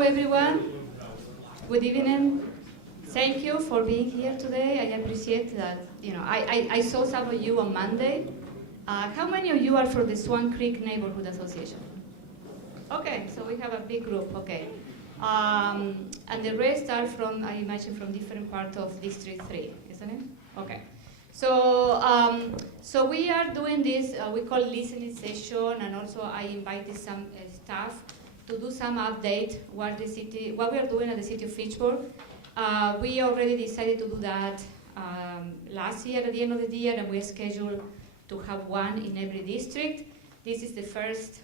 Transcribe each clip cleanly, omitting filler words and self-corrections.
Hello, everyone. Good evening. Thank you for being here today. I appreciate that. I saw some of you on Monday. How many of you are from the Swan Creek Neighborhood Association? Okay, so we have a big group. Okay, and the rest are from, I imagine, from different parts of District 3, isn't it? Okay. So we are doing this, we call listening session, and also I invited some staff to do some update what we are doing at the city of Fitchburg. We already decided to do that last year at the end of the year, and we scheduled to have one in every district. This is the first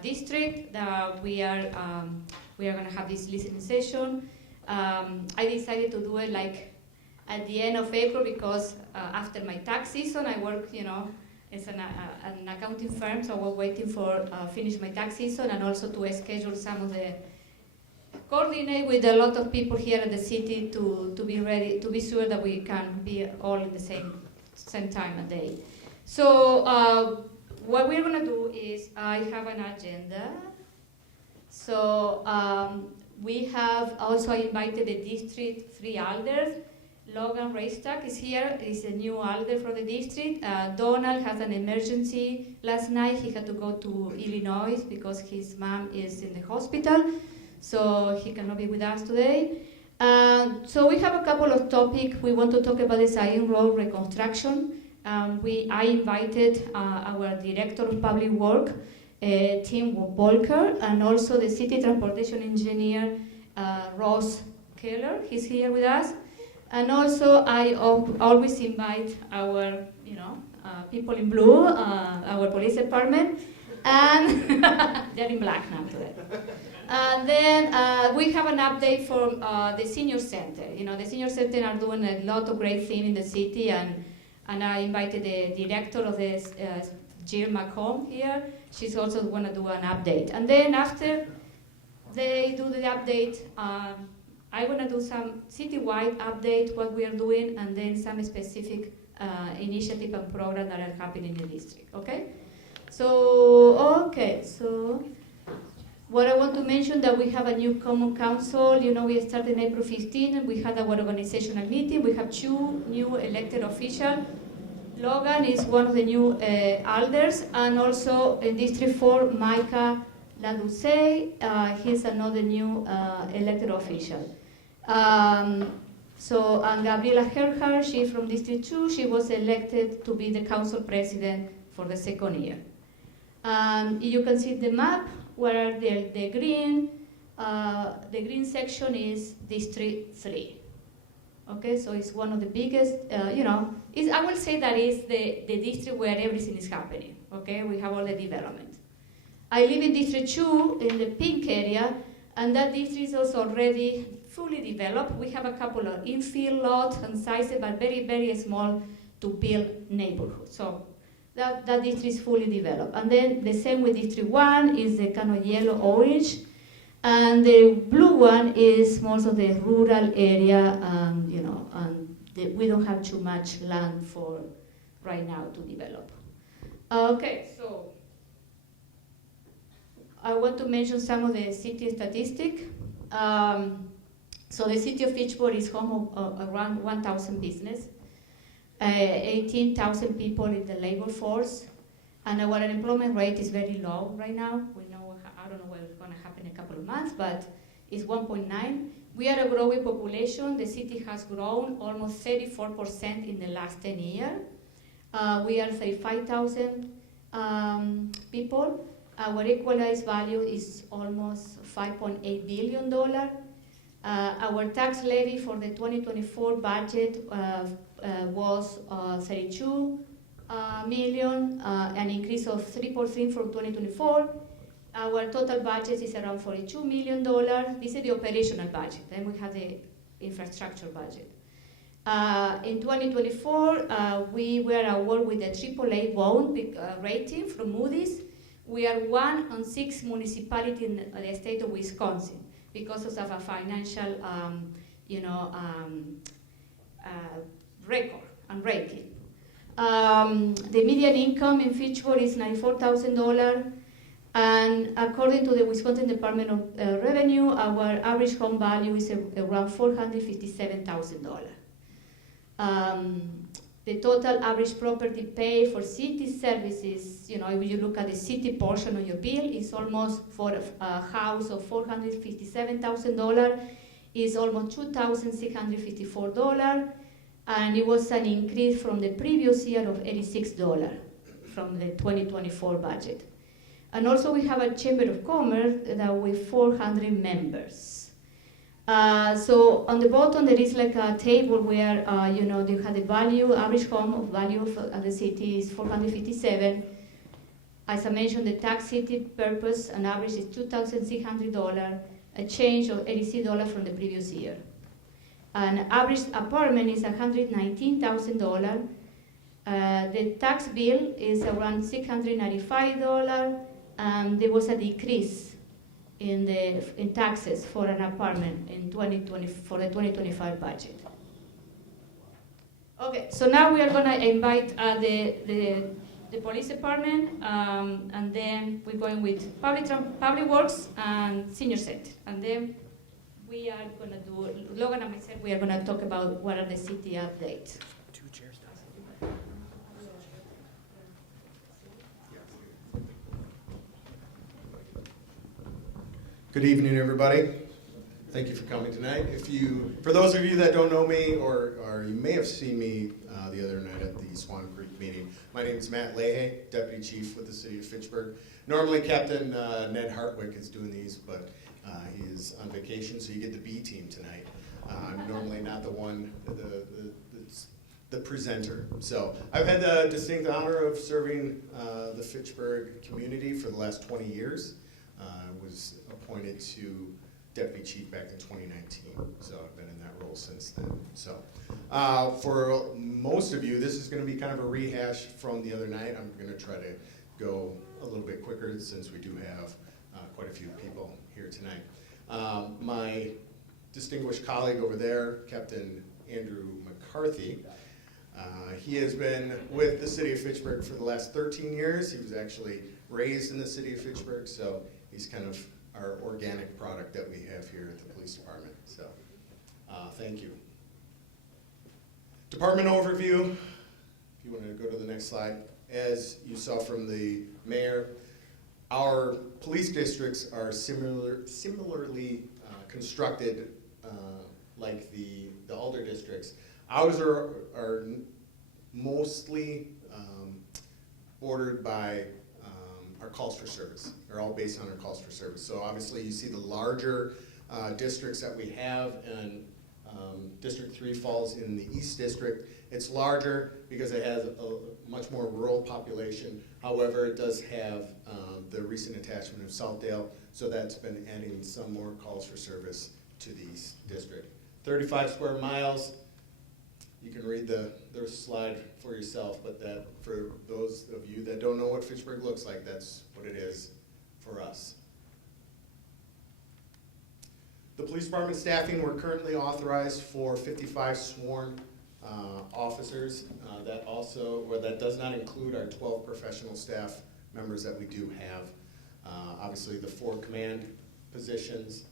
district that we are going to have this listening session. I decided to do it like at the end of April because after my tax season, I work, as an accounting firm, so I was waiting for finish my tax season and also to schedule some of the, coordinate with a lot of people here at the city to be ready, to be sure that we can be all in the same time of day. So what we're going to do is, I have an agenda. So we have also invited the District 3 elders. Logan Raystack is here, is a new alder for the district. Donald has an emergency last night. He had to go to Illinois because his mom is in the hospital, so he cannot be with us today. So we have a couple of topics. We want to talk about the Zion Road reconstruction. I invited our Director of Public Work, Tim Volker, and also the City Transportation Engineer, Ross Keller. He's here with us. And also, I always invite our, people in blue, our police department, and they're in black now today. And then we have an update from the senior center. The senior center are doing a lot of great things in the city, and I invited the director of this, Jill McComb here. She's also going to do an update. And then after they do the update, I'm going to do some citywide update, what we are doing, and then some specific initiative and program that are happening in the district, okay? So what I want to mention that we have a new common council. We started April 15, and we had our organizational meeting. We have 2 new elected officials. Logan is one of the new elders, and also in District 4, Micah LaDuce, he's another new elected official. And Gabriela Gerhard, she's from District 2, she was elected to be the council president for the 2nd year. You can see the map where the green section is District 3. Okay, so it's one of the biggest, I will say that is the district where everything is happening. Okay, we have all the development. I live in District 2 in the pink area, and that district is also already fully developed. We have a couple of infill lots and sizes, but very, very small to build neighborhoods. So that district is fully developed. And then the same with District 1 is the kind of yellow-orange. And the blue one is most of the rural area, we don't have too much land for right now to develop. Okay, so I want to mention some of the city statistics. So the city of Fitchburg is home of around 1,000 businesses, 18,000 people in the labor force, and our unemployment rate is very low right now. We know, I don't know what's going to happen in a couple of months, but it's 1.9. We are a growing population. The city has grown almost 34% in the last 10 years. We are 35,000 people. Our equalized value is almost $5.8 billion. Our tax levy for the 2024 budget was 32 million, an increase of 3% from 2024. Our total budget is around $42 million. This is the operational budget. Then we have the infrastructure budget. In 2024, we were awarded with a AAA bond rating from Moody's. We are 1 on 6 municipalities in the state of Wisconsin because of a financial, record and rating. The median income in Fitchburg is $94,000. And according to the Wisconsin Department of Revenue, our average home value is around $457,000. The total average property paid for city services, you know, if you look at the city portion of your bill, is almost, for a house of $457,000, is almost $2,654, and it was an increase from the previous year of $86 from the 2024 budget. And also we have a Chamber of Commerce that with 400 members. So on the bottom there is like a table where you know, you have the value, average home value of the city is 457. As I mentioned, the tax city purpose, an average is $2,600, a change of $86 from the previous year. An average apartment is $119,000. The tax bill is around $695. There was a decrease in taxes for an apartment in 2020 for the 2025 budget. Okay, so now we are going to invite the police department, and then we're going with public works and senior center, and then we are going to do, Logan and myself, we are going to talk about what are the city updates. Two chairs. Good evening, everybody. Thank you for coming tonight. For those of you that don't know me, or you may have seen me the other night at the Swan Creek meeting, my name is Matt Leahy, Deputy Chief with the City of Fitchburg. Normally, Captain Ned Hartwick is doing these, but he is on vacation, so you get the B team tonight. I'm normally not the one, the presenter. So I've had the distinct honor of serving the Fitchburg community for the last 20 years. I was appointed to Deputy Chief back in 2019, so I've been in that role since then. So for most of you, this is going to be kind of a rehash from the other night. I'm going to try to go a little bit quicker since we do have quite a few people here tonight. My distinguished colleague over there, Captain Andrew McCarthy, he has been with the City of Fitchburg for the last 13 years. He was actually raised in the City of Fitchburg, so he's kind of our organic product that we have here at the police department. So thank you. Department overview, if you want to go to the next slide. As you saw from the mayor, our police districts are similarly constructed like the Alder districts. Ours are mostly bordered by our calls for service. They're all based on our calls for service. So obviously you see the larger districts that we have, and District 3 falls in the East District. It's larger because it has a much more rural population. However, it does have the recent attachment of Southdale, so that's been adding some more calls for service to the East District. 35 square miles. You can read the slide for yourself, but that for those of you that don't know what Fitchburg looks like, that's what it is for us. The police department staffing, we're currently authorized for 55 sworn officers. That does not include our 12 professional staff members that we do have. Obviously the 4 command positions,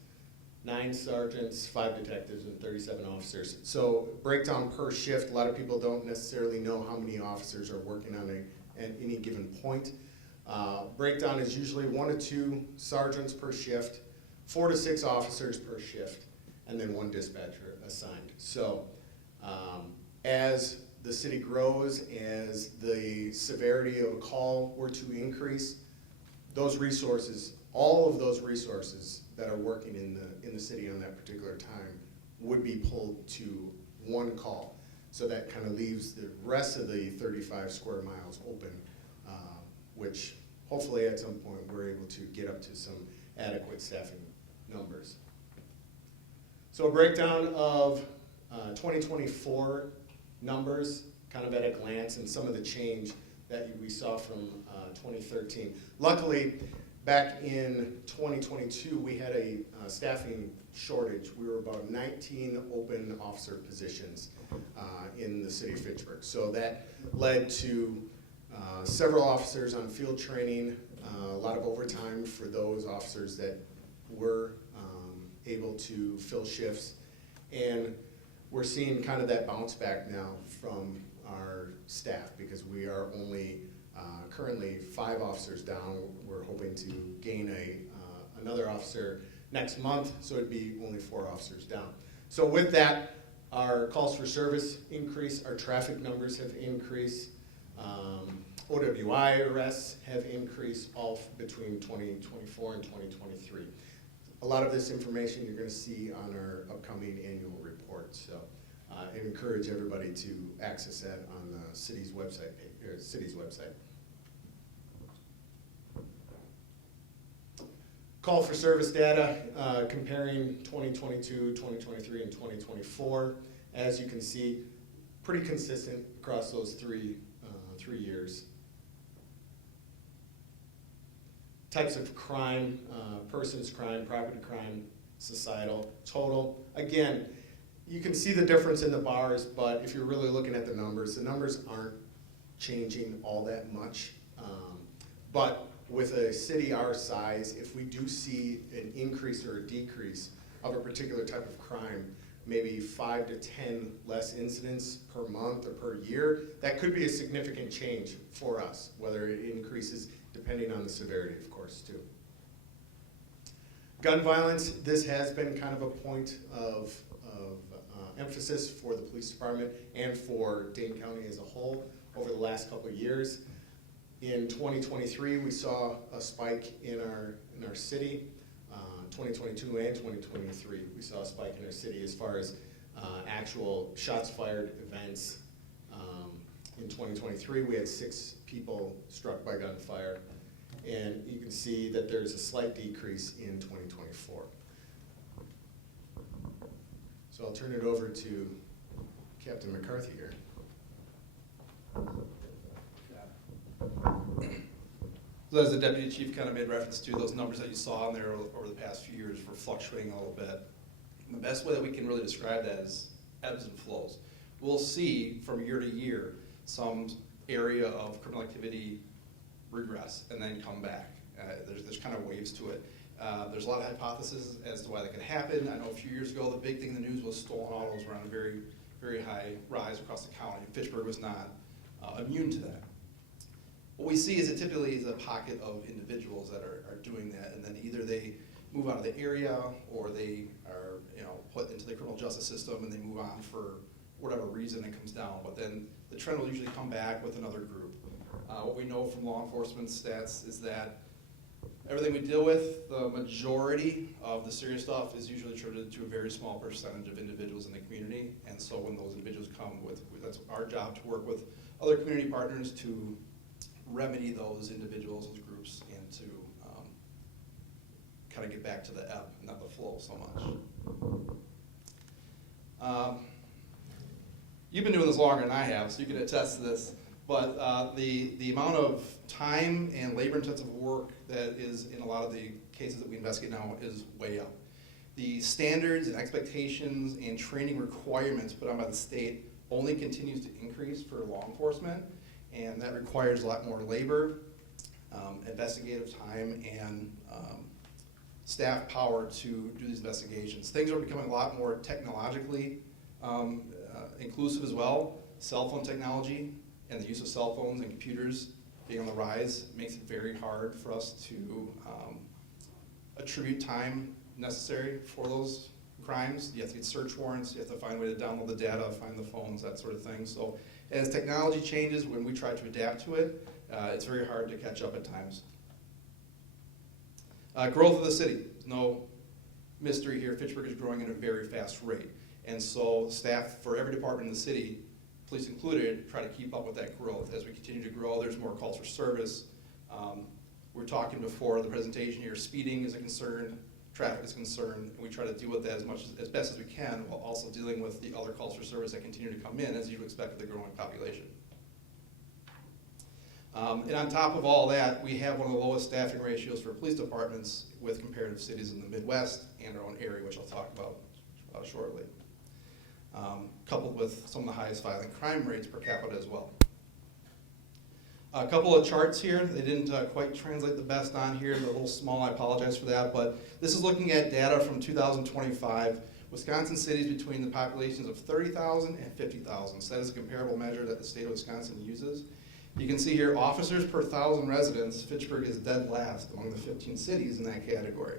9 sergeants, 5 detectives, and 37 officers. So breakdown per shift, a lot of people don't necessarily know how many officers are working on at any given point. Breakdown is usually 1 to 2 sergeants per shift, 4 to 6 officers per shift, and then 1 dispatcher assigned. So as the city grows, as the severity of a call were to increase, those resources, all of those resources that are working in the city on that particular time would be pulled to 1 call. So that kind of leaves the rest of the 35 square miles open, which hopefully at some point we're able to get up to some adequate staffing numbers. So a breakdown of 2024 numbers, kind of at a glance, and some of the change that we saw from 2013. Luckily, back in 2022, we had a staffing shortage. We were about 19 open officer positions in the city of Fitchburg. So that led to several officers on field training a lot of overtime for those officers that were able to fill shifts. And we're seeing kind of that bounce back now from our staff because we are only currently 5 officers down. We're hoping to gain another officer next month, so it'd be only 4 officers down. So with that, our calls for service increase, our traffic numbers have increased, OWI arrests have increased all between 2024 and 2023. A lot of this information you're going to see on our upcoming annual report, so I encourage everybody to access that on the city's website. Call for service data, comparing 2022, 2023, and 2024. As you can see, pretty consistent across those three years. Types of crime, persons crime, property crime, societal, total. Again, you can see the difference in the bars, but if you're really looking at the numbers aren't changing all that much. But with a city our size, if we do see an increase or a decrease of a particular type of crime, maybe 5 to 10 less incidents per month or per year, that could be a significant change for us, whether it increases depending on the severity, of course, too. Gun violence, this has been kind of a point of emphasis for the police department and for Dane County as a whole over the last couple of years. In 2023, we saw a spike in our city. 2022 and 2023, we saw a spike in our city as far as actual shots fired events. In 2023, we had 6 people struck by gunfire, and you can see that there's a slight decrease in 2024. So I'll turn it over to Captain McCarthy here. So as the deputy chief kind of made reference to, those numbers that you saw on there over the past few years were fluctuating a little bit. And the best way that we can really describe that is ebbs and flows. We'll see from year to year some area of criminal activity regress and then come back. There's kind of waves to it. There's a lot of hypotheses as to why that could happen. I know a few years ago the big thing in the news was stolen autos were on a very, very high rise across the county. Fitchburg was not immune to that. What we see is it typically is a pocket of individuals that are doing that, and then either they move out of the area or they are put into the criminal justice system and they move on for whatever reason it comes down. But then the trend will usually come back with another group. What we know from law enforcement stats is that everything we deal with, the majority of the serious stuff is usually attributed to a very small percentage of individuals in the community. And so when those individuals come that's our job to work with other community partners to remedy those individuals, those groups, and to kind of get back to the ebb, not the flow so much. You've been doing this longer than I have, so you can attest to this, but the amount of time and labor-intensive work that is in a lot of the cases that we investigate now is way up. The standards and expectations and training requirements put on by the state only continues to increase for law enforcement, and that requires a lot more labor, investigative time, and staff power to do these investigations. Things are becoming a lot more technologically inclusive as well. Cell phone technology and the use of cell phones and computers being on the rise makes it very hard for us to attribute time necessary for those crimes. You have to get search warrants, you have to find a way to download the data, find the phones, that sort of thing. So as technology changes, when we try to adapt to it, it's very hard to catch up at times. Growth of the city, no mystery here. Fitchburg is growing at a very fast rate. And so staff for every department in the city, police included, try to keep up with that growth. As we continue to grow, there's more calls for service. We were talking before the presentation here, speeding is a concern, traffic is a concern, and we try to deal with that as best as we can while also dealing with the other calls for service that continue to come in, as you would expect with the growing population. And on top of all that, we have one of the lowest staffing ratios for police departments with comparative cities in the Midwest and our own area, which I'll talk about shortly. Coupled with some of the highest violent crime rates per capita as well. A couple of charts here. They didn't quite translate the best on here. They're a little small. I apologize for that. But this is looking at data from 2025. Wisconsin cities between the populations of 30,000 and 50,000. So that is a comparable measure that the state of Wisconsin uses. You can see here, officers per 1,000 residents, Fitchburg is dead last among the 15 cities in that category.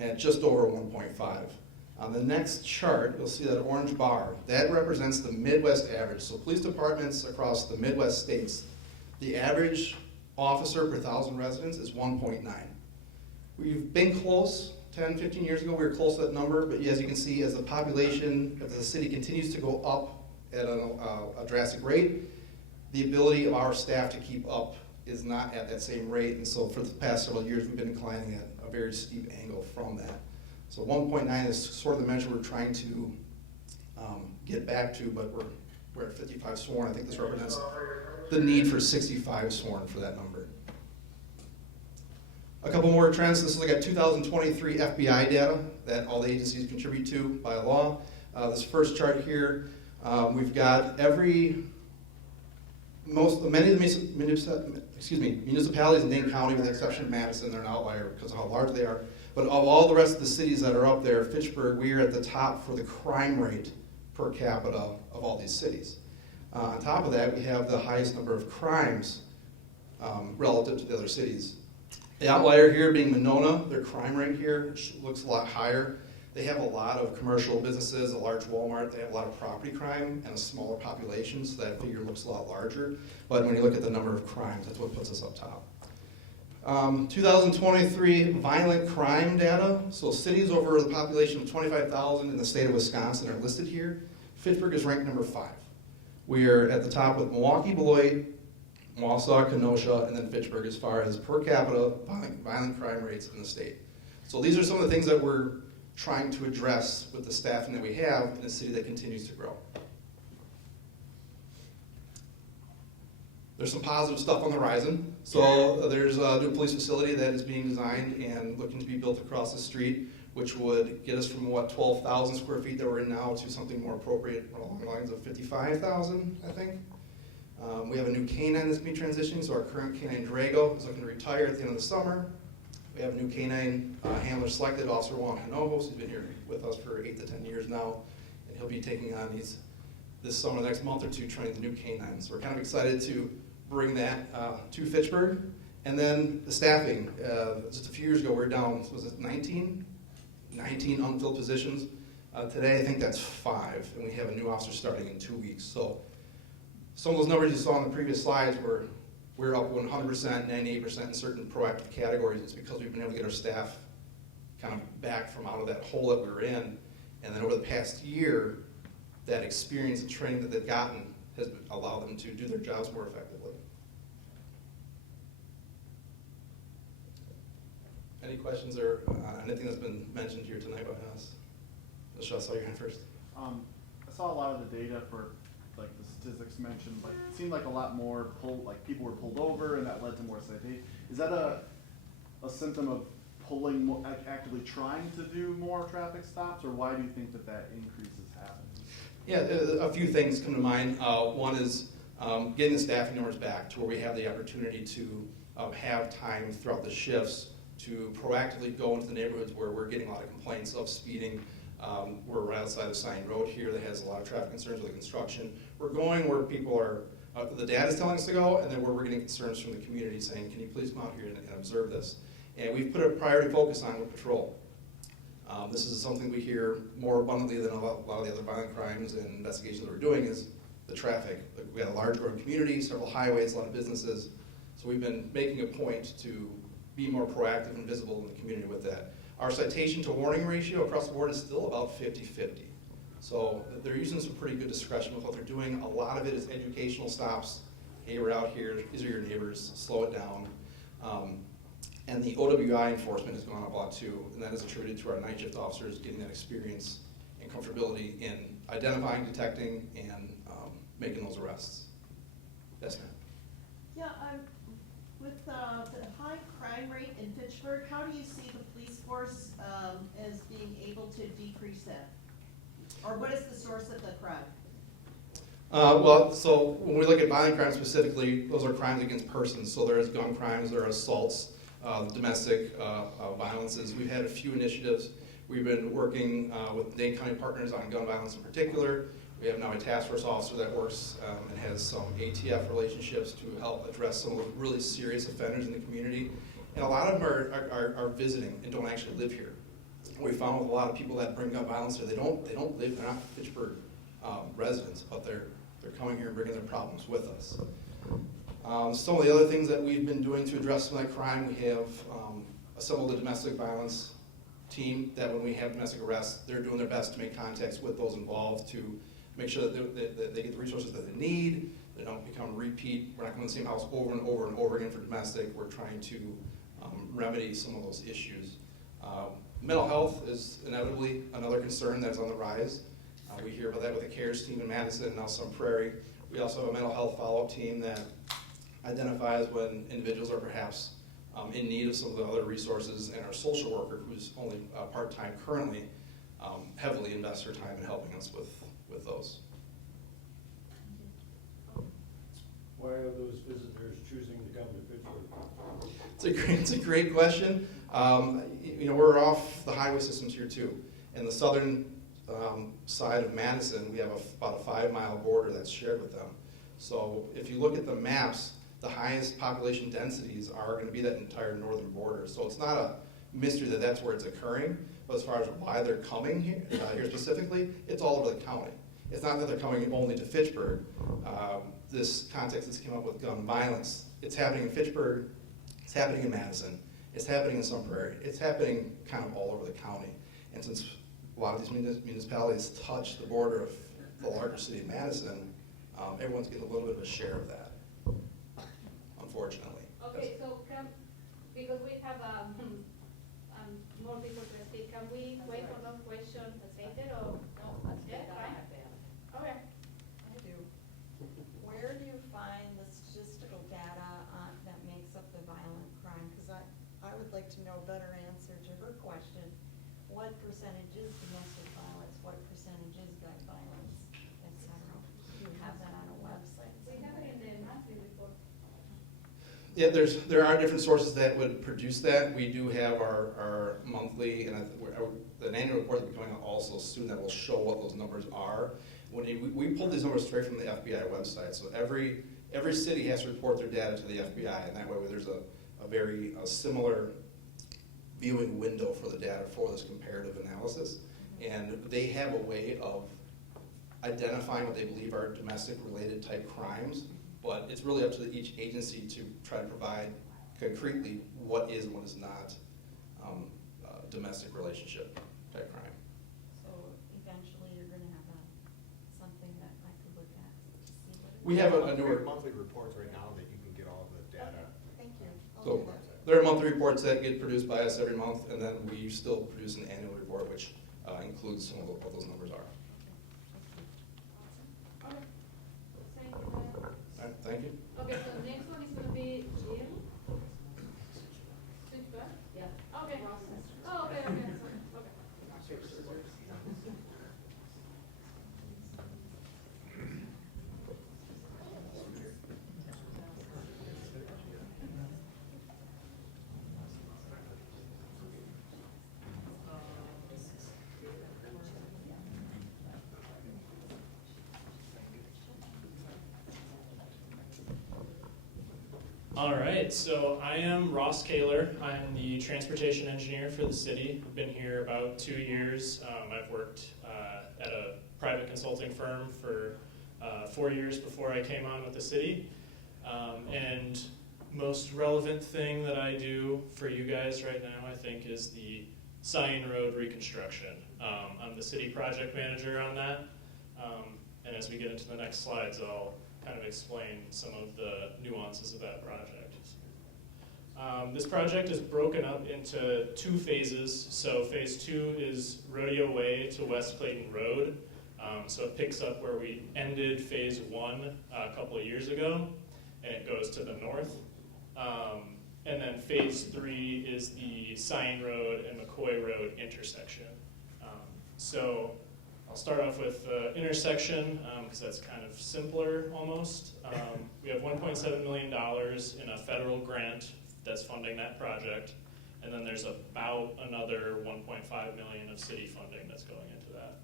At just over 1.5. On the next chart, you'll see that orange bar. That represents the Midwest average. So police departments across the Midwest states, the average officer per 1,000 residents is 1.9. We've been close. 10, 15 years ago, we were close to that number, but as you can see, as the population of the city continues to go up at a drastic rate, the ability of our staff to keep up is not at that same rate, and so for the past several years, we've been declining at a very steep angle from that. So 1.9 is sort of the measure we're trying to get back to, but we're at 55 sworn. I think this represents the need for 65 sworn for that number. A couple more trends. This is like a 2023 FBI data that all the agencies contribute to by law. This first chart here, we've got many of the municipalities in Dane County, with the exception of Madison, they're an outlier because of how large they are. But of all the rest of the cities that are up there, Fitchburg, we are at the top for the crime rate per capita of all these cities. On top of that, we have the highest number of crimes relative to the other cities. The outlier here being Monona, their crime rate here looks a lot higher. They have a lot of commercial businesses, a large Walmart, they have a lot of property crime and a smaller population, so that figure looks a lot larger. But when you look at the number of crimes, that's what puts us up top. 2023 violent crime data. So cities over the population of 25,000 in the state of Wisconsin are listed here. Fitchburg is ranked number 5. We are at the top with Milwaukee, Beloit, Wausau, Kenosha, and then Fitchburg as far as per capita violent crime rates in the state. So these are some of the things that we're trying to address with the staffing that we have in a city that continues to grow. There's some positive stuff on the horizon. So there's a new police facility that is being designed and looking to be built across the street, which would get us from 12,000 square feet that we're in now to something more appropriate along the lines of 55,000, I think. We have a new canine that's being transitioning, so our current canine Drago is looking to retire at the end of the summer. We have a new canine handler selected, Officer Juan Hinojos, who's been here with us for 8 to 10 years now, and he'll be taking on these this summer, the next month or two, training the new canines. So we're kind of excited to bring that to Fitchburg. And then the staffing, just a few years ago, we were down, was it 19 unfilled positions. Today, I think that's 5, and we have a new officer starting in 2 weeks. So some of those numbers you saw on the previous slides were we're up 100%, 98% in certain proactive categories. It's because we've been able to get our staff kind of back from out of that hole that we were in. And then over the past year, that experience and training that they've gotten has allowed them to do their jobs more effectively. Any questions or anything that's been mentioned here tonight by us? Michelle, I saw your hand first. I saw a lot of the data for like the statistics mentioned, but it seemed like a lot more people were pulled over and that led to more citations. Is that a symptom of pulling more, actively trying to do more traffic stops, or why do you think that increase is happening? Yeah, a few things come to mind. One is getting the staffing numbers back to where we have the opportunity to have time throughout the shifts to proactively go into the neighborhoods where we're getting a lot of complaints of speeding. We're right outside of Sign Road here that has a lot of traffic concerns with the construction. We're going where people are, the data's telling us to go, and then where we're getting concerns from the community saying, can you please come out here and observe this? And we've put a priority focus on with patrol. This is something we hear more abundantly than a lot of the other violent crimes and investigations that we're doing is the traffic. We got a large growing community, several highways, a lot of businesses. So we've been making a point to be more proactive and visible in the community with that. Our citation to warning ratio across the board is still about 50-50. So they're using some pretty good discretion with what they're doing. A lot of it is educational stops. Hey, we're out here, these are your neighbors, slow it down. And the OWI enforcement has gone up a lot too, and that is attributed to our night shift officers getting that experience and comfortability in identifying, detecting, and making those arrests. Yes, ma'am? Yeah, with the high crime rate in Fitchburg, how do you see the police force as being able to decrease that? Or what is the source of the crime? Well, so when we look at violent crimes specifically, those are crimes against persons. So there is gun crimes, there are assaults, domestic violences. We've had a few initiatives. We've been working with Dane County partners on gun violence in particular. We have now a task force officer that works and has some ATF relationships to help address some of the really serious offenders in the community. And a lot of them are visiting and don't actually live here. We found with a lot of people that bring gun violence here, they don't live, they're not Fitchburg residents, but they're coming here and bringing their problems with us. Some of the other things that we've been doing to address some of that crime, we have assembled a domestic violence team that when we have domestic arrests, they're doing their best to make contacts with those involved to make sure that they get the resources that they need, they don't become repeat. We're not going to the same house over and over and over again for domestic. We're trying to remedy some of those issues. Mental health is inevitably another concern that's on the rise. We hear about that with the CARES team in Madison and now some Prairie. We also have a mental health follow-up team that identifies when individuals are perhaps in need of some of the other resources, and our social worker, who's only part-time currently, heavily invests her time in helping us with those. Why are those visitors choosing to come to Pittsburgh? It's a great question. You know, we're off the highway systems here too. In the southern side of Madison, we have about a 5-mile border that's shared with them. So if you look at the maps, the highest population densities are going to be that entire northern border. So it's not a mystery that that's where it's occurring. But as far as why they're coming here, here specifically, it's all over the county. It's not that they're coming only to Fitchburg. This context that's came up with gun violence, it's happening in Fitchburg, it's happening in Madison, it's happening in some Prairie, it's happening kind of all over the county. And since a lot of these municipalities touch the border of the larger city of Madison, everyone's getting a little bit of a share of that, unfortunately. Okay, so because we have more people to speak, can we wait for those questions stated or no? Yeah, fine. Okay. I do. Where do you find the statistical data that makes up the violent crime? Because I would like to know a better answer to her question. What percentage is domestic violence? What percentage is gun violence, et cetera? Do you have that on a website? We have it in the monthly report. Yeah, there are different sources that would produce that. We do have our monthly, and the annual report that we're coming out also soon that will show what those numbers are. We pulled these numbers straight from the FBI website, so every city has to report their data to the FBI, and that way there's a very similar viewing window for the data for this comparative analysis. And they have a way of identifying what they believe are domestic related type crimes, but it's really up to each agency to try to provide concretely what is and what is not domestic relationship type crime. So eventually you're going to have something that I could look at to see what it is. We have a We newer, have monthly reports right now that you can get all the data. Thank you. I'll So, do that. there are monthly reports that get produced by us every month, and then we still produce an annual report, which includes some of what those numbers are. Okay. Thank you. All right, thank you. Okay, so next one is going to be Jim. Switchback? Yeah. Okay. Oh, okay, okay. Okay. All right, so I am Ross Kaler. I'm the transportation engineer for the city. I've been here about 2 years. I've worked at a private consulting firm for 4 years before I came on with the city. And most relevant thing that I do for you guys right now, I think, is the Scion Road reconstruction. I'm the city project manager on that. And as we get into the next slides, I'll kind of explain some of the nuances of that project. This project is broken up into 2 phases. So phase 2 is Rodeo Way to West Clayton Road. So it picks up where we ended phase 1 a couple of years ago, and it goes to the north. And then phase 3 is the Scion Road and McCoy Road intersection. So I'll start off with intersection, because that's kind of simpler almost. We have $1.7 million in a federal grant that's funding that project, and then there's about another $1.5 million of city funding that's going into that.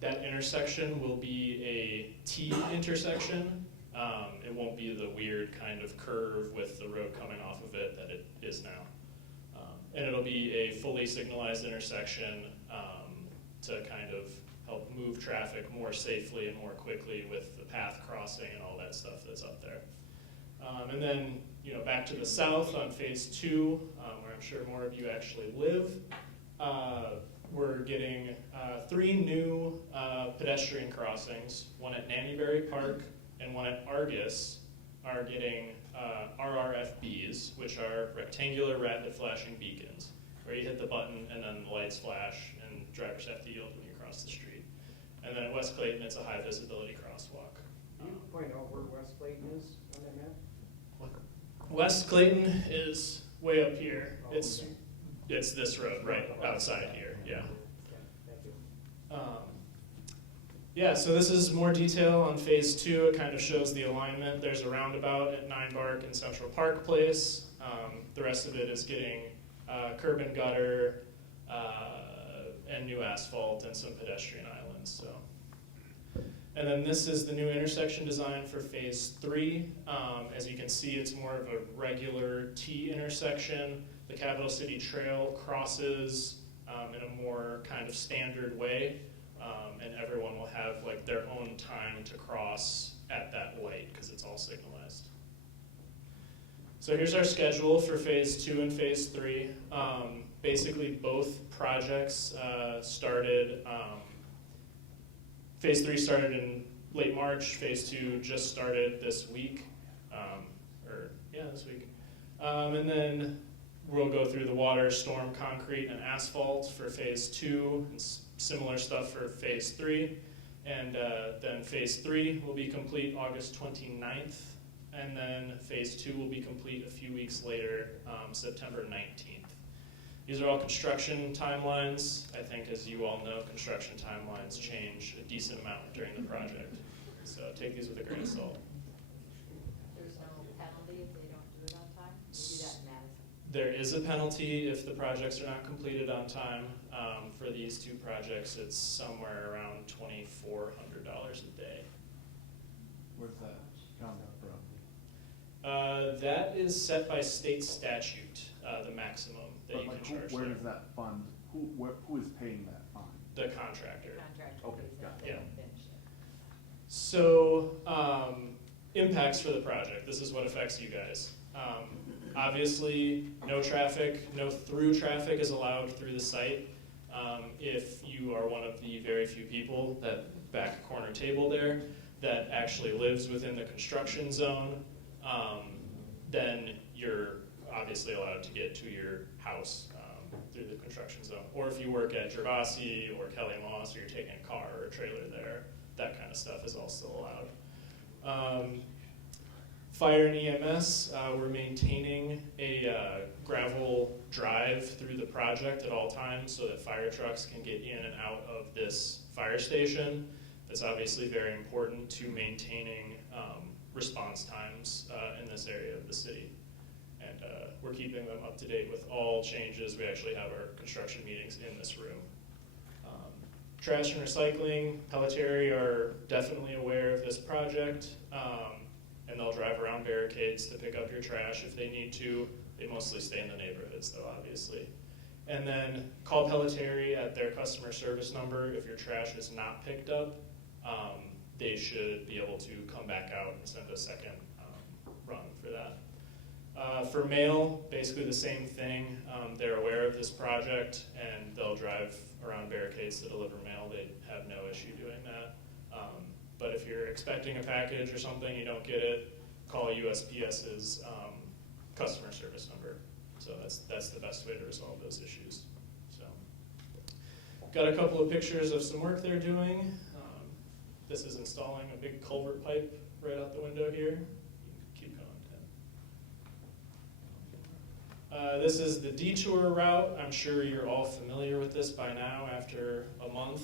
That intersection will be a T intersection. It won't be the weird kind of curve with the road coming off of it that it is now. And it'll be a fully signalized intersection to kind of help move traffic more safely and more quickly with the path crossing and all that stuff that's up there. And then, back to the south on phase 2, where I'm sure more of you actually live, we're getting 3 new pedestrian crossings. One at Nannyberry Park and one at Argus are getting RRFBs, which are rectangular rapid flashing beacons, where you hit the button and then the lights flash and drivers have to yield when you cross the street. And then at West Clayton, it's a high visibility crosswalk. Can you point out where West Clayton is on that map? West Clayton is way up here. Oh, It's okay. it's this road right outside here. Yeah. Okay, thank you. Yeah, so this is more detail on phase 2. It kind of shows the alignment. There's a roundabout at 9 Bark and Central Park Place. The rest of it is getting curb and gutter and new asphalt and some pedestrian islands. So, and then this is the new intersection design for phase 3. As you can see, it's more of a regular T intersection. The Capital City Trail crosses in a more kind of standard way. And everyone will have like their own time to cross at that light because it's all signalized. So here's our schedule for phase 2 and phase 3. Basically both projects started, phase 3 started in late March, phase 2 just started this week, this week. And then we'll go through the water, storm, concrete, and asphalt for phase 2, and similar stuff for phase 3. And then phase 3 will be complete August 29th, and then phase 2 will be complete a few weeks later, September 19th. These are all construction timelines. I think, as you all know, construction timelines change a decent amount during the project. So take these with a grain of salt. There's no penalty if they don't do it on time? They do that in Madison. There is a penalty if the projects are not completed on time. For these 2 projects, it's somewhere around $2,400 a day. Where's that come from? That is set by state statute, the maximum that But you like, can charge. where there. does that fund, who is paying that fund? The contractor. Contractor Okay, pays got if they it. don't finish it. So, impacts for the project. This is what affects you guys. Obviously, no traffic, no through traffic is allowed through the site. If you are one of the very few people, that back corner table there, that actually lives within the construction zone, then you're obviously allowed to get to your house through the construction zone. Or if you work at Gervasi or Kelly Moss, or you're taking a car or a trailer there, that kind of stuff is also allowed. Fire and EMS, we're maintaining a gravel drive through the project at all times so that fire trucks can get in and out of this fire station. That's obviously very important to maintaining response times in this area of the city. And we're keeping them up to date with all changes. We actually have our construction meetings in this room. Trash and recycling, Pelletieri are definitely aware of this project. And they'll drive around barricades to pick up your trash if they need to. They mostly stay in the neighborhoods though, obviously. And then call Pelletieri at their customer service number if your trash is not picked up. They should be able to come back out and send a second run for that. For mail, basically the same thing. They're aware of this project and they'll drive around barricades to deliver mail. They have no issue doing that. But if you're expecting a package or something, you don't get it, call USPS's customer service number. So that's the best way to resolve those issues. So, got a couple of pictures of some work they're doing. This is installing a big culvert pipe right out the window here. You can keep going, This is the detour route. I'm sure you're all familiar with this by now after a month.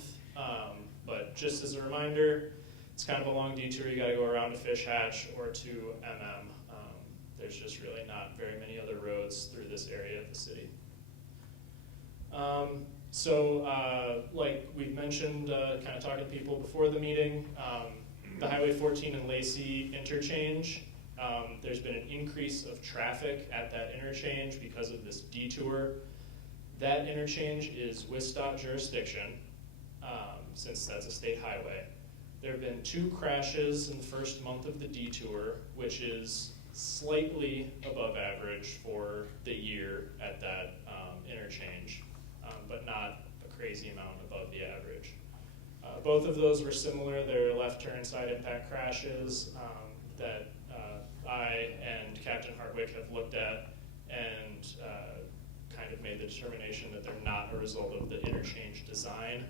But just as a reminder, it's kind of a long detour. You got to go around to Fish Hatch or to MM. There's just really not very many other roads through this area of the city. Like we've mentioned, kind of talking to people before the meeting, the Highway 14 and Lacey interchange, there's been an increase of traffic at that interchange because of this detour. That interchange is WISDOT jurisdiction, since that's a state highway. There have been 2 crashes in the first month of the detour, which is slightly above average for the year at that interchange, but not a crazy amount above the average. Both of those were similar. They're left turn side impact crashes that I and Captain Hardwick have looked at and kind of made the determination that they're not a result of the interchange design.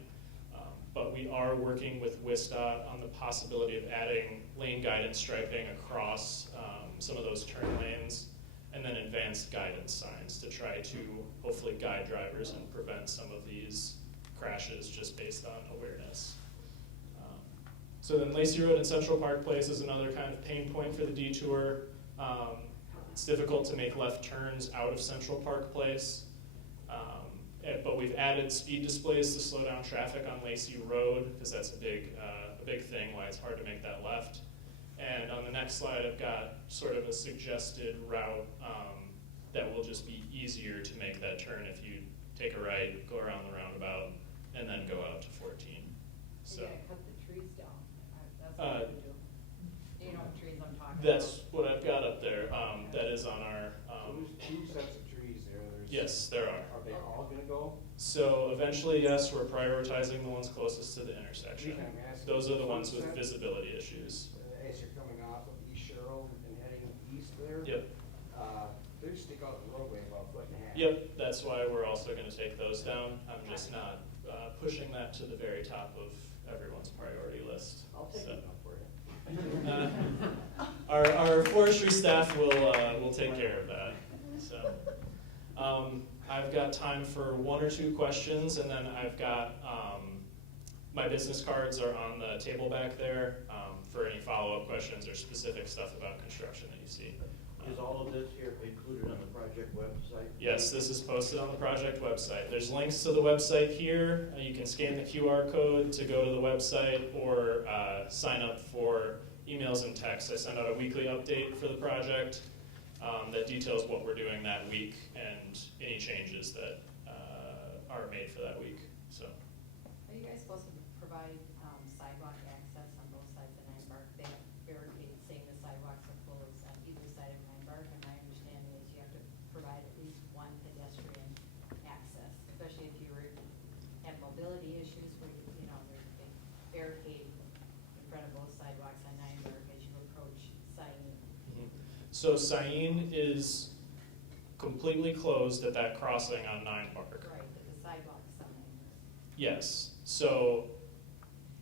But we are working with WISDOT on the possibility of adding lane guidance striping across some of those turn lanes, and then advanced guidance signs to try to hopefully guide drivers and prevent some of these crashes just based on awareness. So then Lacey Road and Central Park Place is another kind of pain point for the detour. It's difficult to make left turns out of Central Park Place. But we've added speed displays to slow down traffic on Lacey Road, because that's a big thing why it's hard to make that left. And on the next slide, I've got sort of a suggested route that will just be easier to make that turn if you take a right, go around the roundabout, and then go out to 14. So You gotta cut the trees down. That's what you do. You know what trees I'm talking about? that's what I've got up there. That is on our. So there's 2 sets of trees there. Yes, there are. Are they all gonna go? So eventually, yes, we're prioritizing the ones closest to the intersection. Reason I'm asking, Those are the ones with sunset, visibility issues. As you're coming off of East Sherrill and heading east there. Yep. They stick out the roadway about a foot and a half. Yep, that's why we're also going to take those down. I'm just not pushing that to the very top of everyone's priority list. I'll take So, it up for you. our forestry staff will take care of that. So, I've got time for 1 or 2 questions, and then I've got my business cards are on the table back there for any follow-up questions or specific stuff about construction that you see. Is all of this here included on the project website? Yes, this is posted on the project website. There's links to the website here. You can scan the QR code to go to the website or sign up for emails and texts. I send out a weekly update for the project that details what we're doing that week and any changes that are made for that week. So, Are you guys supposed to provide sidewalk access on both sides of Nine Bark? They have barricades saying the sidewalks are closed on either side of Nine Bark, and my understanding is you have to provide at least one pedestrian access, especially if you have mobility issues where you know there's a big barricade in front of both sidewalks on Nine Bark as you approach Syene. so Syene is completely closed at that crossing on 9 Bark. Right, but the sidewalks on Nine Bark. Yes, so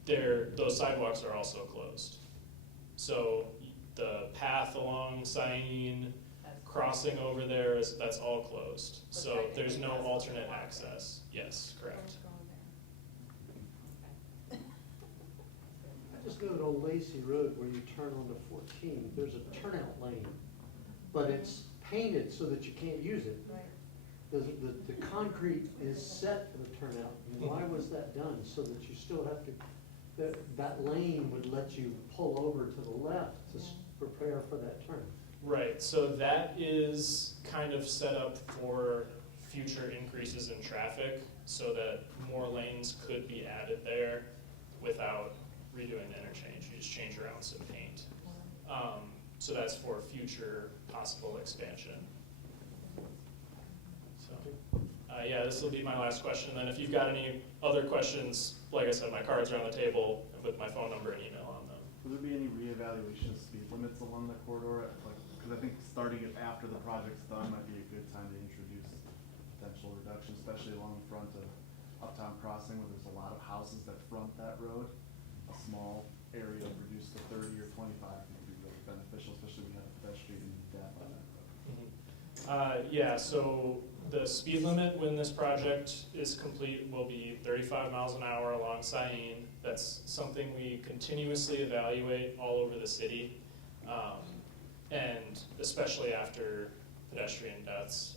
those sidewalks are also closed. So the path along Syene, crossing over there, that's all closed. So there's no alternate access. Yes, correct. I just noted on Lacey Road where you turn onto 14, there's a turnout lane, but it's painted so that you can't use it. Right. The concrete is set for the turnout. And why was that done? So that you still have to, that lane would let you pull over to the left to prepare for that turn. Right, so that is kind of set up for future increases in traffic so that more lanes could be added there without redoing the interchange. You just change around some paint. So that's for future possible expansion. So, yeah, this will be my last question. And then if you've got any other questions, like I said, my cards are on the table with my phone number and email on them. Will there be any reevaluation of speed limits along that corridor? Because I think starting it after the project's done might be a good time to introduce potential reduction, especially along the front of Uptown Crossing where there's a lot of houses that front that road. A small area reduced to 30 or 25 would be really beneficial, especially when you have a pedestrian death on that road. Yeah, so the speed limit when this project is complete will be 35 miles an hour along Cyene. That's something we continuously evaluate all over the city, and especially after pedestrian deaths,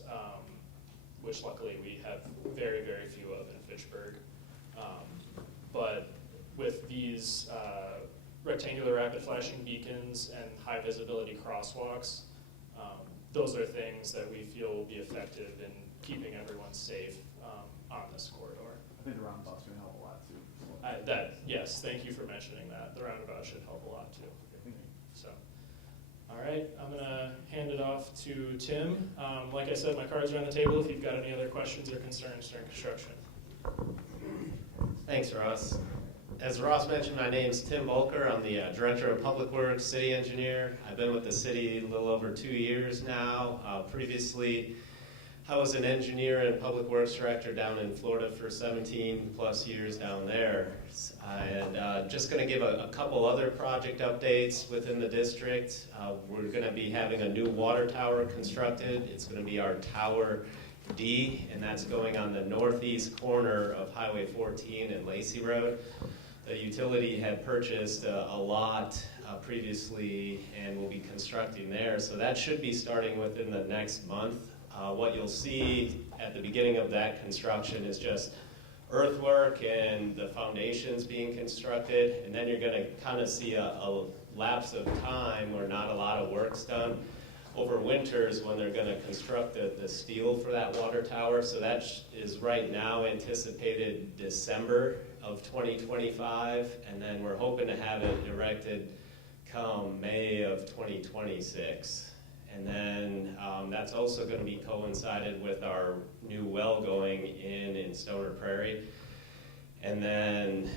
which luckily we have very, very few of in Fitchburg. But with these rectangular rapid flashing beacons and high visibility crosswalks, those are things that we feel will be effective in keeping everyone safe on this corridor. I think the roundabout's gonna help a lot too. Yes, thank you for mentioning that. The roundabout should help a lot too. Thank you. So, all right, I'm gonna hand it off to Tim. Like I said, my cards are on the table if you've got any other questions or concerns during construction. Thanks, Ross. As Ross mentioned, my name's Tim Volker. I'm the Director of Public Works, City Engineer. I've been with the city a little over 2 years now. Previously, I was an engineer and public works director down in Florida for 17 plus years down there. And just going to give a couple other project updates within the district. We're going to be having a new water tower constructed. It's going to be our Tower D, and that's going on the northeast corner of Highway 14 and Lacey Road. The utility had purchased a lot previously and will be constructing there, so that should be starting within the next month. What you'll see at the beginning of that construction is just earthwork and the foundations being constructed, and then you're going to kind of see a lapse of time where not a lot of work's done over winters when they're going to construct the steel for that water tower. So that is right now anticipated December of 2025, and then we're hoping to have it erected come May of 2026. And then that's also going to be coincided with our new well going in Stoner Prairie. And then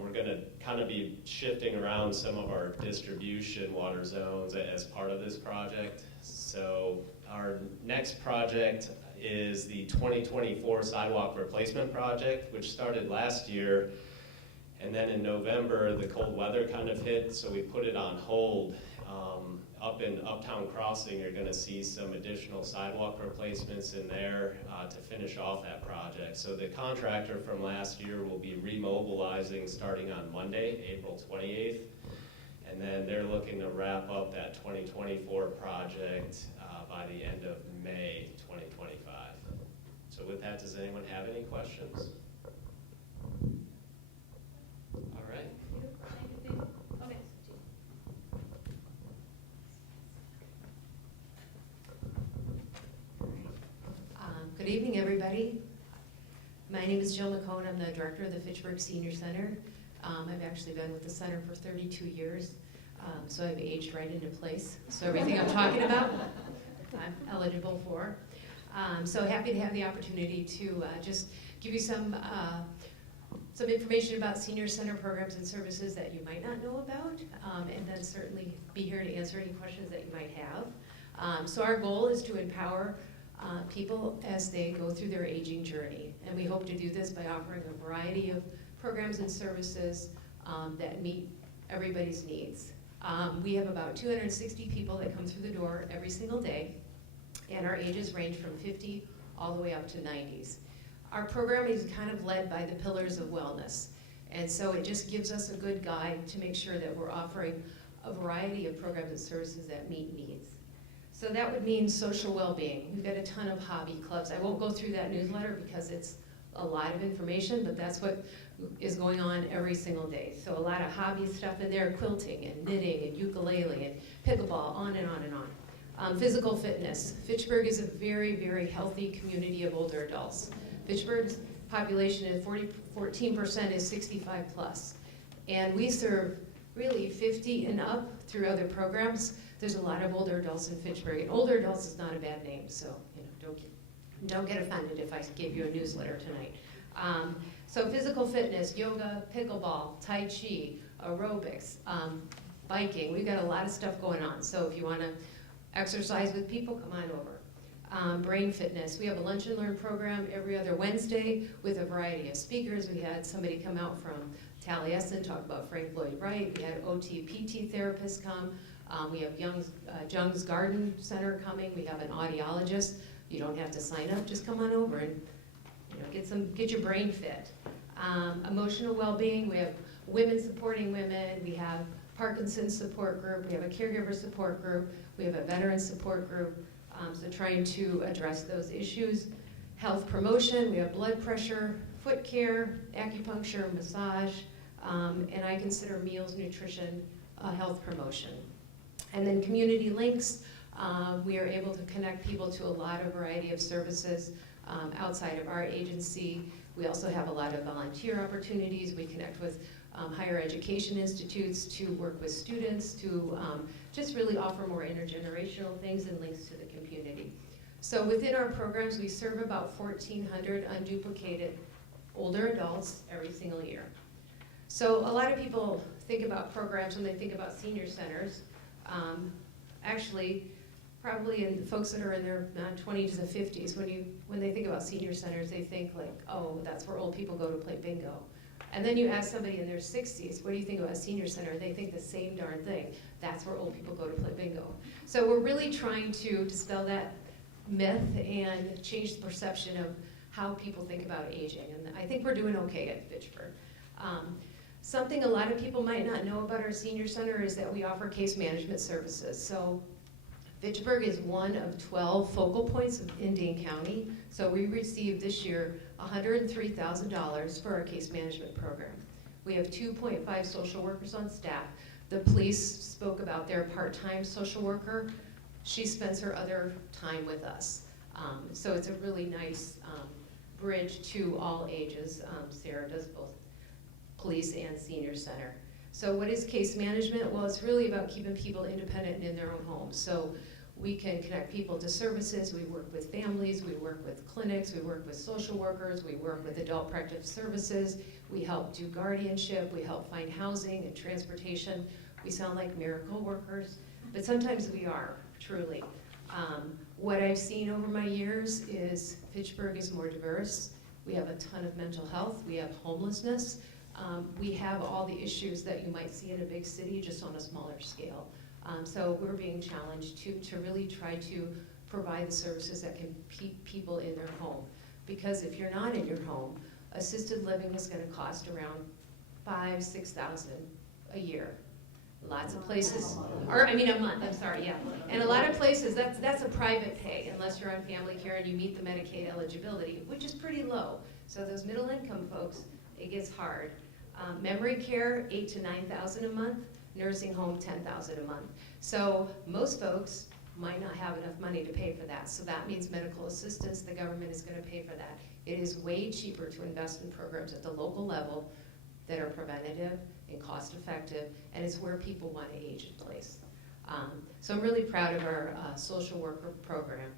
we're going to kind of be shifting around some of our distribution water zones as part of this project. So our next project is the 2024 sidewalk replacement project, which started last year. And then in November, the cold weather kind of hit, so we put it on hold. Up in Uptown Crossing, you're going to see some additional sidewalk replacements in there to finish off that project. So the contractor from last year will be remobilizing starting on Monday, April 28th. And then they're looking to wrap up that 2024 project by the end of May 2025. So with that, does anyone have any questions? All right. Good evening, everybody. My name is Jill McCone. I'm the director of the Fitchburg Senior Center. I've actually been with the center for 32 years, so I've aged right into place. So everything I'm talking about, I'm eligible for. So happy to have the opportunity to just give you some information about senior center programs and services that you might not know about, and then certainly be here to answer any questions that you might have. So our goal is to empower people as they go through their aging journey. And we hope to do this by offering a variety of programs and services that meet everybody's needs. We have about 260 people that come through the door every single day, and our ages range from 50 all the way up to 90s. Our program is kind of led by the pillars of wellness, and so it just gives us a good guide to make sure that we're offering a variety of programs and services that meet needs. So that would mean social well-being. We've got a ton of hobby clubs. I won't go through that newsletter because it's a lot of information, but that's what is going on every single day. So a lot of hobby stuff in there, quilting and knitting and ukulele and pickleball, on and on and on. Physical fitness. Fitchburg is a very, very healthy community of older adults. Fitchburg's population at 14% is 65 plus. And we serve really 50 and up through other programs. There's a lot of older adults in Fitchburg, and older adults is not a bad name, so don't get offended if I gave you a newsletter tonight. So physical fitness, yoga, pickleball, tai chi, aerobics, biking. We've got a lot of stuff going on. So if you want to exercise with people, come on over. Brain fitness. We have a lunch and learn program every other Wednesday with a variety of speakers. We had somebody come out from Taliesin talk about Frank Lloyd Wright. We had OT, PT therapists come. We have Young's Garden Center coming. We have an audiologist. You don't have to sign up. Just come on over and get your brain fit. Emotional well-being. We have women supporting women. We have Parkinson's support group. We have a caregiver support group. We have a veteran support group. So trying to address those issues. Health promotion. We have blood pressure, foot care, acupuncture, massage, and I consider meals, nutrition, health promotion. And then community links. We are able to connect people to a lot of variety of services outside of our agency. We also have a lot of volunteer opportunities. We connect with higher education institutes to work with students to just really offer more intergenerational things and links to the community. So within our programs, we serve about 1,400 unduplicated older adults every single year. So a lot of people think about programs when they think about senior centers. Actually, probably in folks that are in their 20s to the 50s, when they think about senior centers, they think like, oh, that's where old people go to play bingo. And then you ask somebody in their 60s, what do you think about a senior center? They think the same darn thing. That's where old people go to play bingo. So we're really trying to dispel that myth and change the perception of how people think about aging. And I think we're doing okay at Fitchburg. Something a lot of people might not know about our senior center is that we offer case management services. So Fitchburg is one of 12 focal points in Dane County. So we received this year $103,000 for our case management program. We have 2.5 social workers on staff. The police spoke about their part-time social worker. She spends her other time with us. So it's a really nice bridge to all ages. Sarah does both police and senior center. So what is case management? Well, it's really about keeping people independent and in their own homes. So we can connect people to services, we work with families, we work with clinics, we work with social workers, we work with adult protective services, we help do guardianship, we help find housing and transportation. We sound like miracle workers, but sometimes we are, truly. What I've seen over my years is Fitchburg is more diverse. We have a ton of mental health, we have homelessness, we have all the issues that you might see in a big city, just on a smaller scale. So we're being challenged to really try to provide the services that can keep people in their home. Because if you're not in your home, assisted living is going to cost around $5,000–6,000 a year. Lots of places, or I mean a month, I'm sorry, yeah. And a lot of places, that's a private pay, unless you're on family care and you meet the Medicaid eligibility, which is pretty low. So those middle income folks, it gets hard. Memory care, $8,000 to $9,000 a month. Nursing home, $10,000 a month. So most folks might not have enough money to pay for that. So that means medical assistance, the government is going to pay for that. It is way cheaper to invest in programs at the local level that are preventative and cost effective, and it's where people want to age in place. So I'm really proud of our social worker program.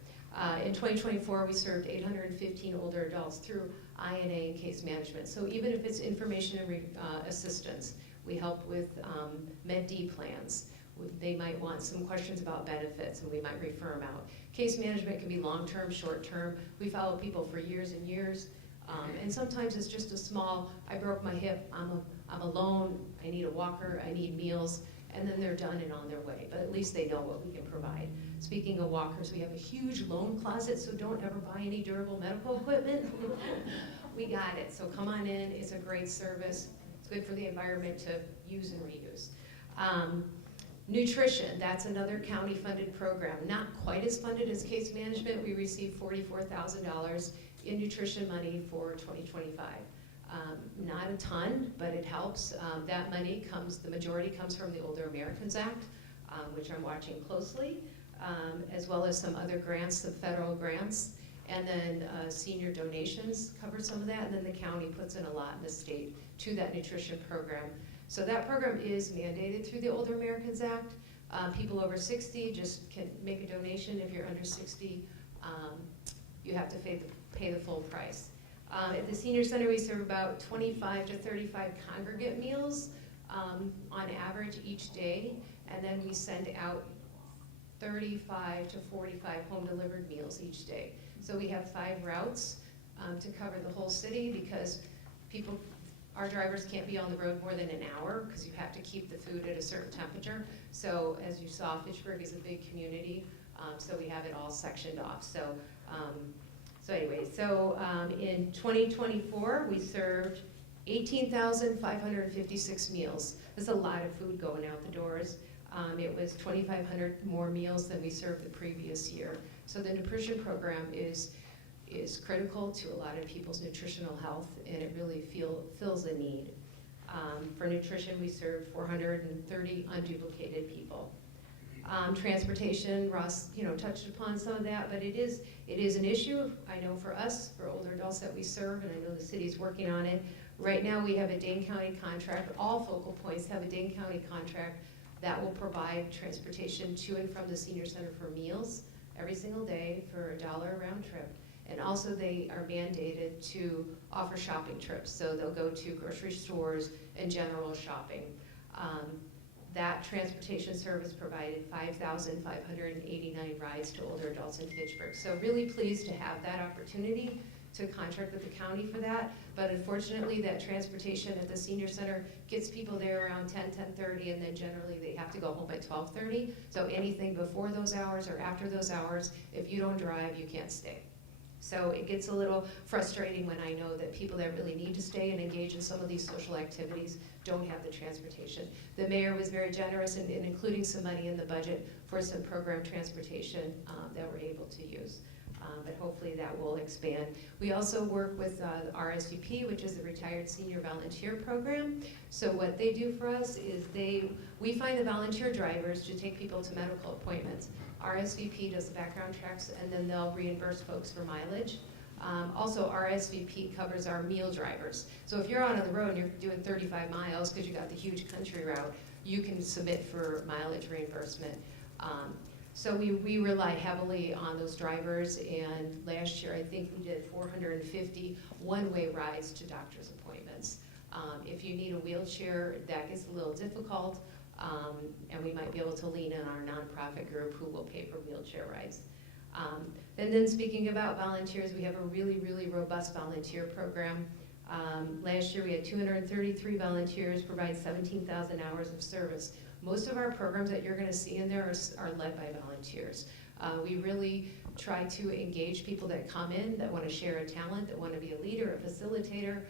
In 2024, we served 815 older adults through INA and case management. So even if it's information and assistance, we help with Med D plans. They might want some questions about benefits, and we might refer them out. Case management can be long-term, short-term. We follow people for years and years, and sometimes it's just a small, I broke my hip, I'm alone, I need a walker, I need meals, and then they're done and on their way. But at least they know what we can provide. Speaking of walkers, we have a huge loan closet, so don't ever buy any durable medical equipment. We got it, so come on in, it's a great service. It's good for the environment to use and reuse. Nutrition, that's another county-funded program. Not quite as funded as case management. We received $44,000 in nutrition money for 2025. Not a ton, but it helps. That money the majority comes from the Older Americans Act, which I'm watching closely, as well as some other grants, the federal grants. And then senior donations cover some of that, and then the county puts in a lot in the state to that nutrition program. So that program is mandated through the Older Americans Act. People over 60 just can make a donation. If you're under 60, you have to pay the full price. At the senior center, we serve about 25 to 35 congregate meals on average each day, and then we send out 35 to 45 home-delivered meals each day. So we have 5 routes to cover the whole city because people our drivers can't be on the road more than an hour because you have to keep the food at a certain temperature. So as you saw, Fitchburg is a big community, so we have it all sectioned off. So in 2024, we served 18,556 meals. There's a lot of food going out the doors. It was 2,500 more meals than we served the previous year. So the nutrition program is critical to a lot of people's nutritional health, and it really fills a need. For nutrition, we served 430 unduplicated people. Transportation, Ross, touched upon some of that, but it is an issue, I know, for us, for older adults that we serve, and I know the city's working on it. Right now, we have a Dane County contract. All focal points have a Dane County contract that will provide transportation to and from the senior center for meals every single day for $1 a round trip. And also they are mandated to offer shopping trips. So they'll go to grocery stores and general shopping. That transportation service provided 5,589 rides to older adults in Fitchburg. So really pleased to have that opportunity to contract with the county for that. But unfortunately, that transportation at the senior center gets people there around 10:30, and then generally they have to go home at 12:30. So anything before those hours or after those hours, if you don't drive, you can't stay. So it gets a little frustrating when I know that people that really need to stay and engage in some of these social activities don't have the transportation. The mayor was very generous in including some money in the budget for some program transportation that we're able to use. But hopefully that will expand. We also work with RSVP, which is the Retired Senior Volunteer Program. So what they do for us is we find the volunteer drivers to take people to medical appointments. RSVP does the background checks, and then they'll reimburse folks for mileage. Also, RSVP covers our meal drivers. So if you're out on the road and you're doing 35 miles because you got the huge country route, you can submit for mileage reimbursement. So we rely heavily on those drivers, and last year I think we did 450 one-way rides to doctor's appointments. If you need a wheelchair, that gets a little difficult, and we might be able to lean on our nonprofit group who will pay for wheelchair rides. And then speaking about volunteers, we have a really, really robust volunteer program. Last year we had 233 volunteers provide 17,000 hours of service. Most of our programs that you're going to see in there are led by volunteers. We really try to engage people that come in, that want to share a talent, that want to be a leader, a facilitator,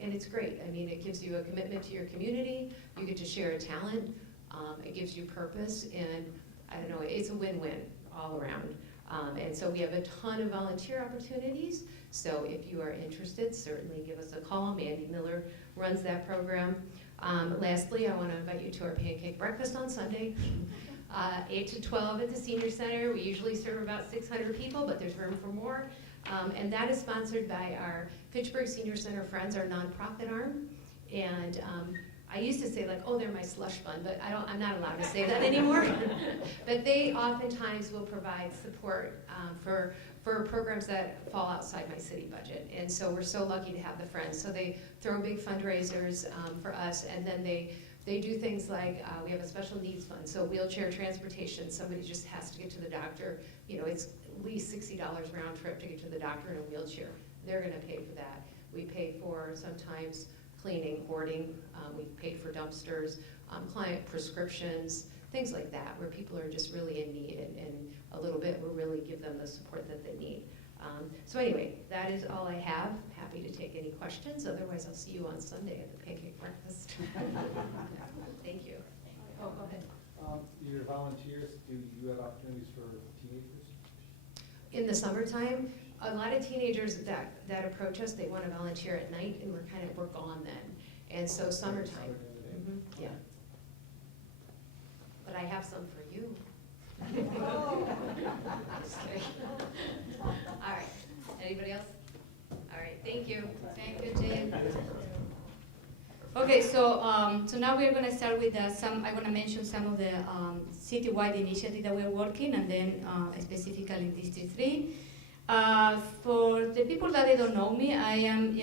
and it's great. I mean, it gives you a commitment to your community, you get to share a talent, it gives you purpose, and I don't know, it's a win-win all around. And so we have a ton of volunteer opportunities, so if you are interested, certainly give us a call. Mandy Miller runs that program. Lastly, I want to invite you to our pancake breakfast on Sunday, 8 to 12 at the Senior Center. We usually serve about 600 people, but there's room for more. And that is sponsored by our Fitchburg Senior Center Friends, our nonprofit arm. And I used to say, like, oh, they're my slush fund, but I'm not allowed to say that anymore. But they oftentimes will provide support for programs that fall outside my city budget. And so we're so lucky to have the Friends. So they throw big fundraisers for us, and then they do things like, we have a special needs fund, so wheelchair transportation, somebody just has to get to the doctor, it's at least $60 round trip to get to the doctor in a wheelchair. They're gonna pay for that. We pay for sometimes cleaning, hoarding, we've paid for dumpsters, client prescriptions, things like that, where people are just really in need, and a little bit will really give them the support that they need. So anyway, that is all I have. Happy to take any questions. Otherwise, I'll see you on Sunday at the pancake breakfast. Thank you. Oh, go ahead. Your volunteers, do you have opportunities for teenagers? In the summertime, a lot of teenagers that approach us, they want to volunteer at night, and we're gone then. And so summertime. Yeah. But I have some for you. Just kidding. All right. Anybody else? All right. Thank you. Thank you, Jane. Okay, so now we're going to start with I want to mention some of the citywide initiatives that we're working, and then specifically in District 3. For the people that they don't know me, I am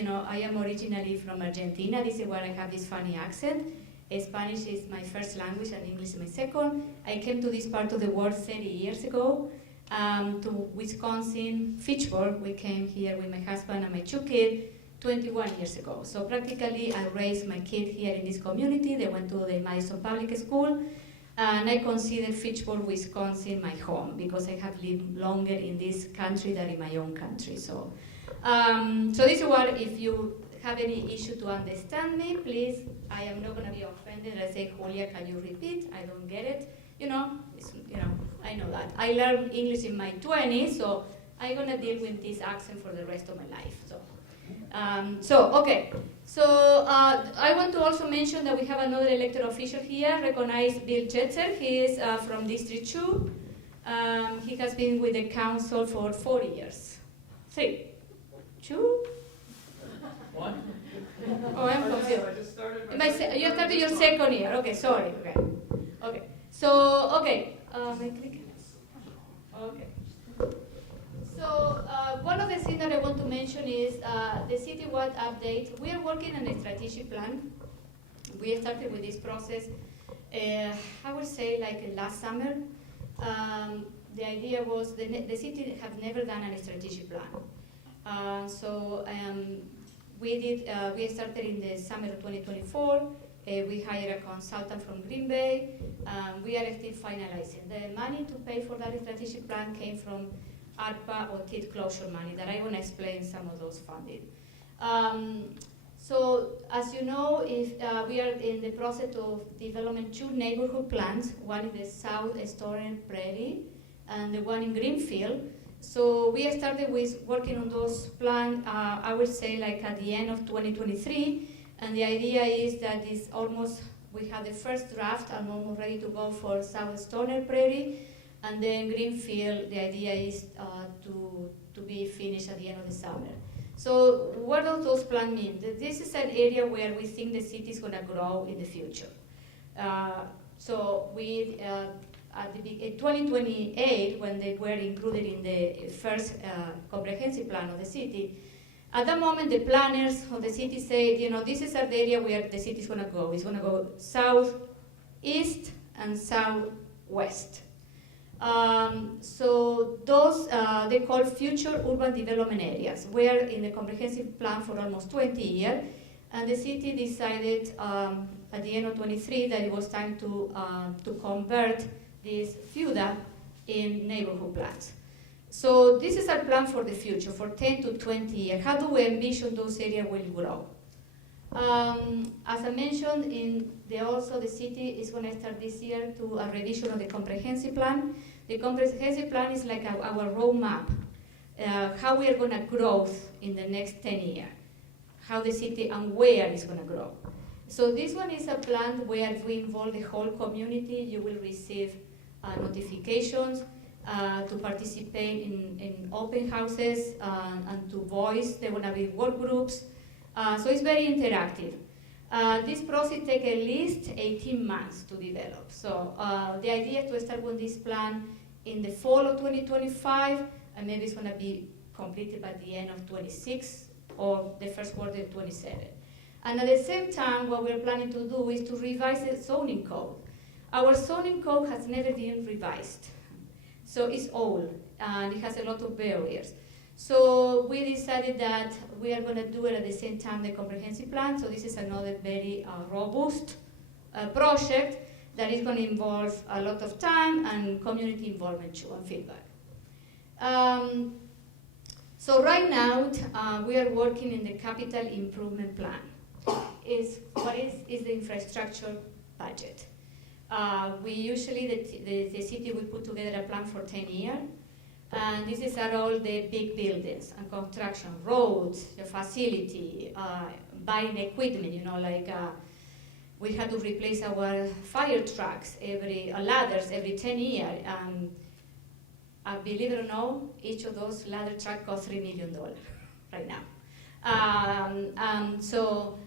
originally from Argentina. This is where I have this funny accent. Spanish is my first language and English is my second. I came to this part of the world 30 years ago, to Wisconsin, Fitchburg. We came here with my husband and my 2 kids 21 years ago. So practically I raised my kid here in this community. They went to the Madison Public School. And I consider Fitchburg, Wisconsin my home because I have lived longer in this country than in my own country. So, so this is what, if you have any issue to understand me, please, I am not going to be offended. I say, Julia, can you repeat? I don't get it. You know, I know that. I learned English in my 20s, so I'm going to deal with this accent for the rest of my life. Okay. So I want to also mention that we have another elected official here, recognized Bill Jetzer. He is from District 2. He has been with the council for 40 years. 3? 2? 1? Oh, I'm confused. I just started You started your second year. Okay, sorry. Okay. So, okay. Okay. So one of the things that I want to mention is the citywide update. We are working on a strategic plan. We started with this process, I would say like last summer. The idea was the city have never done a strategic plan. We started in the summer of 2024. We hired a consultant from Green Bay. We are still finalizing. The money to pay for that strategic plan came from ARPA or TID closure money that I want to explain some of those funding. So as you know, if we are in the process of developing 2 neighborhood plans, one in the South Eastern Prairie and the one in Greenfield. So we started with working on those plans, I would say like at the end of 2023, and the idea is that we have the first draft and almost ready to go for South Eastern Prairie. And then Greenfield, the idea is to be finished at the end of the summer. So what do those plans mean? This is an area where we think the city is going to grow in the future. So we, in 2028, when they were included in the first comprehensive plan of the city, at that moment the planners of the city said, this is the area where the city is going to go. It's going to go southeast and southwest. So those they call future urban development areas. We are in the comprehensive plan for almost 20 years, and the city decided at the end of 23 that it was time to convert this FUDA in neighborhood plans. So this is our plan for the future, for 10 to 20 years. How do we envision those areas will grow? As I mentioned, also the city is going to start this year to a revision of the comprehensive plan. The comprehensive plan is like our roadmap, how we are going to grow in the next 10 years, how the city and where it's going to grow. So this one is a plan where we involve the whole community. You will receive notifications to participate in open houses and to voice. There will be work groups. So it's very interactive. This process takes at least 18 months to develop. So the idea is to start with this plan in the fall of 2025, and maybe it's going to be completed by the end of 26 or the first quarter of 27. And at the same time, what we're planning to do is to revise the zoning code. Our zoning code has never been revised. So it's old, and it has a lot of barriers. So we decided that we are going to do it at the same time the comprehensive plan. So this is another very robust project that is going to involve a lot of time and community involvement too and feedback. So right now we are working in the capital improvement plan. What is the infrastructure budget? We usually, the city will put together a plan for 10 years. And this is all the big buildings and construction, roads, the facility, buying equipment, we had to replace our fire trucks, ladders every 10 years. Believe it or not, each of those ladder trucks costs $3 million right now. So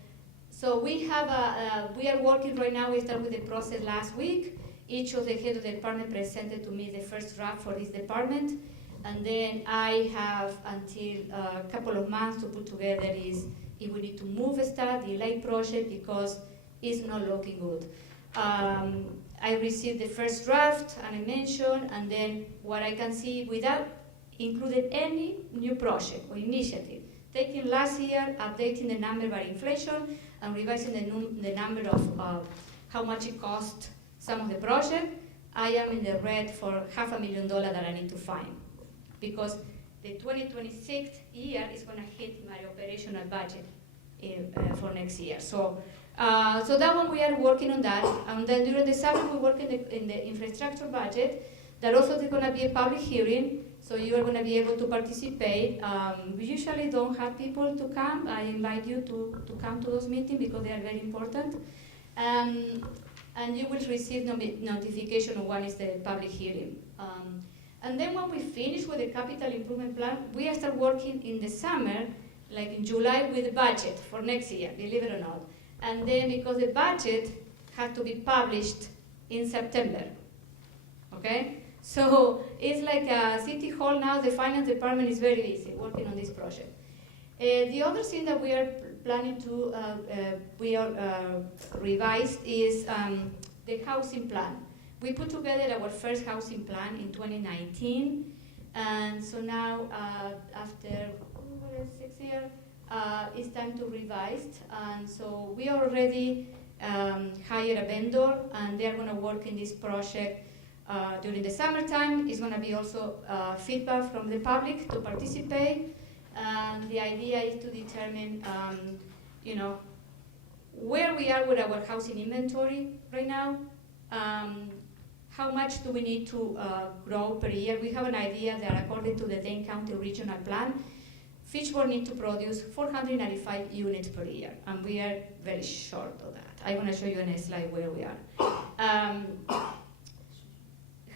we are working right now. We started with the process last week. Each of the head of the department presented to me the first draft for this department. And then I have until a couple of months to put together if we need to move delay project because it's not looking good. I received the first draft, and I mentioned, and then what I can see without including any new project or initiative, taking last year, updating the number by inflation, and revising the number of how much it cost some of the project. I am in the red for $500,000 that I need to find, because the 2026 year is going to hit my operational budget for next year. So that one we are working on that, and then during the summer we work in the infrastructure budget. That also is going to be a public hearing, so you are going to be able to participate. We usually don't have people to come. I invite you to come to those meetings because they are very important. And you will receive notification of when is the public hearing. And then when we finish with the capital improvement plan, we start working in the summer, like in July, with the budget for next year, believe it or not. And then because the budget had to be published in September, okay? So it's like City Hall now, the finance department is very busy working on this project. The other thing that we are planning to revise is the housing plan. We put together our first housing plan in 2019, and so now after 6 years, it's time to revise. And so we already hired a vendor, and they're going to work in this project during the summertime. It's going to be also feedback from the public to participate. And the idea is to determine, where we are with our housing inventory right now. How much do we need to grow per year? We have an idea that according to the Dane County Regional Plan, Fitchburg needs to produce 495 units per year, and we are very short of that. I'm going to show you in a slide where we are.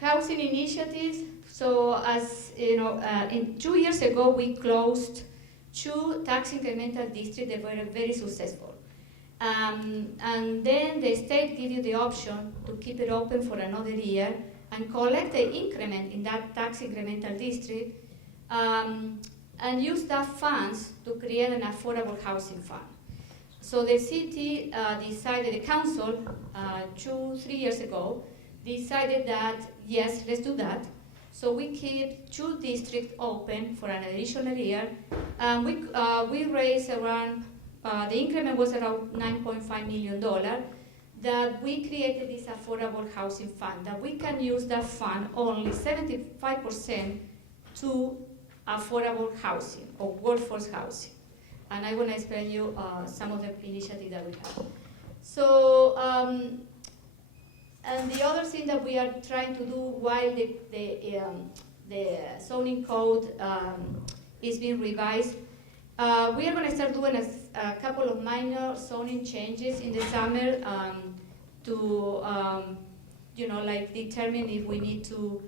Housing initiatives. So as you know, 2 years ago, we closed 2 tax incremental districts that were very successful. And then the state gives you the option to keep it open for another year and collect the increment in that tax incremental district and use that funds to create an affordable housing fund. So the city decided, the council 2-3 years ago, decided that, yes, let's do that. So we keep 2 districts open for an additional year. We raised around, the increment was around $9.5 million, that we created this affordable housing fund, that we can use that fund only 75% to affordable housing or workforce housing. And I want to explain you some of the initiatives that we have. So, and the other thing that we are trying to do while the zoning code is being revised, we are going to start doing a couple of minor zoning changes in the summer to, like determine if we need to,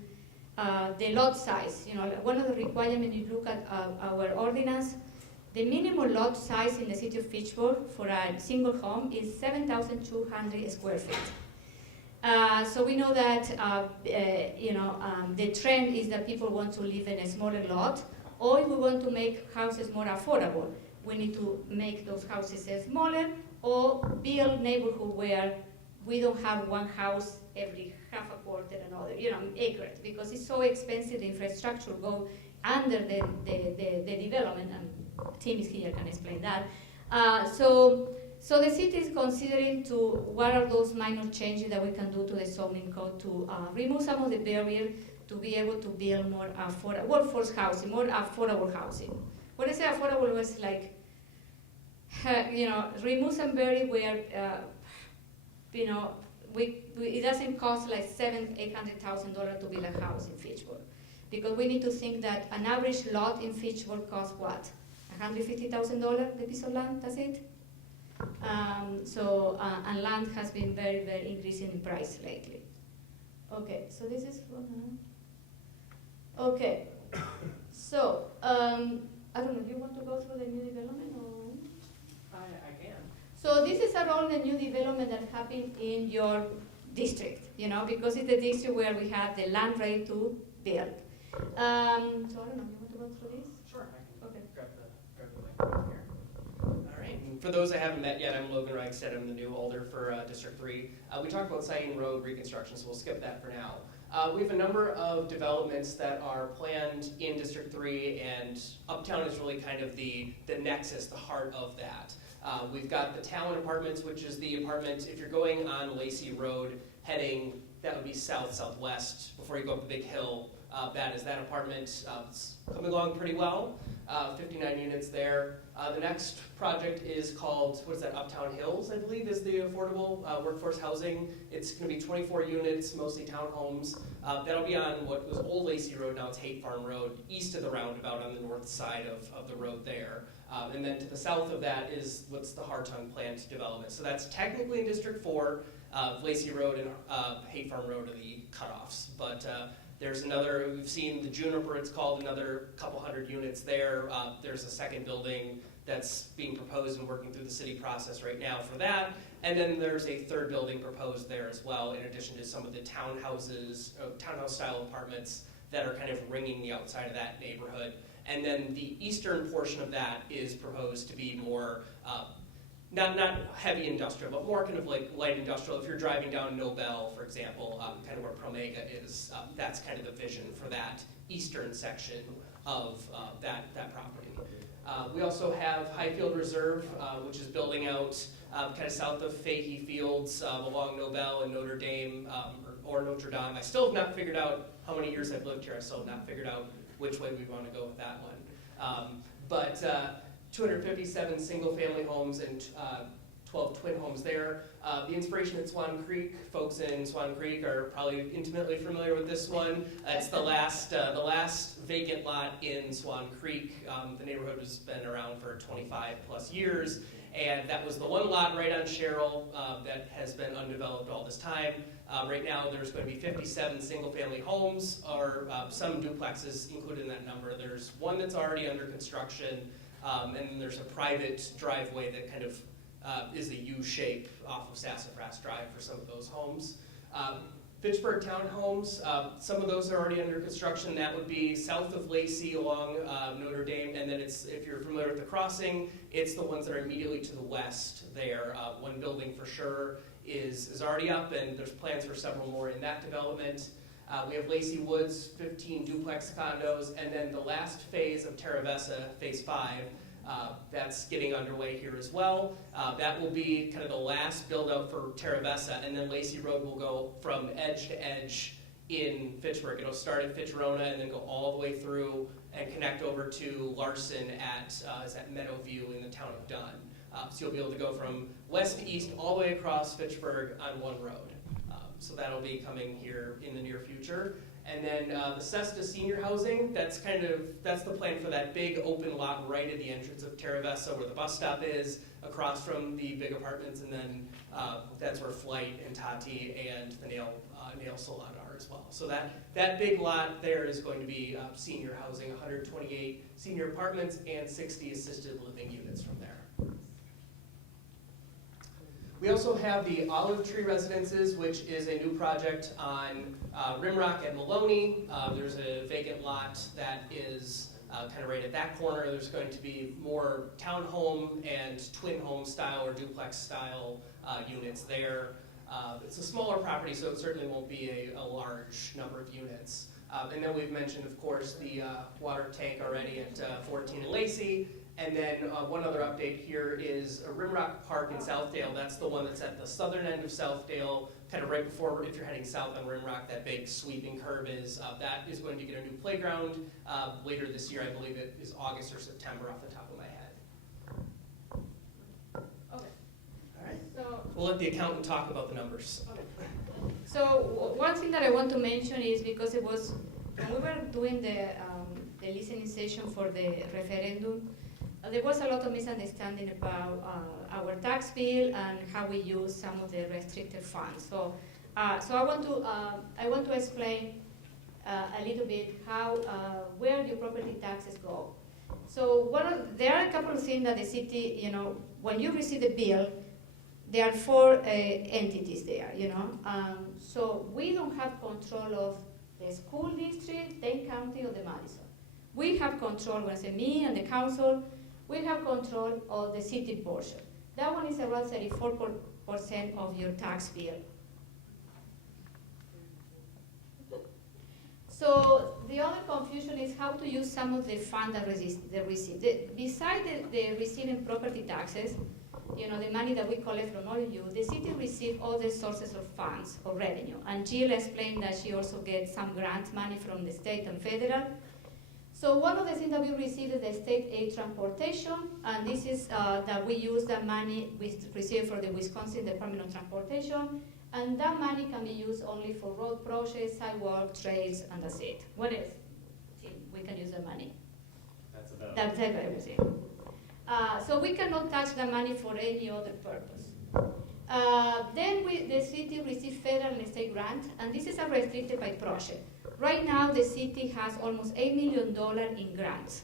the lot size. One of the requirements, you look at our ordinance, the minimum lot size in the city of Fitchburg for a single home is 7,200 square feet. So we know that the trend is that people want to live in a smaller lot, or if we want to make houses more affordable, we need to make those houses smaller or build neighborhood where we don't have one house every half a quarter another, acres, because it's so expensive, the infrastructure go under the development, and Tim is here, can explain that. So the city is considering what are those minor changes that we can do to the zoning code to remove some of the barriers to be able to build more affordable workforce housing, more affordable housing. When I say affordable, it's like, remove some barriers where, it doesn't cost like $700,000-$800,000 to build a house in Fitchburg. Because we need to think that an average lot in Fitchburg costs what? $150,000 the piece of land, that's it? And land has been very, very increasing in price lately. Okay, so this is one. Okay, so I don't know, do you want to go through the new development or? I can. So this is all the new development that happened in your district, because it's the district where we have the land ready to build. So I don't know, you want to go through this? Sure, I can Okay. grab the microphone here. All right, and for those I haven't met yet, I'm Logan Reichstead. I'm the new alder for District 3. We talked about siding road reconstruction, so we'll skip that for now. We have a number of developments that are planned in District 3, and Uptown is really kind of the nexus, the heart of that. We've got the Talon Apartments, which is the apartment, if you're going on Lacey Road, heading, that would be south-southwest, before you go up the big hill. That is that apartment. It's coming along pretty well, 59 units there. The next project is called, what is that, Uptown Hills, I believe, is the affordable workforce housing. It's going to be 24 units, mostly townhomes. That'll be on what was Old Lacey Road, now it's Haight Farm Road, east of the roundabout on the north side of the road there. And then to the south of that is what's the Hartung plant development. So that's technically in District 4. Lacey Road and Haight Farm Road are the cutoffs. But there's another, we've seen the Juniper, it's called, another couple hundred units there. There's a second building that's being proposed and working through the city process right now for that. And then there's a third building proposed there as well, in addition to some of the townhouses, townhouse-style apartments that are kind of ringing the outside of that neighborhood. And then the eastern portion of that is proposed to be more, not heavy industrial, but more kind of like light industrial. If you're driving down Nobel, for example, kind of where Promega is, that's kind of the vision for that eastern section of that property. We also have Highfield Reserve, which is building out kind of south of Fahey Fields along Nobel and Notre Dame, or Notre Dame. I still have not figured out how many years I've lived here. I still have not figured out which way we want to go with that one. But 257 single-family homes and 12 twin homes there. The inspiration at Swan Creek, folks in Swan Creek are probably intimately familiar with this one. It's the last vacant lot in Swan Creek. The neighborhood has been around for 25 plus years, and that was the one lot right on Sherrill that has been undeveloped all this time. Right now there's going to be 57 single-family homes, or some duplexes included in that number. There's one that's already under construction, and there's a private driveway that kind of is a U-shape off of Sassafras Drive for some of those homes. Fitchburg Townhomes, some of those are already under construction. That would be south of Lacey along Notre Dame, and then it's, if you're familiar with the crossing, it's the ones that are immediately to the west there. One building for sure is already up, and there's plans for several more in that development. We have Lacey Woods, 15 duplex condos, and then the last phase of Terra Vesa, phase 5, that's getting underway here as well. That will be kind of the last build out for Terra Vesa, and then Lacey Road will go from edge to edge in Fitchburg. It'll start at Fitcherona and then go all the way through and connect over to Larson at Meadowview in the town of Dunn. So you'll be able to go from west to east all the way across Fitchburg on one road. So that'll be coming here in the near future. And then the Cesta Senior Housing, that's the plan for that big open lot right at the entrance of Terra Vesa where the bus stop is, across from the big apartments, and then that's where Flight and Tati and the nail salon are as well. So that big lot there is going to be senior housing, 128 senior apartments and 60 assisted living units from there. We also have the Olive Tree Residences, which is a new project on Rimrock and Maloney. There's a vacant lot that is kind of right at that corner. There's going to be more townhome and twin home style or duplex style units there. It's a smaller property, so it certainly won't be a large number of units. And then we've mentioned, of course, the water tank already at 14 and Lacey. And then one other update here is Rimrock Park in Southdale. That's the one that's at the southern end of Southdale, kind of right before, if you're heading south on Rimrock, that big sweeping curve is. That is going to get a new playground later this year. I believe it is August or September off the top of my head. Okay. All right. So we'll let the accountant talk about the numbers. okay. So one thing that I want to mention is, because it was, when we were doing the listening session for the referendum, there was a lot of misunderstanding about our tax bill and how we use some of the restricted funds. So I want to explain a little bit how where your property taxes go. So there are a couple of things that the city, when you receive the bill, there are 4 entities there, so we don't have control of the school district, Dane County, or the Madison. We have control, when I say me and the council, we have control of the city portion. That one is around 34% of your tax bill. So the other confusion is how to use some of the funds that they receive. Besides the receiving property taxes, the money that we collect from all of you, the city receives other sources of funds or revenue. And Jill explained that she also gets some grant money from the state and federal. So one of the things that we receive is the state aid transportation, and this is that we use that money we receive from the Wisconsin Department of Transportation, and that money can be used only for road projects, sidewalk, trails, and that's it. What else? We can use the money. That's everything. So we cannot touch the money for any other purpose. Then the city receives federal and state grant, and this is a restricted by project. Right now, the city has almost $8 million in grants.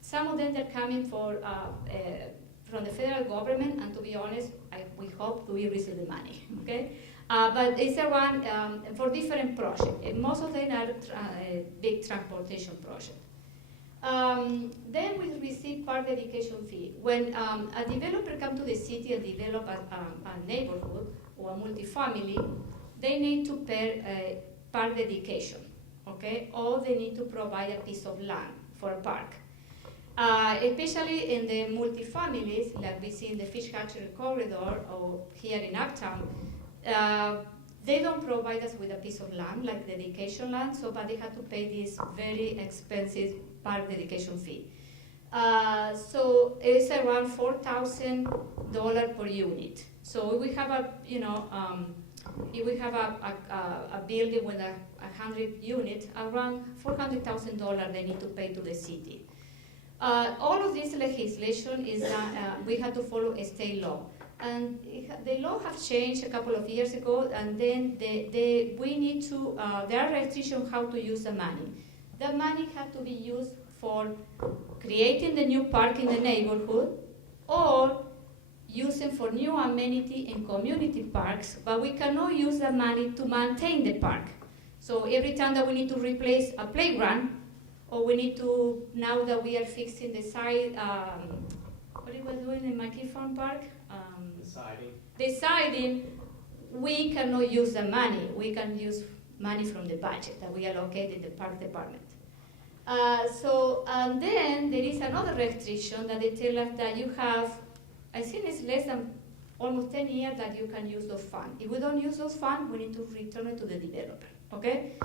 Some of them are coming from the federal government, and to be honest, we hope we receive the money, okay? But it's around for different projects. Most of them are big transportation projects. Then we receive part dedication fee. When a developer comes to the city and develop a neighborhood or a multifamily, they need to pay a park dedication, okay? Or they need to provide a piece of land for a park. Especially in the multifamilies, like we see in the fish hatchery corridor or here in Uptown, they don't provide us with a piece of land, like dedication land, but they have to pay this very expensive park dedication fee. So it's around $4,000 per unit. So if we have a building with 100 units, around $400,000 they need to pay to the city. All of this legislation is we have to follow a state law. And the law has changed a couple of years ago, and then we need to, there are restrictions how to use the money. The money has to be used for creating the new park in the neighborhood, or using for new amenity in community parks, but we cannot use the money to maintain the park. So every time that we need to replace a playground, or we need to, now that we are fixing the side, what are we doing in McKee Farm Park? The siding, we cannot use the money. We can use money from the budget that we allocate in the park department. And then there is another restriction that they tell us that you have, I think it's less than almost 10 years that you can use those funds. If we don't use those funds, we need to return it to the developer, okay?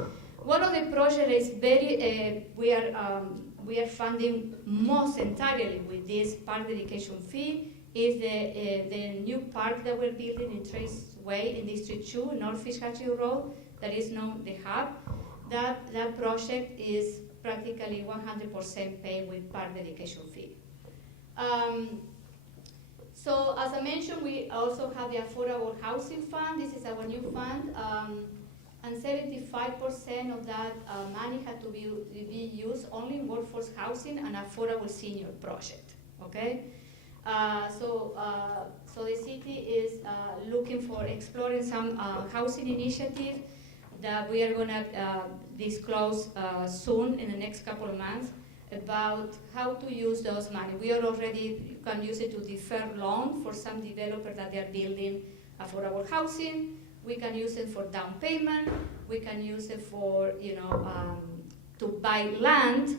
One of the projects is very, we are funding most entirely with this park dedication fee, is the new park that we're building in Trace Way in District 2, North Fish Hatchery Road, that is known the hub. That project is practically 100% paid with park dedication fee. So as I mentioned, we also have the Affordable Housing Fund. This is our new fund. And 75% of that money had to be used only in workforce housing and affordable senior project, okay? So the city is looking for exploring some housing initiative that we are gonna disclose soon in the next couple of months about how to use those money. We are already, you can use it to defer loan for some developers that they are building affordable housing. We can use it for down payment. We can use it for, to buy land.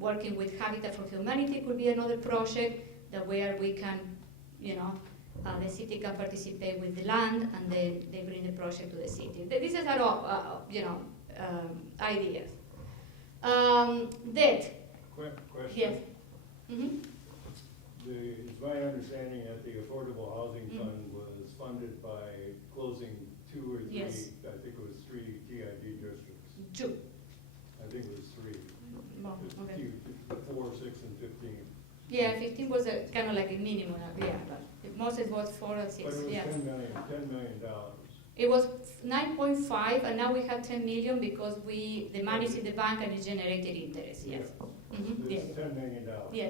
Working with Habitat for Humanity could be another project that where we can, the city can participate with the land, and then they bring the project to the city. This is our, ideas. Debt. Quick question. Yes. Mm-hmm. It's my understanding that the Affordable Housing Fund was funded by closing 2 or 3, Yes. I think it was 3 TID districts. 2. I think it was 3. Well, okay. 4, 6, and 15. Yeah, 15 was kind of like a minimum, yeah, but most it was 4 or 6, But it was yeah. $10 million. It was 9.5, and now we have 10 million because the money is in the bank and it generated interest, yes. Yeah. Mm-hmm. It's Yeah. $10 million. Yeah.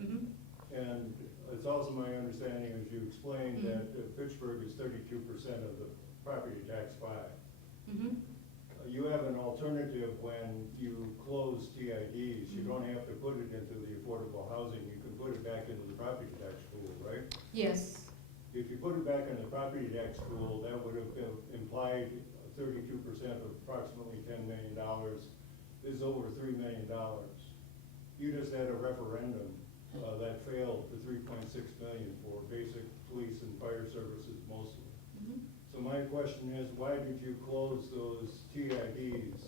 Mm-hmm. And it's also my understanding, as you explained, that Pittsburgh is 32% of the property tax pie. Mm-hmm. You have an alternative when you close TIDs. You don't have to put it into the affordable housing. You can put it back into the property tax pool, right? Yes. If you put it back in the property tax pool, that would have implied 32% of approximately $10 million is over $3 million. You just had a referendum that failed for $3.6 million for basic police and fire services mostly. Mhm. So my question is, why did you close those TIDs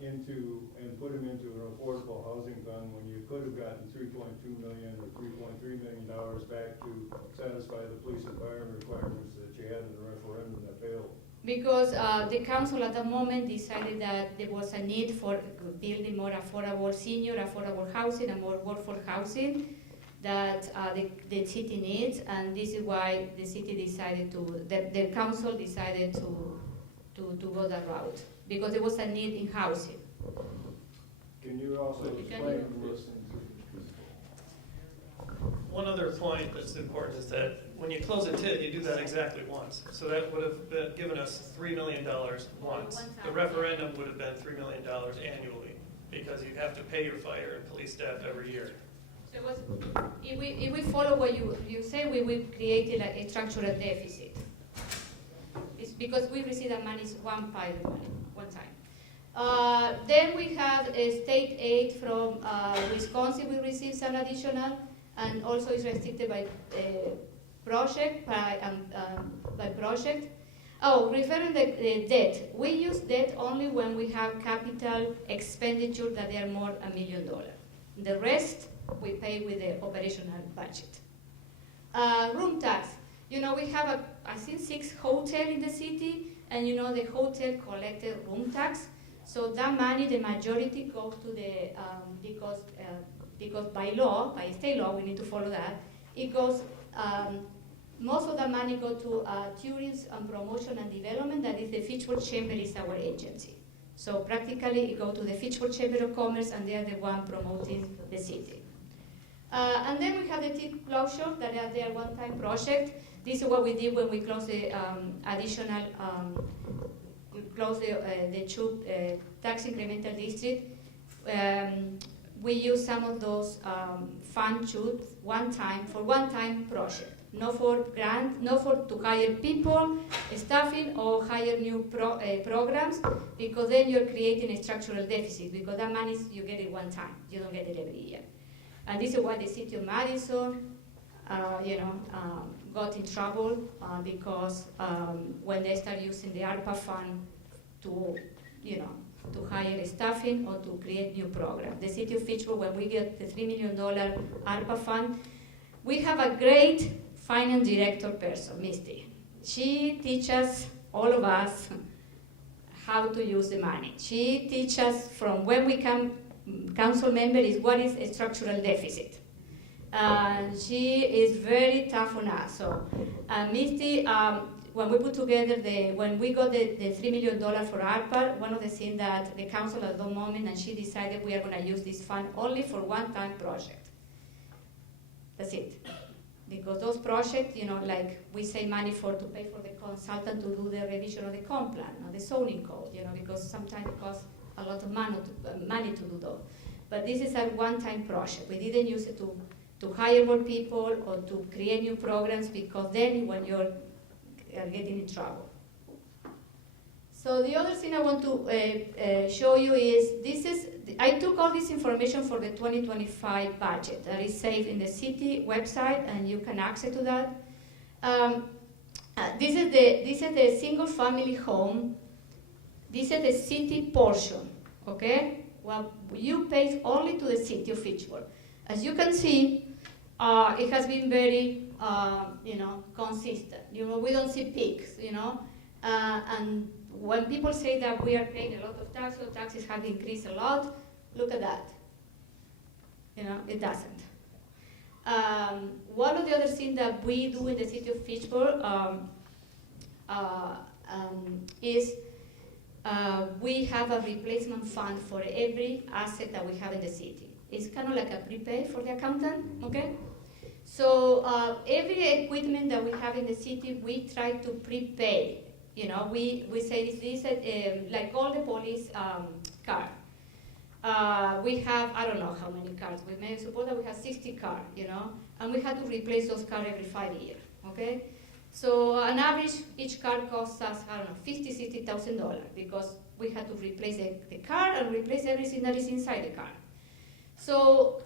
and put them into an affordable housing fund when you could have gotten $3.2 million or $3.3 million back to satisfy the police and fire requirements that you had in the referendum that failed? Because the council at the moment decided that there was a need for building more affordable senior, affordable housing, and more workforce housing that the city needs, and this is why the city decided the council decided to go that route, because there was a need in housing. Can you also explain this? One other point that's important is that when you close a TID, you do that exactly once. So that would have given us $3 million once. The referendum would have been $3 million annually, because you have to pay your fire and police staff every year. So if we follow what you say, we will create a structural deficit. It's because we receive that money one time. Then we have a state aid from Wisconsin. We receive some additional, and also is restricted by project. Oh, referring the debt, we use debt only when we have capital expenditure that they are more $1 million. The rest we pay with the operational budget. Room tax. We have I think 6 hotels in the city, and the hotel collected room tax. So that money, the majority goes to the because by state law, we need to follow that. It goes. Most of the money go to tourism and promotion and development. That is the Fitchburg Chamber is our agency. So practically, it goes to the Fitchburg Chamber of Commerce, and they are the one promoting the city. And then we have the TID closure, that are their one-time project. This is what we did when we closed the additional, the two tax incremental district. We use some of those funds for one-time project. Not for grant, not for to hire people, staffing, or hire new programs, because then you're creating a structural deficit, because that money you get it one time, you don't get it every year. And this is why the city of Madison, got in trouble because when they start using the ARPA fund to hire staffing or to create new programs. The city of Fitchburg, when we get the $3 million ARPA fund, we have a great finance director person, Misty. She teaches all of us how to use the money. She teaches us from when we come council member is what is a structural deficit. She is very tough on us. So Misty, when we put together when we got the $3 million for ARPA, one of the things that the council at the moment, and she decided we are going to use this fund only for one-time project. That's it. Because those projects, like we save money to pay for the consultant to do the revision of the comp plan, or the zoning code, because sometimes it costs a lot of money to do those. But this is a one-time project. We didn't use it to hire more people or to create new programs, because then when you're getting in trouble. So the other thing I want to show you is I took all this information for the 2025 budget that is saved in the city website, and you can access to that. This is the single family home. This is the city portion, okay? Well, you pay only to the city of Fitchburg. As you can see, it has been very, consistent. We don't see peaks, and when people say that we are paying a lot of taxes have increased a lot, look at that. It doesn't. One of the other things that we do in the city of Fitchburg is we have a replacement fund for every asset that we have in the city. It's kind of like a prepay for the accountant, okay? So every equipment that we have in the city, we try to prepay. We say this like all the police car. We have, I don't know how many cars. We may suppose that we have 60 cars, and we have to replace those cars every 5 years, okay? So on average, each car costs us, I don't know, $50,000, $60,000 because we had to replace the car and replace everything that is inside the car. So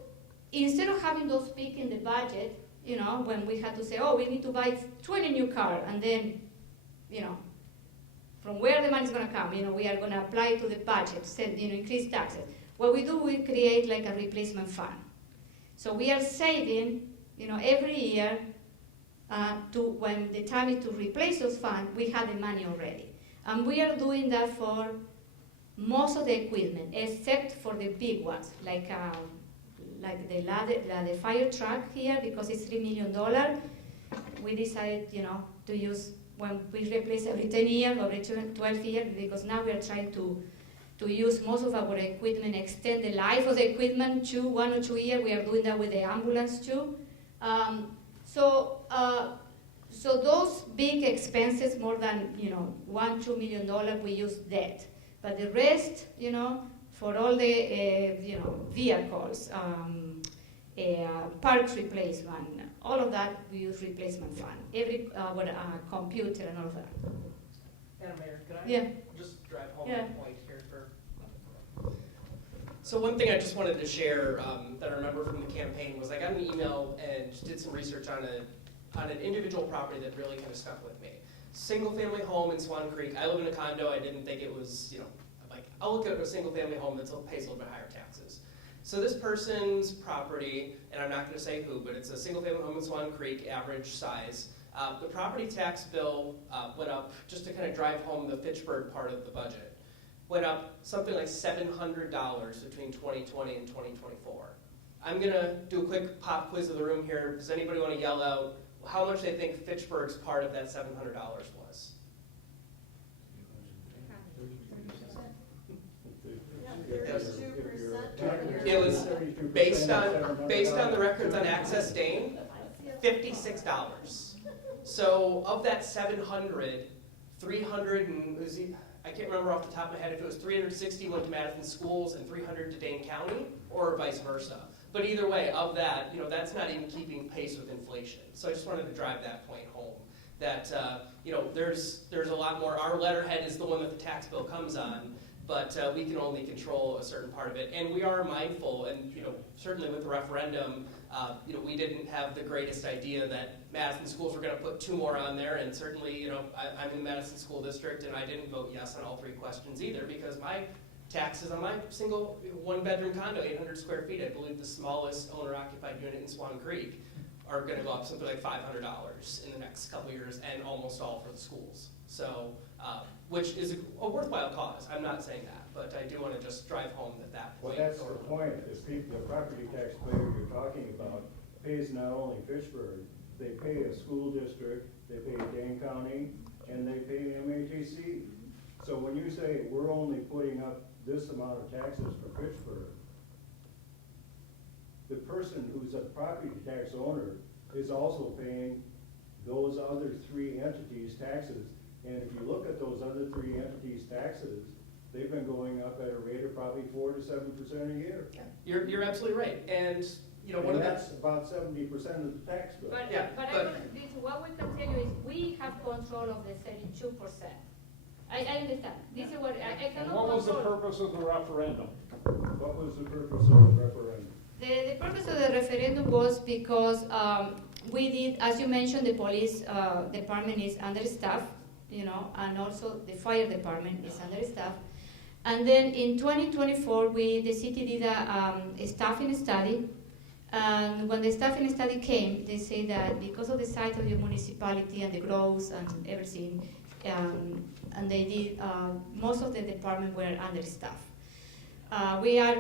instead of having those peaks in the budget, you know, when we had to say, oh, we need to buy 20 new cars, and then, you know, from where the money is going to come, you know, we are going to apply to the budget, send, you know, increase taxes. What we do, we create like a replacement fund. So we are saving, you know, every year to when the time is to replace those funds, we have the money already. And we are doing that for most of the equipment, except for the big ones, like the fire truck here, because it's $3 million. We decided, you know, to use when we replace every 10 years, every 12 years, because now we are trying to use most of our equipment, extend the life of the equipment to 1 or 2 years. We are doing that with the ambulance too. So those big expenses, more than, you know, $1-2 million, we use debt. But the rest, you know, for all the you know, vehicles, parts replacement, all of that we use replacement fund. Every computer and all of that. Madam Mayor, can I Yeah. just drive home Yeah. the point here for? So one thing I just wanted to share that I remember from the campaign was I got an email and did some research on an individual property that really kind of stuck with me. Single family home in Swan Creek. I live in a condo. I didn't think it was, you know, like, I'll look at a single family home that pays a little bit higher taxes. So this person's property, and I'm not going to say who, but it's a single family home in Swan Creek, average size. The property tax bill went up, just to kind of drive home the Fitchburg part of the budget, went up something like $700 between 2020 and 2024. I'm going to do a quick pop quiz of the room here. Does anybody want to yell out how much they think Fitchburg's part of that $700 was? It was based on the records on Access Dane, $56. So of that 700, 300 and I can't remember off the top of my head if it was 360 went to Madison schools and 300 to Dane County, or vice versa. But either way, of that, you know, that's not even keeping pace with inflation. So I just wanted to drive that point home. That you know, there's a lot more. Our letterhead is the one that the tax bill comes on, but we can only control a certain part of it. And we are mindful, and you know, certainly with the referendum, you know, we didn't have the greatest idea that Madison schools were going to put 2 more on there. And certainly, you know, I'm in the Madison School District, and I didn't vote yes on all 3 questions either, because my taxes on my single 1-bedroom condo, 800 square feet, I believe the smallest owner-occupied unit in Swan Creek, are going to go up something like $500 in the next couple of years, and almost all for the schools. So, which is a worthwhile cause. I'm not saying that, but I do want to just drive home that point. Well, that's the point. Is people, the property tax payer you're talking about pays not only Fitchburg, they pay a school district, they pay Dane County, and they pay MATC. So when you say we're only putting up this amount of taxes for Fitchburg, the person who's a property tax owner is also paying those other 3 entities' taxes. And if you look at those other 3 entities' taxes, they've been going up at a rate of probably 4 to 7% a year. Yeah, you're absolutely right. And you know, and that's about 70% of the tax bill. But, yeah, what we can tell you is we have control of the 32%. I understand. This is what I cannot What was the control. purpose of the referendum? What was the purpose of the referendum? The purpose of the referendum was because we did, as you mentioned, the police department is understaffed, you know, and also the fire department is understaffed. And then in 2024, the city did a staffing study. And when the staffing study came, they say that because of the size of your municipality and the growth and everything, and they did, most of the department were understaffed. We are,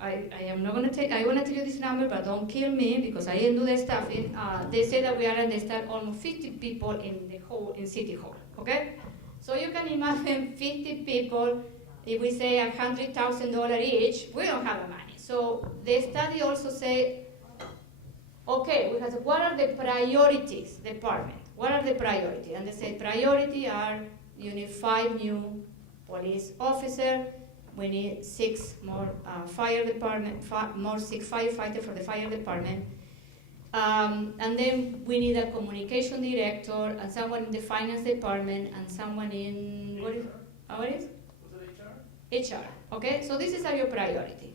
I am not going to take, I want to tell you this number, but don't kill me because I didn't do the staffing. They say that we are understaffed almost 50 people in City Hall, okay? So you can imagine 50 people, if we say $100,000 each, we don't have the money. So the study also say, okay, we have to, what are the priorities, department? What are the priorities? And they say priority are, you need 5 new police officers, we need 6 more fire department, 6 firefighters for the fire department. And then we need a communication director and someone in the finance department and someone in, what is? Was it HR? HR, okay? So this is your priority.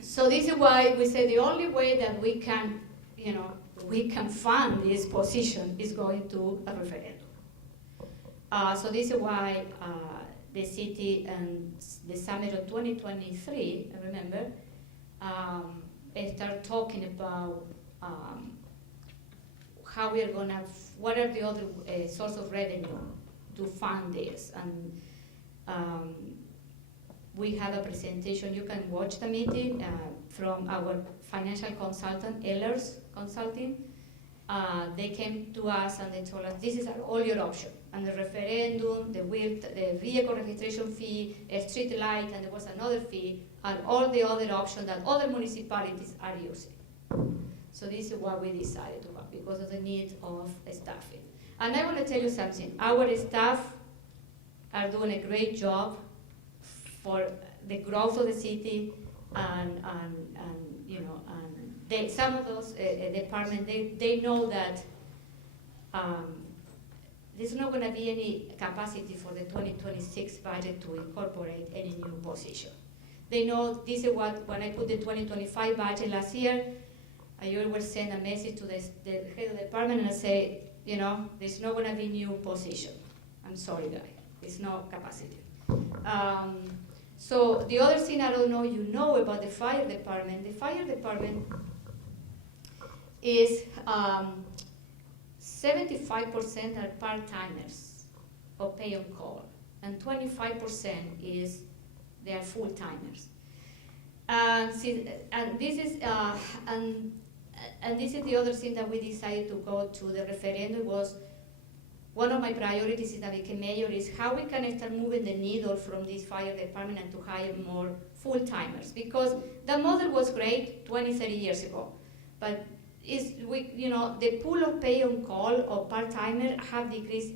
So this is why we say the only way that we can, we can fund this position is going to a referendum. So this is why the city and the summit of 2023, I remember, start talking about how we are gonna, what are the other source of revenue to fund this. And we have a presentation, you can watch the meeting from our financial consultant, Ehlers Consulting. They came to us and they told us, this is all your options. And the referendum, the vehicle registration fee, a street light, and there was another fee, and all the other options that other municipalities are using. So this is what we decided to have because of the need of staffing. And I want to tell you something. Our staff are doing a great job for the growth of the city, and some of those departments, they know that there's not going to be any capacity for the 2026 budget to incorporate any new position. They know this is what, when I put the 2025 budget last year, I always send a message to the head of the department and I say, there's not going to be new position. I'm sorry, guys, there's no capacity. So the other thing I don't know you know about the fire department. The fire department is 75% are part-timers or pay on call, and 25% is they are full-timers. And this is the other thing that we decided to go to the referendum was one of my priorities since I became mayor is how we can start moving the needle from this fire department and to hire more full-timers, because the model was great 20, 30 years ago, but the pool of pay on call or part-timer have decreased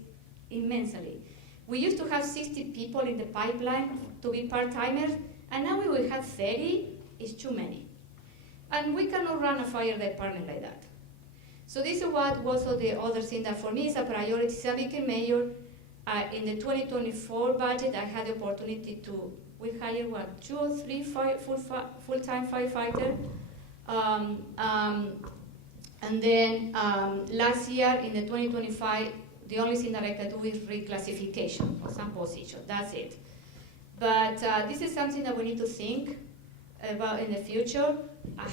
immensely. We used to have 60 people in the pipeline to be part-timers, and now we will have 30. It's too many. And we cannot run a fire department like that. So this is what was the other thing that for me is a priority. Since I became mayor, in the 2024 budget, I had the opportunity we hired 2 or 3 full-time firefighters. And then last year in the 2025, the only thing that I can do is reclassification of some position. That's it. But this is something that we need to think about in the future,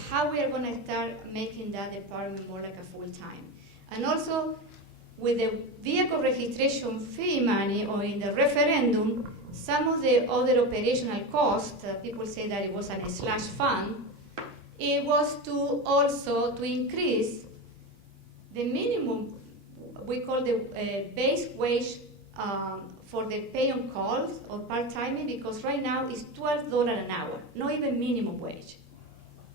how we are going to start making that department more like a full-time. And also, with the vehicle registration fee money or in the referendum, some of the other operational costs, people say that it was a slash fund, it was to also to increase the minimum, we call the base wage for the pay on calls or part-timing, because right now it's $12 an hour, not even minimum wage,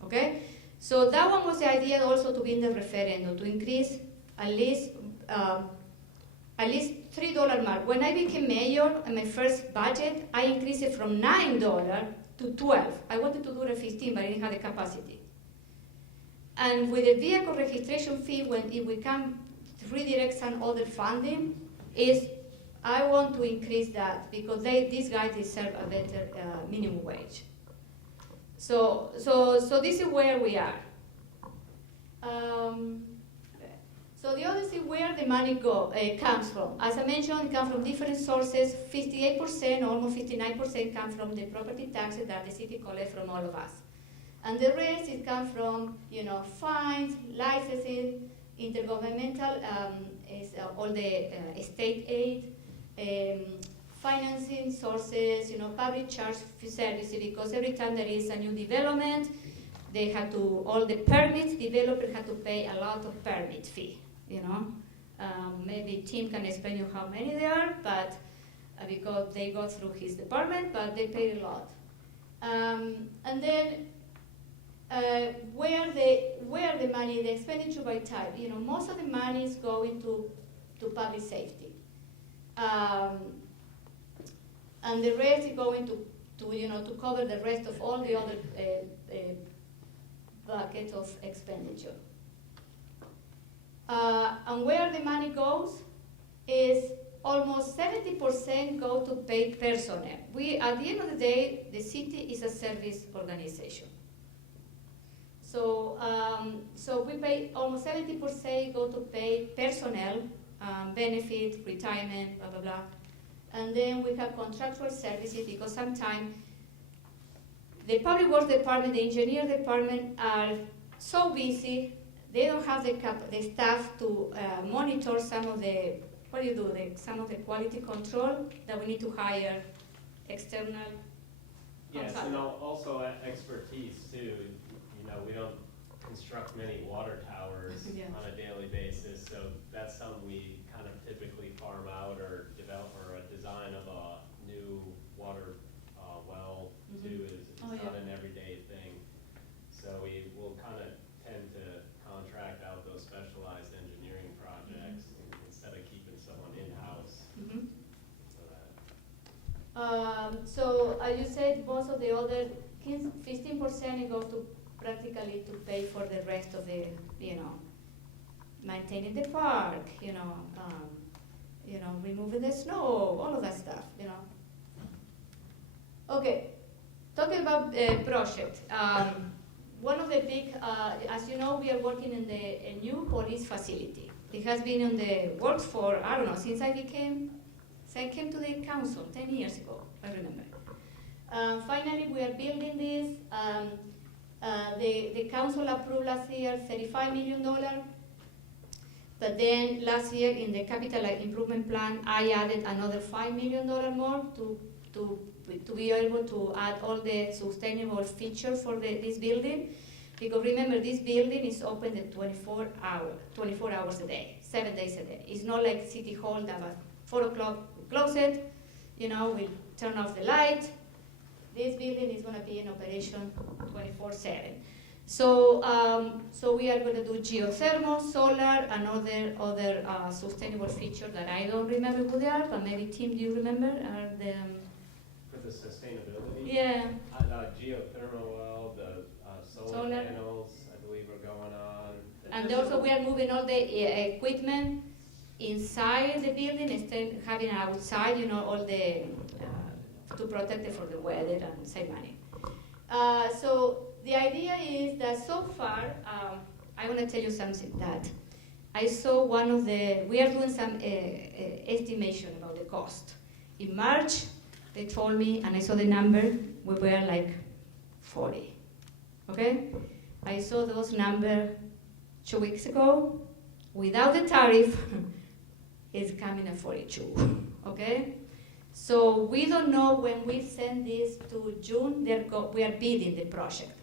okay? So that one was the idea also to be in the referendum, to increase at least $3 mark. When I became mayor in my first budget, I increased it from $9 to $12. I wanted to do it 15, but I didn't have the capacity. And with the vehicle registration fee, if we can redirect some other funding, I want to increase that because these guys deserve a better minimum wage. So this is where we are. So the other thing, where the money comes from. As I mentioned, it comes from different sources. 58%, almost 59% come from the property taxes that the city collects from all of us. And the rest, it comes from, fines, licensing, intergovernmental, all the state aid, financing sources, public charge services, because every time there is a new development, all the permits, developers have to pay a lot of permit fee, Maybe Tim can explain you how many there are, but because they go through his department, but they pay a lot. And then where the money, the expenditure by type, most of the money is going to public safety. And the rest is going to cover the rest of all the other bucket of expenditure. And where the money goes is almost 70% go to paid personnel. At the end of the day, the city is a service organization. So, so we pay almost 70% go to paid personnel, benefit, retirement, blah, blah, blah. And then we have contractual services because sometimes the public works department, the engineer department are so busy, they don't have the staff to monitor some of the, some of the quality control that we need to hire external Yes, consultants. and also expertise too. You know, we don't construct many water towers Yeah. on a daily basis, so that's something we kind of typically farm out or develop, or a design of a new water well too is not an everyday thing. So we will kind of tend to contract out those specialized engineering projects instead of keeping someone in-house. So you said most of the other 15% go to practically to pay for the rest of the, maintaining the park, removing the snow, all of that stuff, Okay, talking about project. One of the big, as you know, we are working in a new police facility. It has been in the works for, I don't know, since I came to the council 10 years ago, I remember. Finally, we are building this. The council approved last year $35 million. But then last year in the capital improvement plan, I added another $5 million more to be able to add all the sustainable features for this building. Because remember, this building is open 24 hours a day, 7 days a day. It's not like City Hall that at 4 o'clock we close it, we turn off the light. This building is going to be in operation 24/7. So, so we are going to do geothermal, solar, and other sustainable features that I don't remember who they are, but maybe Tim, do you remember? For the sustainability? Yeah. Geothermal well, the solar panels, I believe, are going on. And also we are moving all the equipment inside the building instead of having it outside, all the, to protect it from the weather and save money. So the idea is that so far, I want to tell you something that I saw we are doing some estimation about the cost. In March, they told me, and I saw the number, we were like 40, okay? I saw those numbers 2 weeks ago. Without the tariff, it's coming at 42, okay? So we don't know when we send this to June, we are bidding the project.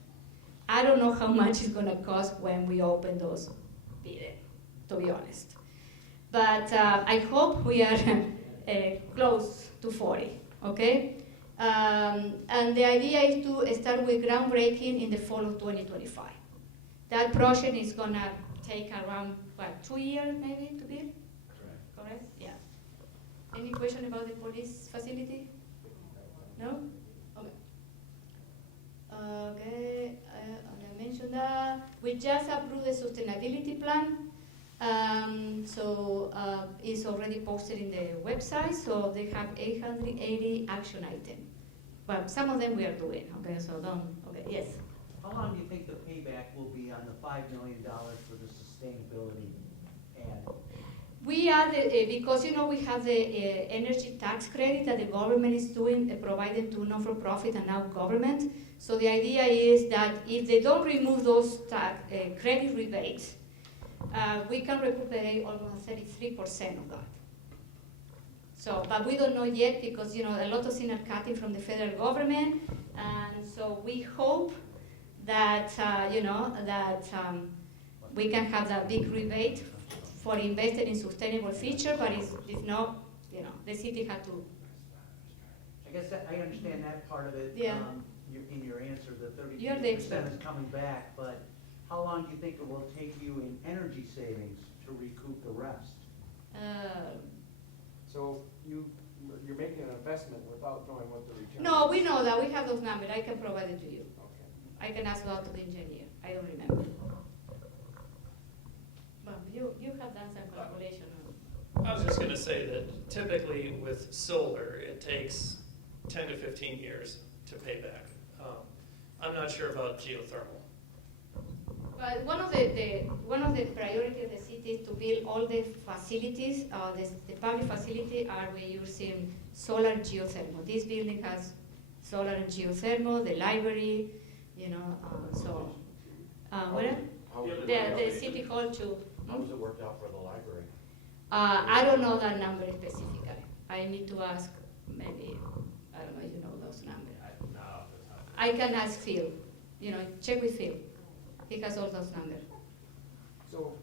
I don't know how much it's gonna cost when we open those bidding, to be honest. But I hope we are close to 40, okay? And the idea is to start with groundbreaking in the fall of 2025. That project is gonna take around, 2 years maybe to build? Correct? Yeah. Any question about the police facility? No? Okay. Okay, I mentioned that. We just approved the sustainability plan. It's already posted in the website, so they have 880 action items. But some of them we are doing, okay, yes. How long do you think the payback will be on the $5 million for the sustainability ad? We added, because we have the energy tax credit that the government is doing, providing to non-for-profit and now government. So the idea is that if they don't remove those credit rebates, we can recuperate almost 33% of that. So, but we don't know yet because a lot of things are cutting from the federal government, and so we hope that we can have that big rebate for invested in sustainable feature, but if not, the city had to. I guess I understand that part of it. Yeah. In your answer, the 32% You're the is coming back, but how long do you think it will take you in energy savings to recoup the rest? So you're making an investment without knowing what the return is? No, we know that. We have those numbers. I can provide it to you. Okay. I can ask that to the engineer. I don't remember. But you have done some calculation. I was just gonna say that typically with solar, it takes 10 to 15 years to pay back. I'm not sure about geothermal. But one of the priorities of the city is to build all the facilities. The public facility are where you're seeing solar and geothermal. This building has solar and geothermal. The library, where? The city hall too. How was it worked out for the library? I don't know that number specifically. I need to ask. Maybe I don't know if you know those numbers. I can ask Phil. Check with Phil. He has all those numbers. So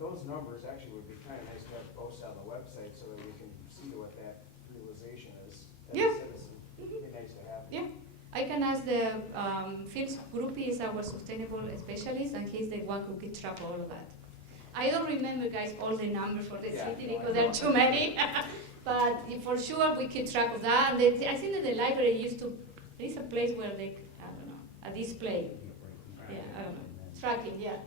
those numbers actually would be kind of nice to have posted on the website so that we can see what that realization is as Yeah. a citizen. It'd be nice to have. Yeah, I can ask the Phil's group is our sustainable specialist, and he's the one who keeps track of all of that. I don't remember, guys, all the numbers for the city because there are too many. But for sure, we keep track of that. And I think that the library used to. There is a place where they, I don't know, a display. Yeah, I don't know. Tracking, yeah.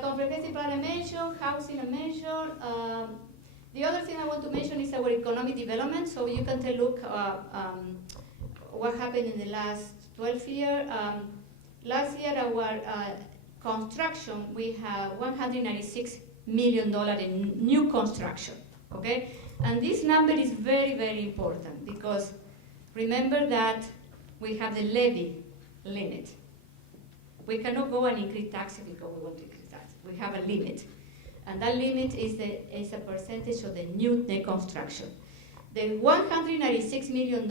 Comprehensive plan I mentioned, housing I mentioned. The other thing I want to mention is our economic development. So you can take a look what happened in the last 12 years. Last year, our construction, we have $196 million in new construction, okay? And this number is very, very important because remember that we have the levy limit. We cannot go and increase taxes because we want to increase taxes. We have a limit. And that limit is a percentage of the new net construction. The $196 million,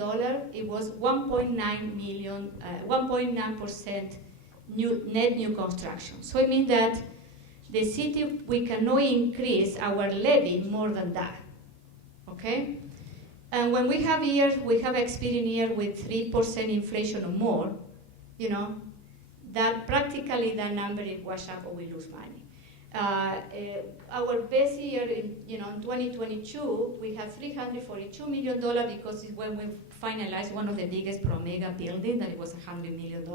it was 1.9% net new construction. So it means that the city, we cannot increase our levy more than that, okay? And when we have years, we have experienced years with 3% inflation or more, that practically that number is wash up or we lose money. Our best year in 2022, we had $342 million because it's when we finalized one of the biggest Promega buildings, that it was $100 million.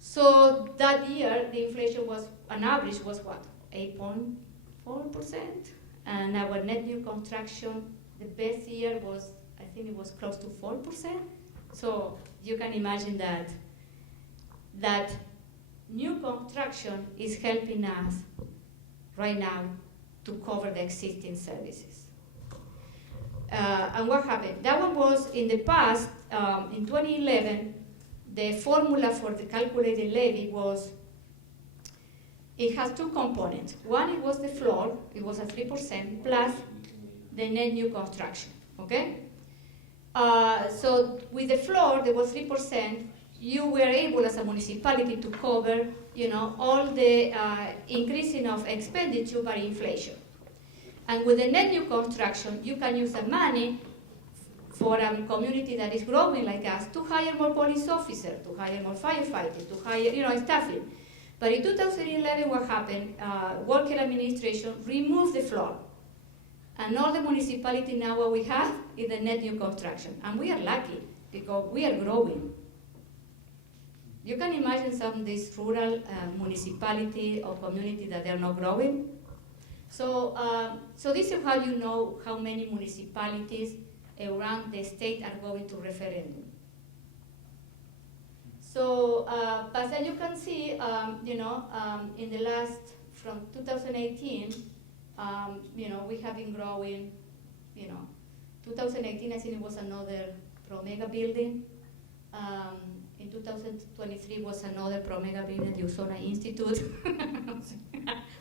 So that year, the inflation was, on average, was what? 8.4%. And our net new construction, the best year was, I think it was close to 4%. So you can imagine that new construction is helping us right now to cover the existing services. And what happened? That one was in the past, in 2011, the formula for the calculated levy was, it has two components. One, it was the floor, it was a 3% plus the net new construction, okay? So with the floor, there was 3%, you were able as a municipality to cover, all the increasing of expenditure by inflation. And with the net new construction, you can use the money for a community that is growing like us to hire more police officers, to hire more firefighters, to hire, staffing. But in 2011, what happened? Walker administration removed the floor. And all the municipality now what we have is the net new construction. And we are lucky because we are growing. You can imagine some of these rural municipality or community that they're not growing. So this is how you know how many municipalities around the state are going to referendum. So, but as you can see, in the last, from 2018, we have been growing, 2018, I think it was another Promega building. In 2023 was another Promega building, the Usona Institute.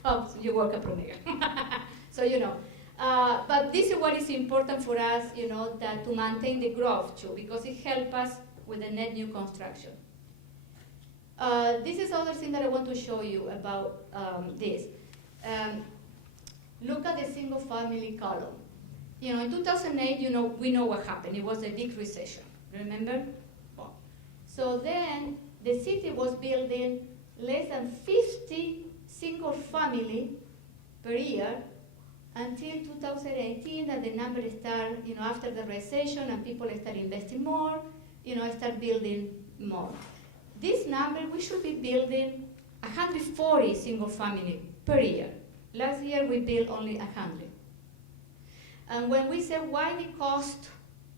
Oh, so you work at Promega. So, but this is what is important for us, that to maintain the growth too, because it helps us with the net new construction. This is other thing that I want to show you about this. Look at the single family column. In 2008, we know what happened. It was a big recession, remember? Well, so then the city was building less than 50 single family per year until 2018, that the numbers start, after the recession and people start investing more, start building more. This number, we should be building 140 single family per year. Last year we built only 100. And when we say why the cost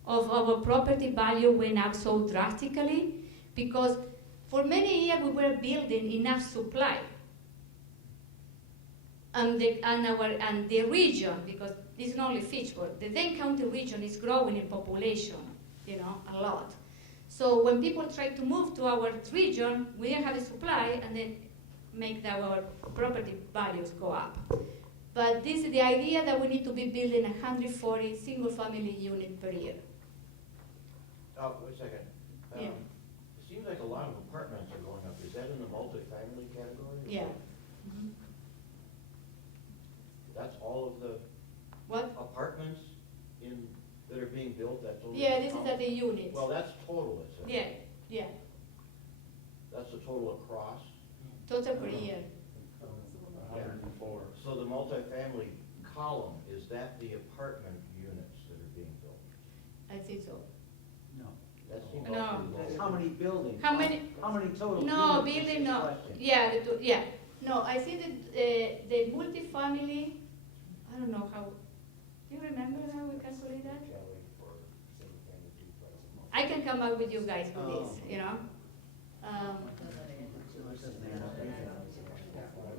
of our property value went up so drastically, because for many years we were building enough supply. And the region, because it's not only Fitchburg, the Dane County region is growing in population, a lot. So when people try to move to our region, we didn't have the supply, and then make our property values go up. But this is the idea that we need to be building 140 single-family units per year. Oh, wait a second. Yeah. It seems like a lot of apartments are going up. Is that in the multifamily category? Yeah. Mm-hmm. That's all of the What? apartments that are being built? That's only Yeah, this is at the units. Well, that's total, it's a. Yeah. That's the total across? Total per year. 104. So the multifamily column, is that the apartment units that are being built? I think so. No. That seems No. awfully low. That's how many buildings? How many? How many total? No, units is building, the no. question. Yeah, yeah. No, I think that the multifamily, I don't know how, do you remember how we calculate that? I can come back with you guys with this,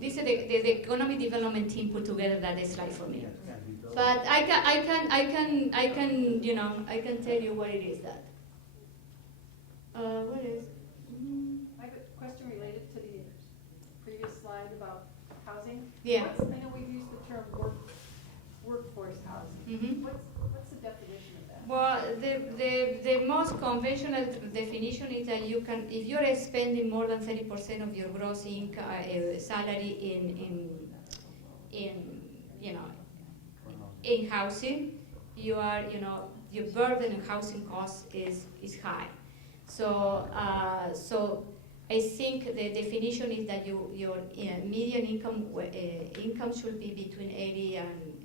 This is the economic development team put together that slide for me. But I can tell you what it is that. What is? I have a question related to the previous slide about housing. Yeah. I know we've used the term workforce housing. Mm-hmm. What's the definition of that? Well, the most conventional definition is that you can, if you're spending more than 30% of your gross income salary in housing, you are, your burden in housing costs is high. So I think the definition is that your median income should be between 80 and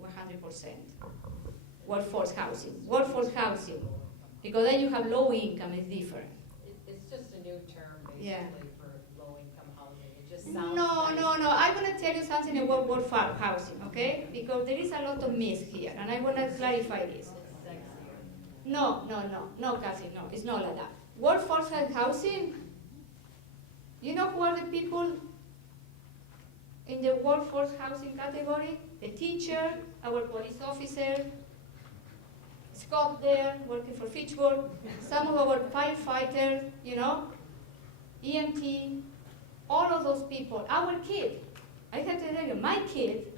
100%. Workforce housing, because then you have low income, it's different. It's just a new term, Yeah. basically, for low-income housing. It just sounds No. I'm going to tell you something about workforce housing, okay? Because there is a lot of myth here, and I want to clarify this. No, Cassie, no, it's not like that. Workforce housing, you know who are the people in the workforce housing category? The teacher, our police officer, Scott there, working for Fitchburg, some of our firefighters, EMT, all of those people, our kid. I have to tell you, my kid,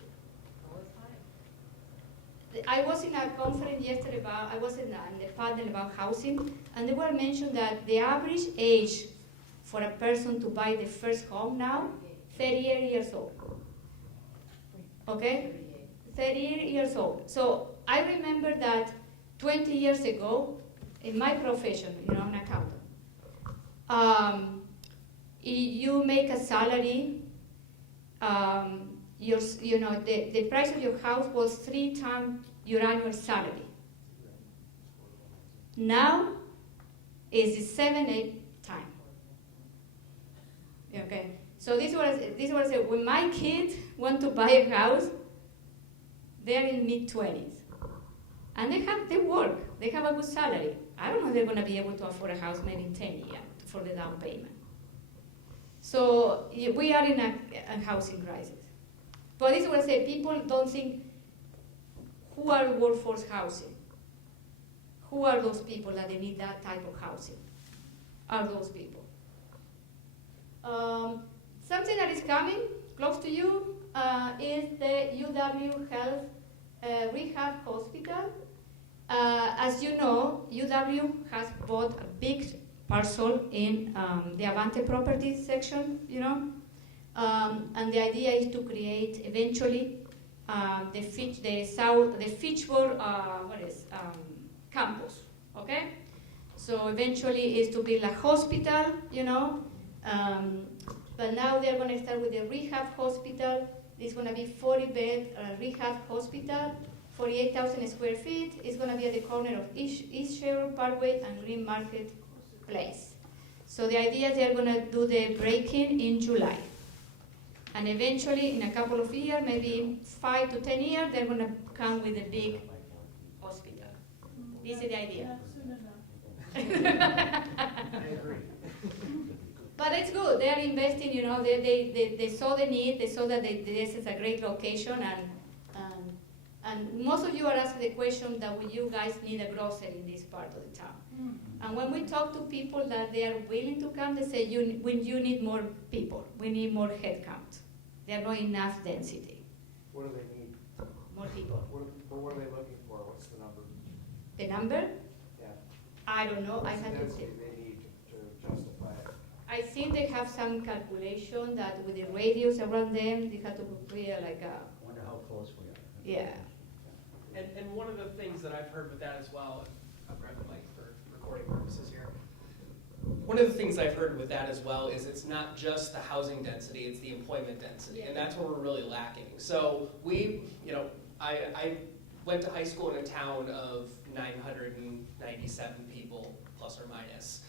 I was in a conference yesterday I was in the panel about housing, and they were mentioned that the average age for a person to buy the first home now, 38 years old. Okay? 38 years old. So I remember that 20 years ago, in my profession, an accountant, you make a salary, the price of your house was 3 times your annual salary. Now, it's 7-8 times. Okay, so this was when my kids want to buy a house, they're in mid-20s. And they work, they have a good salary. I don't know if they're going to be able to afford a house maybe in 10 years for the down payment. So we are in a housing crisis. But this is what I say, people don't think, who are workforce housing? Who are those people that they need that type of housing? Are those people? Something that is coming close to you is the UW Health Rehab Hospital. As you know, UW has bought a big parcel in the Avante property section, and the idea is to create eventually the Fitchburg campus. Okay, so eventually is to build a hospital, but now they're going to start with the rehab hospital. It's going to be 40-bed rehab hospital, 48,000 square feet. It's going to be at the corner of East Sherwood Parkway and Green Market Place. So the idea is they're going to do the break-in in July. And eventually, in a couple of years, maybe 5 to 10 years, they're going to come with a big hospital. This is the idea. I agree. But it's good. They are investing, you know, they saw the need, they saw that this is a great location, and most of you are asking the question that will you guys need a grocery in this part of the town? And when we talk to people that they are willing to come, they say, you need more people. We need more head count. There are not enough density. What do they need? More people. What are they looking for? What's the number? The number? Yeah. I don't know. I What's the have to density see. they need to justify it? I think they have some calculation that with the radius around them, they have to create like a. I wonder how close we are. Yeah. And one of the things that I've heard with that as well, I'll grab the mic for recording purposes here. One of the things I've heard with that as well is it's not just the housing density, it's the employment density, and that's where we're really lacking. So I went to high school in a town of 997 people, plus or minus.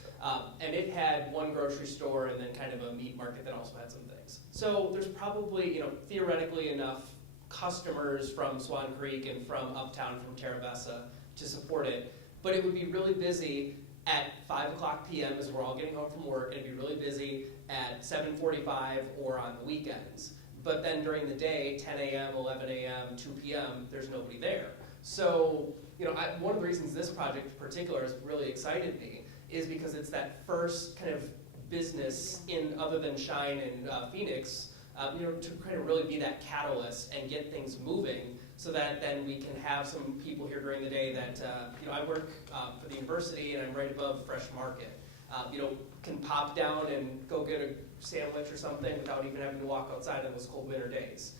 And it had one grocery store and then kind of a meat market that also had some things. So there's probably, theoretically enough customers from Swan Creek and from Uptown, from Terra Bessa to support it. But it would be really busy at 5 o'clock p.m. as we're all getting home from work. It'd be really busy at 7:45 or on the weekends. But then during the day, 10 a.m., 11 a.m., 2 p.m., there's nobody there. So, one of the reasons this project in particular has really excited me is because it's that first kind of business in other than Shine and Phoenix, to kind of really be that catalyst and get things moving so that then we can have some people here during the day that, I work for the university and I'm right above Fresh Market. Can pop down and go get a sandwich or something without even having to walk outside on those cold winter days.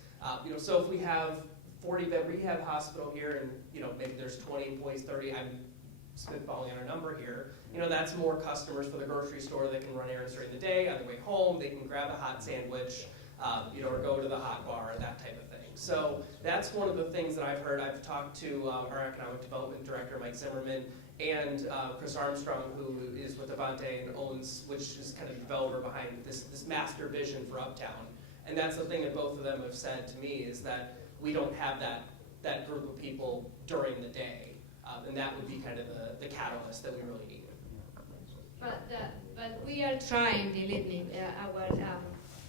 So if we have 40-bed rehab hospital here and, maybe there's 20 employees, 30, I'm spitballing on a number here, that's more customers for the grocery store that can run errands during the day. On their way home, they can grab a hot sandwich, or go to the hot bar, that type of thing. So that's one of the things that I've heard. I've talked to our economic development director, Mike Zimmerman, and Chris Armstrong, who is with Avante and owns, which is kind of the developer behind this master vision for Uptown. And that's the thing that both of them have said to me is that we don't have that group of people during the day. And that would be kind of the catalyst that we really need. But we are trying, believe me, our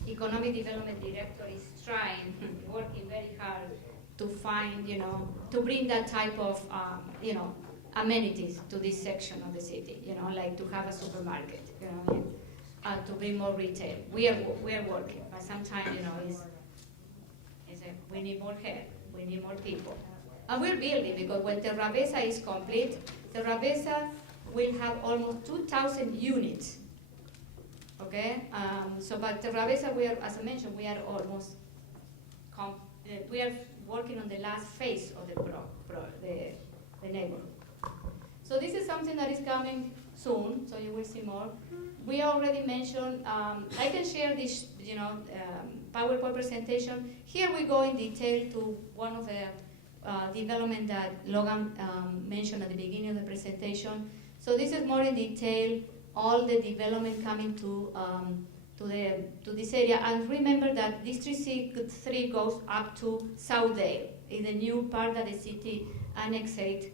economic development director is trying, working very hard to find, to bring that type of, amenities to this section of the city, like to have a supermarket, to bring more retail. We are working, but sometimes, we need more help, we need more people. And we're building, because when Terra Bessa is complete, Terra Bessa will have almost 2,000 units. Okay, but Terra Bessa, as I mentioned, we are almost, we are working on the last phase of the neighborhood. So this is something that is coming soon, so you will see more. We already mentioned, I can share this, PowerPoint presentation. Here we go in detail to one of the development that Logan mentioned at the beginning of the presentation. So this is more in detail, all the development coming to this area. And remember that District 3 goes up to Southdale, in the new part that the city annexed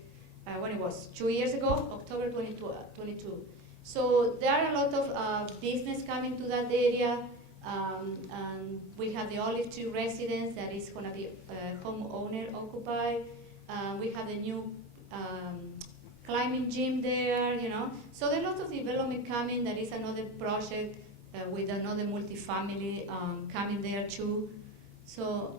when it was 2 years ago, October 22. So there are a lot of business coming to that area. And we have the Olive Tree residence that is going to be homeowner occupied. We have the new climbing gym there, So there are a lot of development coming. There is another project with another multifamily coming there too. So,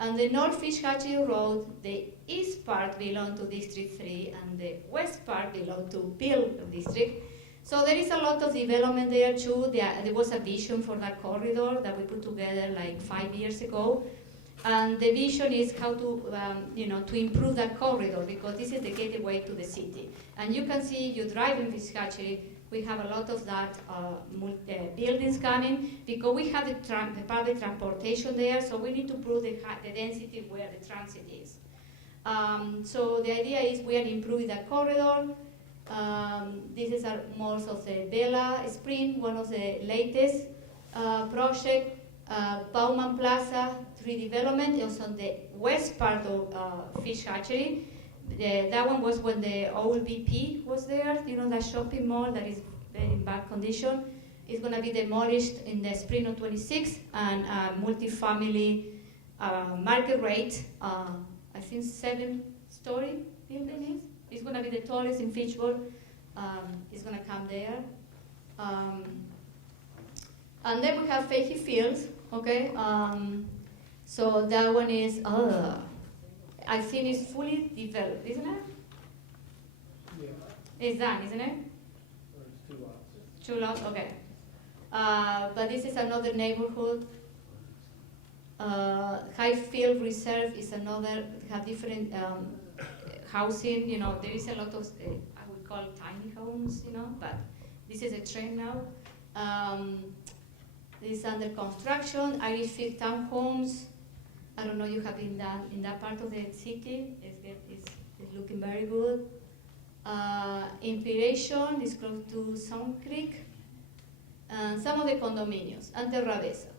and the North Fish Hatchery Road, the east part belongs to District 3 and the west part belongs to Bill District. So there is a lot of development there too. There was a vision for that corridor that we put together like 5 years ago. And the vision is how to, to improve that corridor, because this is the gateway to the city. And you can see, you drive in Fish Hatchery, we have a lot of that buildings coming, because we have the public transportation there, so we need to improve the density where the transit is. So the idea is we are improving that corridor. This is a more of the Bella Spring, one of the latest project. Bauman Plaza redevelopment is on the west part of Fish Hatchery. That one was when the old BP was there, you know, that shopping mall that is very in bad condition. It's going to be demolished in the spring of 26, and multi-family market rate, I think 7-story building is. It's going to be the tallest in Fitchburg. It's going to come there. And then we have Fahey Fields, okay? So that one is, I think it's fully developed, isn't it? Yeah. It's done, isn't it? Or it's 2 lots. 2 lots, okay. But this is another neighborhood. Highfield Reserve is another, have different housing, you know, there is a lot of, I would call it tiny homes, you know, but this is a trend now. This is under construction, Irishfield Townhomes. I don't know, you have been done in that part of the city, it's looking very good. Inspiration is close to Sound Creek. Some of the condominiums, and Terravesa.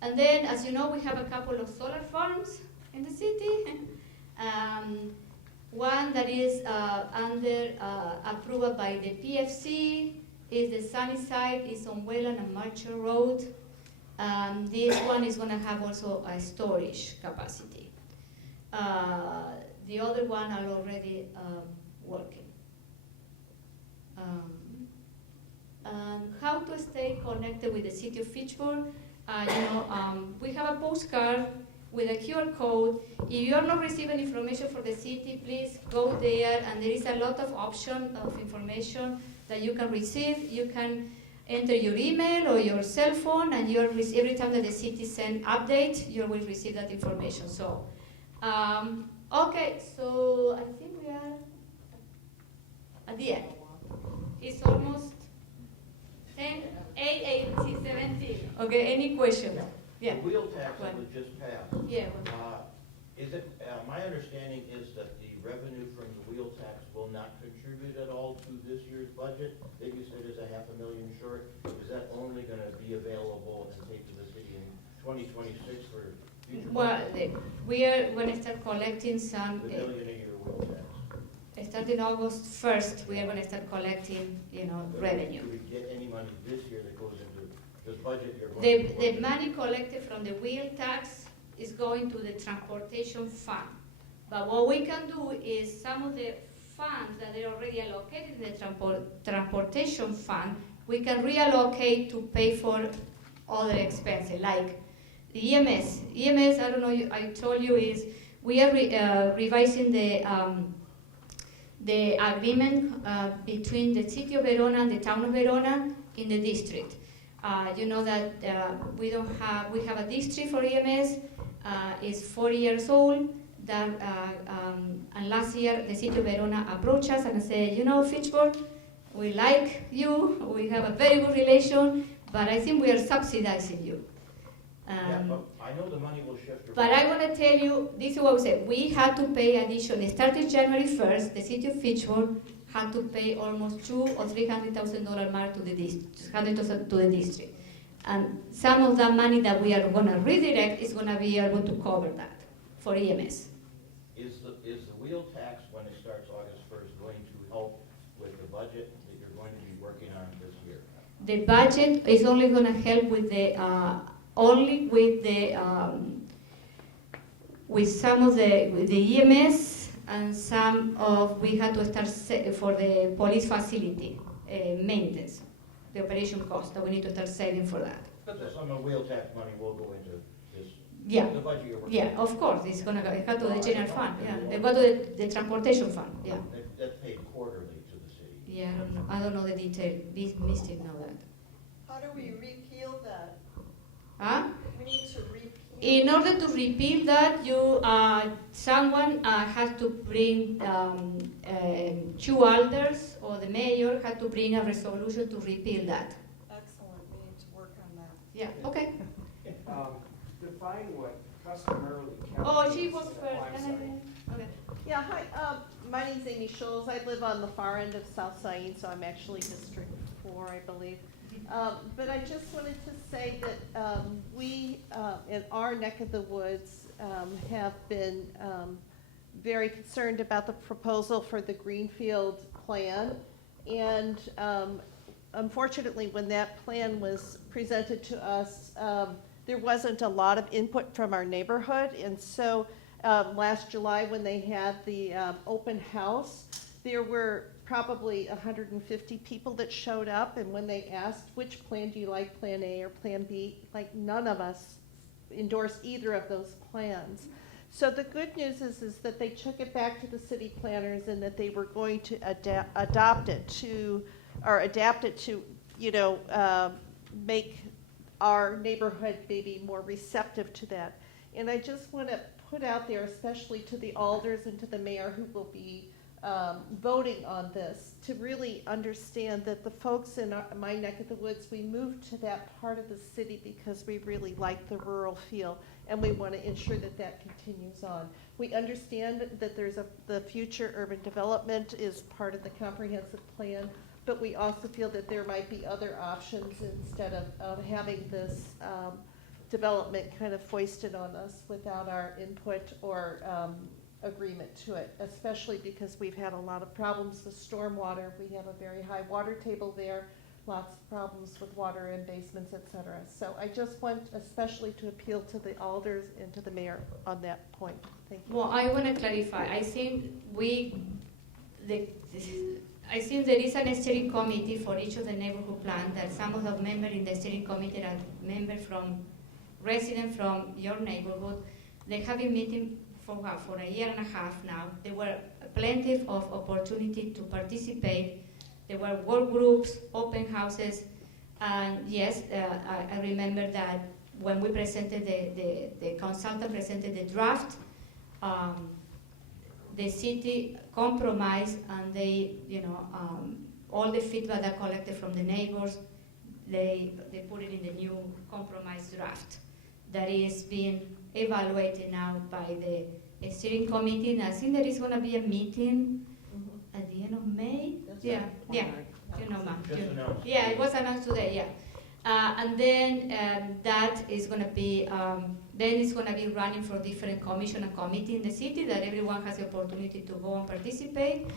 And then, as you know, we have a couple of solar farms in the city. One that is under approval by the PFC is the Sunnyside, is on Wayland and Marcher Road. This one is going to have also a storage capacity. The other one are already working. And how to stay connected with the city of Fitchburg. We have a postcard with a QR code. If you are not receiving information from the city, please go there, and there is a lot of options of information that you can receive. You can enter your email or your cell phone, and every time that the city sends update, you will receive that information. So, okay, so I think we are at the end. It's almost 10, 8, 17. Okay, any questions? Yeah. The wheel tax that was just passed. Yeah. Is it, my understanding is that the revenue from the wheel tax will not contribute at all to this year's budget. That you said is $500,000 short. Is that only going to be available and take to the city in 2026 for future? Well, we are going to start collecting some. The $1 million a year wheel tax. Starting August 1st, we are going to start collecting, revenue. Do we get any money this year that goes into this budget you're going to? The money collected from the wheel tax is going to the transportation fund. But what we can do is some of the funds that are already allocated in the transportation fund, we can reallocate to pay for other expenses, like the EMS. EMS, I don't know, I told you, is we are revising the agreement between the city of Verona and the town of Verona in the district. You know that we have a district for EMS, it's 40 years old, and last year the city of Verona approached us and said, Fitchburg, we like you, we have a very good relation, but I think we are subsidizing you. Yeah, but I know the money will shift. But I want to tell you, this is what we said. We had to pay additional, starting January 1st, the city of Fitchburg had to pay almost $200,000 or $300,000 more to the district. And some of that money that we are going to redirect is going to be able to cover that for EMS. Is the wheel tax, when it starts August 1st, going to help with the budget that you're going to be working on this year? The budget is only going to help with with some of the EMS, and some of, we had to start for the police facility maintenance, the operation cost, that we need to start saving for that. So some of the wheel tax money will go into this, Yeah. the budget you're working on? Yeah, of course, it's going to go to the general fund, yeah. They go to the transportation fund, yeah. That's paid quarterly to the city. Yeah, I don't know the detail, Misty know that. How do we repeal that? Huh? We need to repeal. In order to repeal that, someone has to bring 2 elders, or the mayor had to bring a resolution to repeal that. Excellent, we need to work on that. Yeah, okay. Define what customarily counts. Oh, she was as. first. Oh, I'm sorry. Okay. Yeah, hi, My name's Amy Scholes. I live on the far end of South Saline, so I'm actually District 4, I believe. But I just wanted to say that we, in our neck of the woods, have been very concerned about the proposal for the Greenfield plan. And unfortunately, when that plan was presented to us, there wasn't a lot of input from our neighborhood. And so last July, when they had the open house, there were probably 150 people that showed up. And when they asked, which plan do you like, Plan A or Plan B, like none of us endorsed either of those plans. So the good news is that they took it back to the city planners and that they were going to adapt it to, you know, make our neighborhood maybe more receptive to that. And I just want to put out there, especially to the alders and to the mayor who will be voting on this, to really understand that the folks in my neck of the woods, we moved to that part of the city because we really like the rural feel, and we want to ensure that that continues on. We understand that there's the future urban development is part of the comprehensive plan, but we also feel that there might be other options instead of having this development kind of foisted on us without our input or agreement to it, especially because we've had a lot of problems with stormwater. We have a very high water table there, lots of problems with water in basements, et cetera. So I just want especially to appeal to the alders and to the mayor on that point. Thank you. Well, I want to clarify. I think there is a steering committee for each of the neighborhood plans that some of the members in the steering committee are members from residents from your neighborhood. They have been meeting for a year and a half now. There were plenty of opportunity to participate. There were work groups, open houses, and yes, I remember that when we presented the consultant presented the draft, the city compromised, and they, you know, all the feedback that collected from the neighbors, they put it in the new compromise draft that is being evaluated now by the steering committee. And I think there is going to be a meeting at the end of May. Yeah, you know, ma'am. Yeah, it was announced today. Yeah, and then that is going to be running for different commission and committee in the city that everyone has the opportunity to go and participate.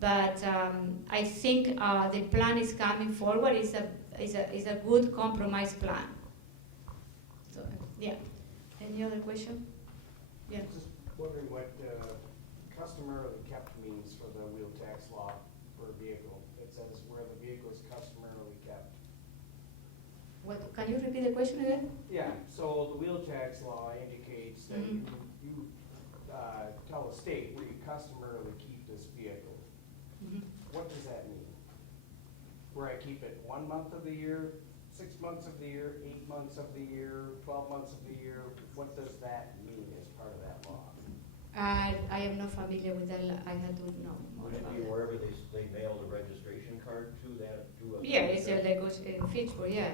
But I think the plan is coming forward. It's a good compromise plan. So yeah. Any other question? Yeah. Just wondering what customarily kept means for the wheel tax law for a vehicle. It says where the vehicle is customarily kept. What? Can you repeat the question again? Yeah. So the wheel tax law indicates that you tell the state where you customarily keep this vehicle. What does that mean? Where I keep it 1 month of the year, 6 months of the year, 8 months of the year, 12 months of the year? What does that mean as part of that law? I am not familiar with that. I had to know more Would it about be that. wherever they mail the registration card to that? Yeah, it's Lagos Fitchburg. Yeah,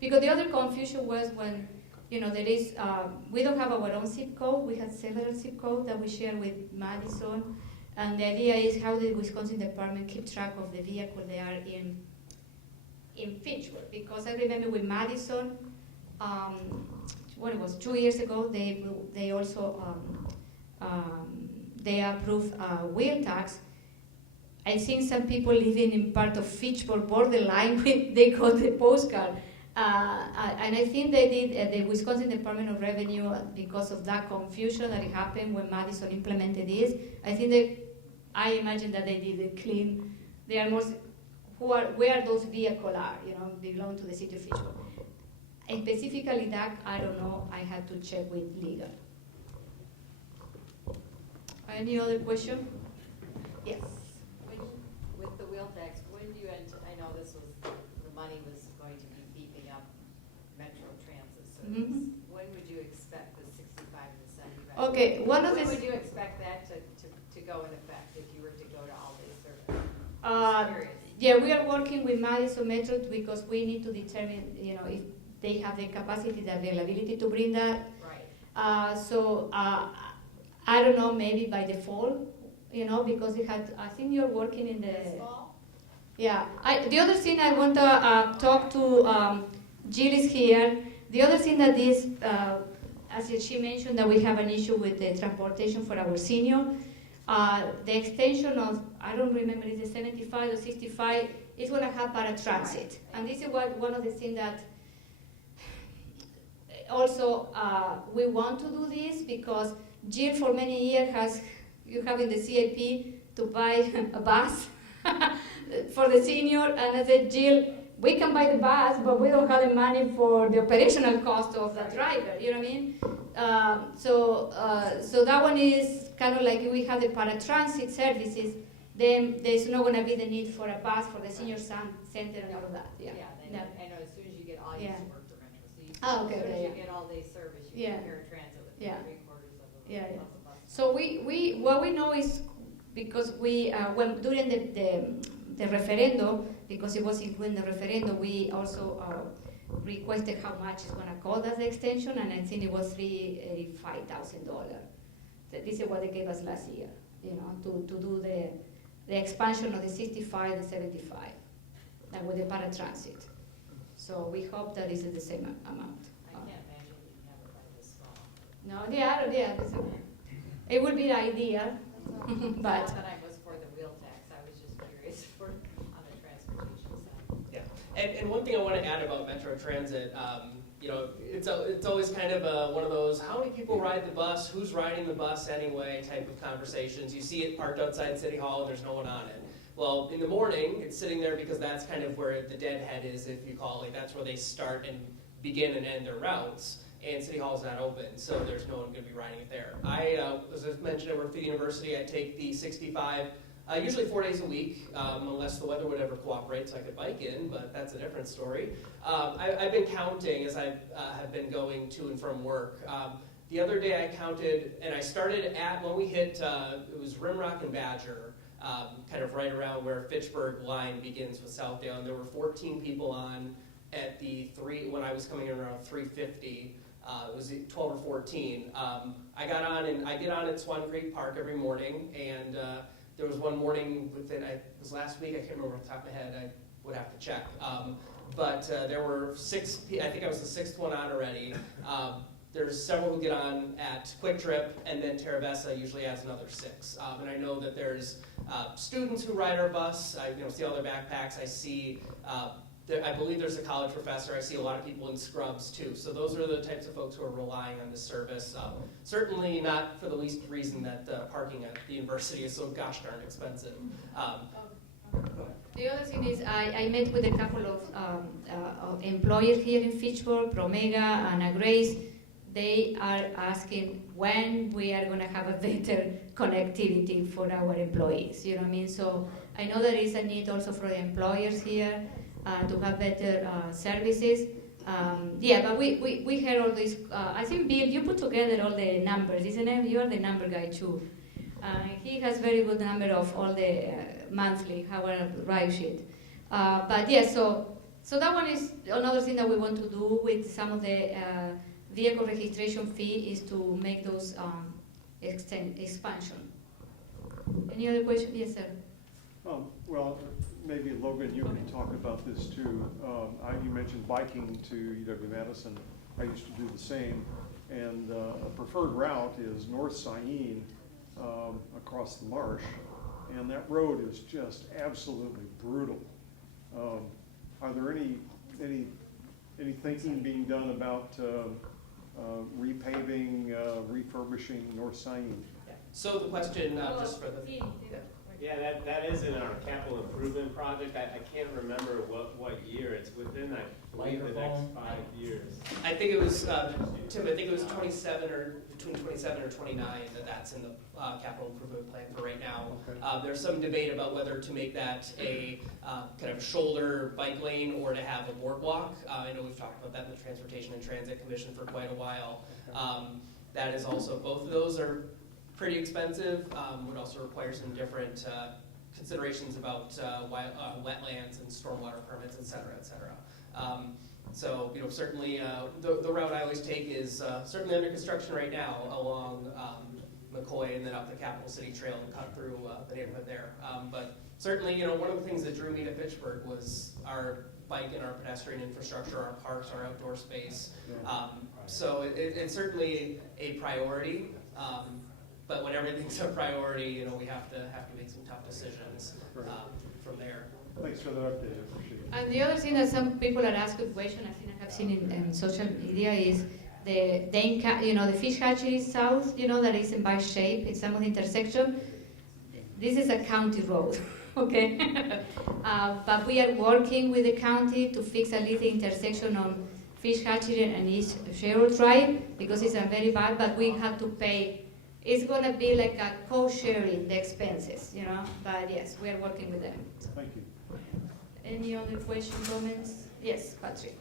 because the other confusion was when, you know, there is we don't have our own zip code. We have several zip codes that we share with Madison, and the idea is how the Wisconsin Department keep track of the vehicle they are in Fitchburg. Because I remember with Madison, what it was 2 years ago, they also they approved wheel tax. I think some people living in part of Fitchburg borderline, they got the postcard. And I think they did the Wisconsin Department of Revenue, because of that confusion that it happened when Madison implemented this. I imagine that they did it clean. They are more where those vehicles are, you know, belong to the city of Fitchburg. And specifically that, I don't know. I had to check with legal. Any other question? Yes. With the wheel tax, when do you I know this was, the money was going to be beefing up Metro Transit service. When would you expect the 65 and the 75? Okay, when would you expect that to go in effect if you were to go to all-day service? Yeah, we are working with Madison Metro because we need to determine, you know, if they have the capacity, the availability to bring that. Right. I don't know, maybe by the fall, because it had, I think you're working in the... This fall? Yeah. The other thing I want to talk to, Jill is here. The other thing that is, as she mentioned, that we have an issue with the transportation for our senior. The extension of, I don't remember, is it 75 or 65, is going to have paratransit. Right. And this is one of the things that also we want to do this because Jill for many years you have in the CIP to buy a bus for the senior, and I said, Jill, we can buy the bus, but we don't have the money for the operational cost of the driver, you know what I mean? So that one is kind of like if we have the paratransit services, then there's not going to be the need for a bus for the senior center and all of that. Yeah. I know as soon as you get all, I used to work for Metro, so Okay, as soon as yeah. you get all-day service, you Yeah. can paratransit with Yeah. 3/4 of the Yeah, yeah. of the bus. So what we know is because we when during the referendum, because it was included in the referendum, we also requested how much it's going to cost as the extension, and I think it was $385,000. This is what they gave us last year, to do the expansion of the 65 and 75, like with the paratransit. So we hope that this is the same amount. I can't imagine you'd have it by this fall. No, it would be the idea, but. But I was for the wheel tax, I was just curious on the transportation side. Yeah, and one thing I want to add about Metro Transit, it's always kind of one of those, how many people ride the bus, who's riding the bus anyway type of conversations. You see it parked outside City Hall and there's no one on it. Well, in the morning, it's sitting there because that's kind of where the deadhead is, if you call it. That's where they start and begin and end their routes. And City Hall is not open, so there's no one going to be riding it there. As I mentioned, I work for the university. I take the 65, usually 4 days a week, unless the weather would ever cooperate, so I could bike in, but that's a different story. I've been counting as I have been going to and from work. The other day I counted, and I started at, when we hit, it was Rimrock and Badger, kind of right around where Fitchburg line begins with Southdale, and there were 14 people on at when I was coming in around 3:50. It was 12 or 14. I got on, and I get on at Swan Creek Park every morning, and there was one morning it was last week, I can't remember off the top of my head, I would have to check. But there were 6, I think I was the 6th one on already. There's several who get on at Quick Trip, and then Terravessa usually adds another 6. And I know that there's students who ride our bus. I see all their backpacks. I see, I believe there's a college professor. I see a lot of people in scrubs too. So those are the types of folks who are relying on this service. Certainly not for the least reason that parking at the university is so gosh darn expensive. The other thing is I met with a couple of employers here in Fitchburg, Promega and Grace. They are asking when we are going to have a better connectivity for our employees. You know what I mean? So I know there is a need also for the employers here to have better services. But we heard all this. I think, Bill, you put together all the numbers, isn't it? You are the number guy too. He has very good number of all the monthly, our ride sheet. So that one is another thing that we want to do with some of the vehicle registration fee is to make those expansion. Any other question? Yes, sir. Well, maybe Logan, you can talk about this too. You mentioned biking to UW-Madison. I used to do the same. And a preferred route is North Syene across the marsh. And that road is just absolutely brutal. Are there any thinking being done about repaving, refurbishing North Syene? So the question, just for the... Yeah, that is in our capital improvement project. I can't remember what year. It's within, I believe, the next 5 years. I think it was, Tim, I think it was 27 or between 27 or 29 that's in the capital improvement plan for right now. Okay. There's some debate about whether to make that a kind of shoulder bike lane or to have a boardwalk. I know we've talked about that in the Transportation and Transit Commission for quite a while. Okay. That is also, both of those are pretty expensive, would also require some different considerations about wetlands and stormwater permits, et cetera, et cetera. So, certainly the route I always take is certainly under construction right now along McCoy and then up the Capital City Trail and cut through the neighborhood there. But certainly, one of the things that drew me to Fitchburg was our bike and our pedestrian infrastructure, our parks, our outdoor space. So it's certainly a priority. But when everything's a priority, we have to make some tough decisions from there. Thanks for the update, I appreciate it. And the other thing that some people are asked a question, I think I have seen in social media, is the fish hatchery south, that is in bad shape. It's some of the intersection. This is a county road, okay? But we are working with the county to fix a little intersection on Fish Hatchery and East Sherwood Drive because it's a very bad, but we have to pay. It's going to be like a co-sharing the expenses, But yes, we are working with them. Thank you. Any other questions, comments? Yes, Patrick.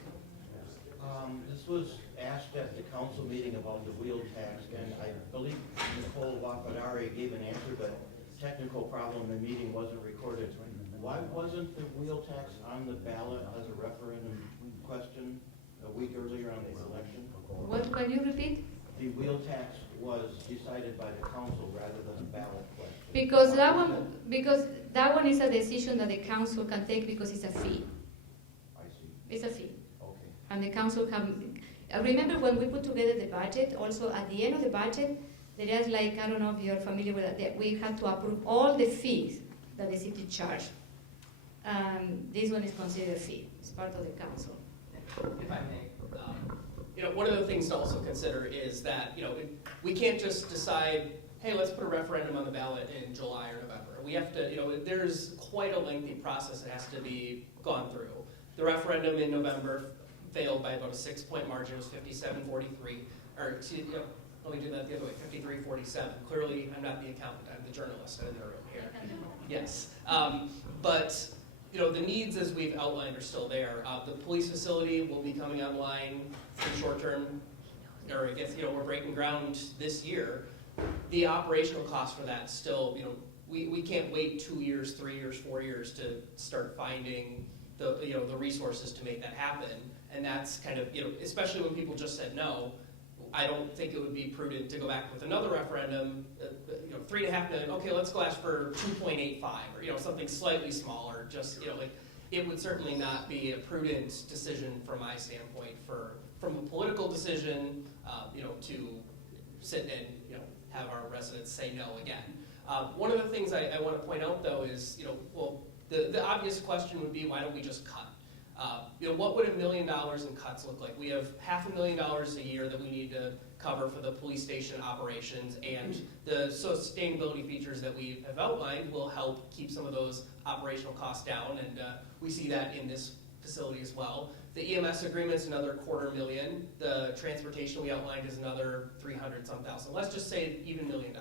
This was asked at the council meeting about the wheel tax, and I believe Nicole Wapadari gave an answer, but technical problem, the meeting wasn't recorded. Why wasn't the wheel tax on the ballot as a referendum question a week earlier on the election? What, can you repeat? The wheel tax was decided by the council rather than a ballot question. Because that one is a decision that the council can take because it's a fee. I see. It's a fee. Okay. And the council can, remember when we put together the budget, also at the end of the budget, there is I don't know if you're familiar with that, we had to approve all the fees that the city charged. This one is considered a fee. It's part of the council. If I may, one of the things to also consider is that, we can't just decide, hey, let's put a referendum on the ballot in July or November. We have to, there's quite a lengthy process that has to be gone through. The referendum in November failed by about a 6-point margin. It was 57-43, or excuse me, let me do that the other way, 53-47. Clearly, I'm not the accountant, I'm the journalist in the room here. Yes, but the needs as we've outlined are still there. The police facility will be coming online in short term, or I guess, we're breaking ground this year. The operational cost for that still, we can't wait 2 years, 3 years, 4 years to start finding the resources to make that happen. And that's kind of, especially when people just said no, I don't think it would be prudent to go back with another referendum, 3.5 million, okay, let's go ask for 2.85 or, something slightly smaller, just, it would certainly not be a prudent decision from my standpoint from a political decision, to sit and, have our residents say no again. One of the things I want to point out though is, the obvious question would be, why don't we just cut? What would $1 million in cuts look like? We have $500,000 a year that we need to cover for the police station operations, and the sustainability features that we have outlined will help keep some of those operational costs down, and we see that in this facility as well. The EMS agreement's another $250,000. The transportation we outlined is another 300-some thousand. Let's just say even $1 million.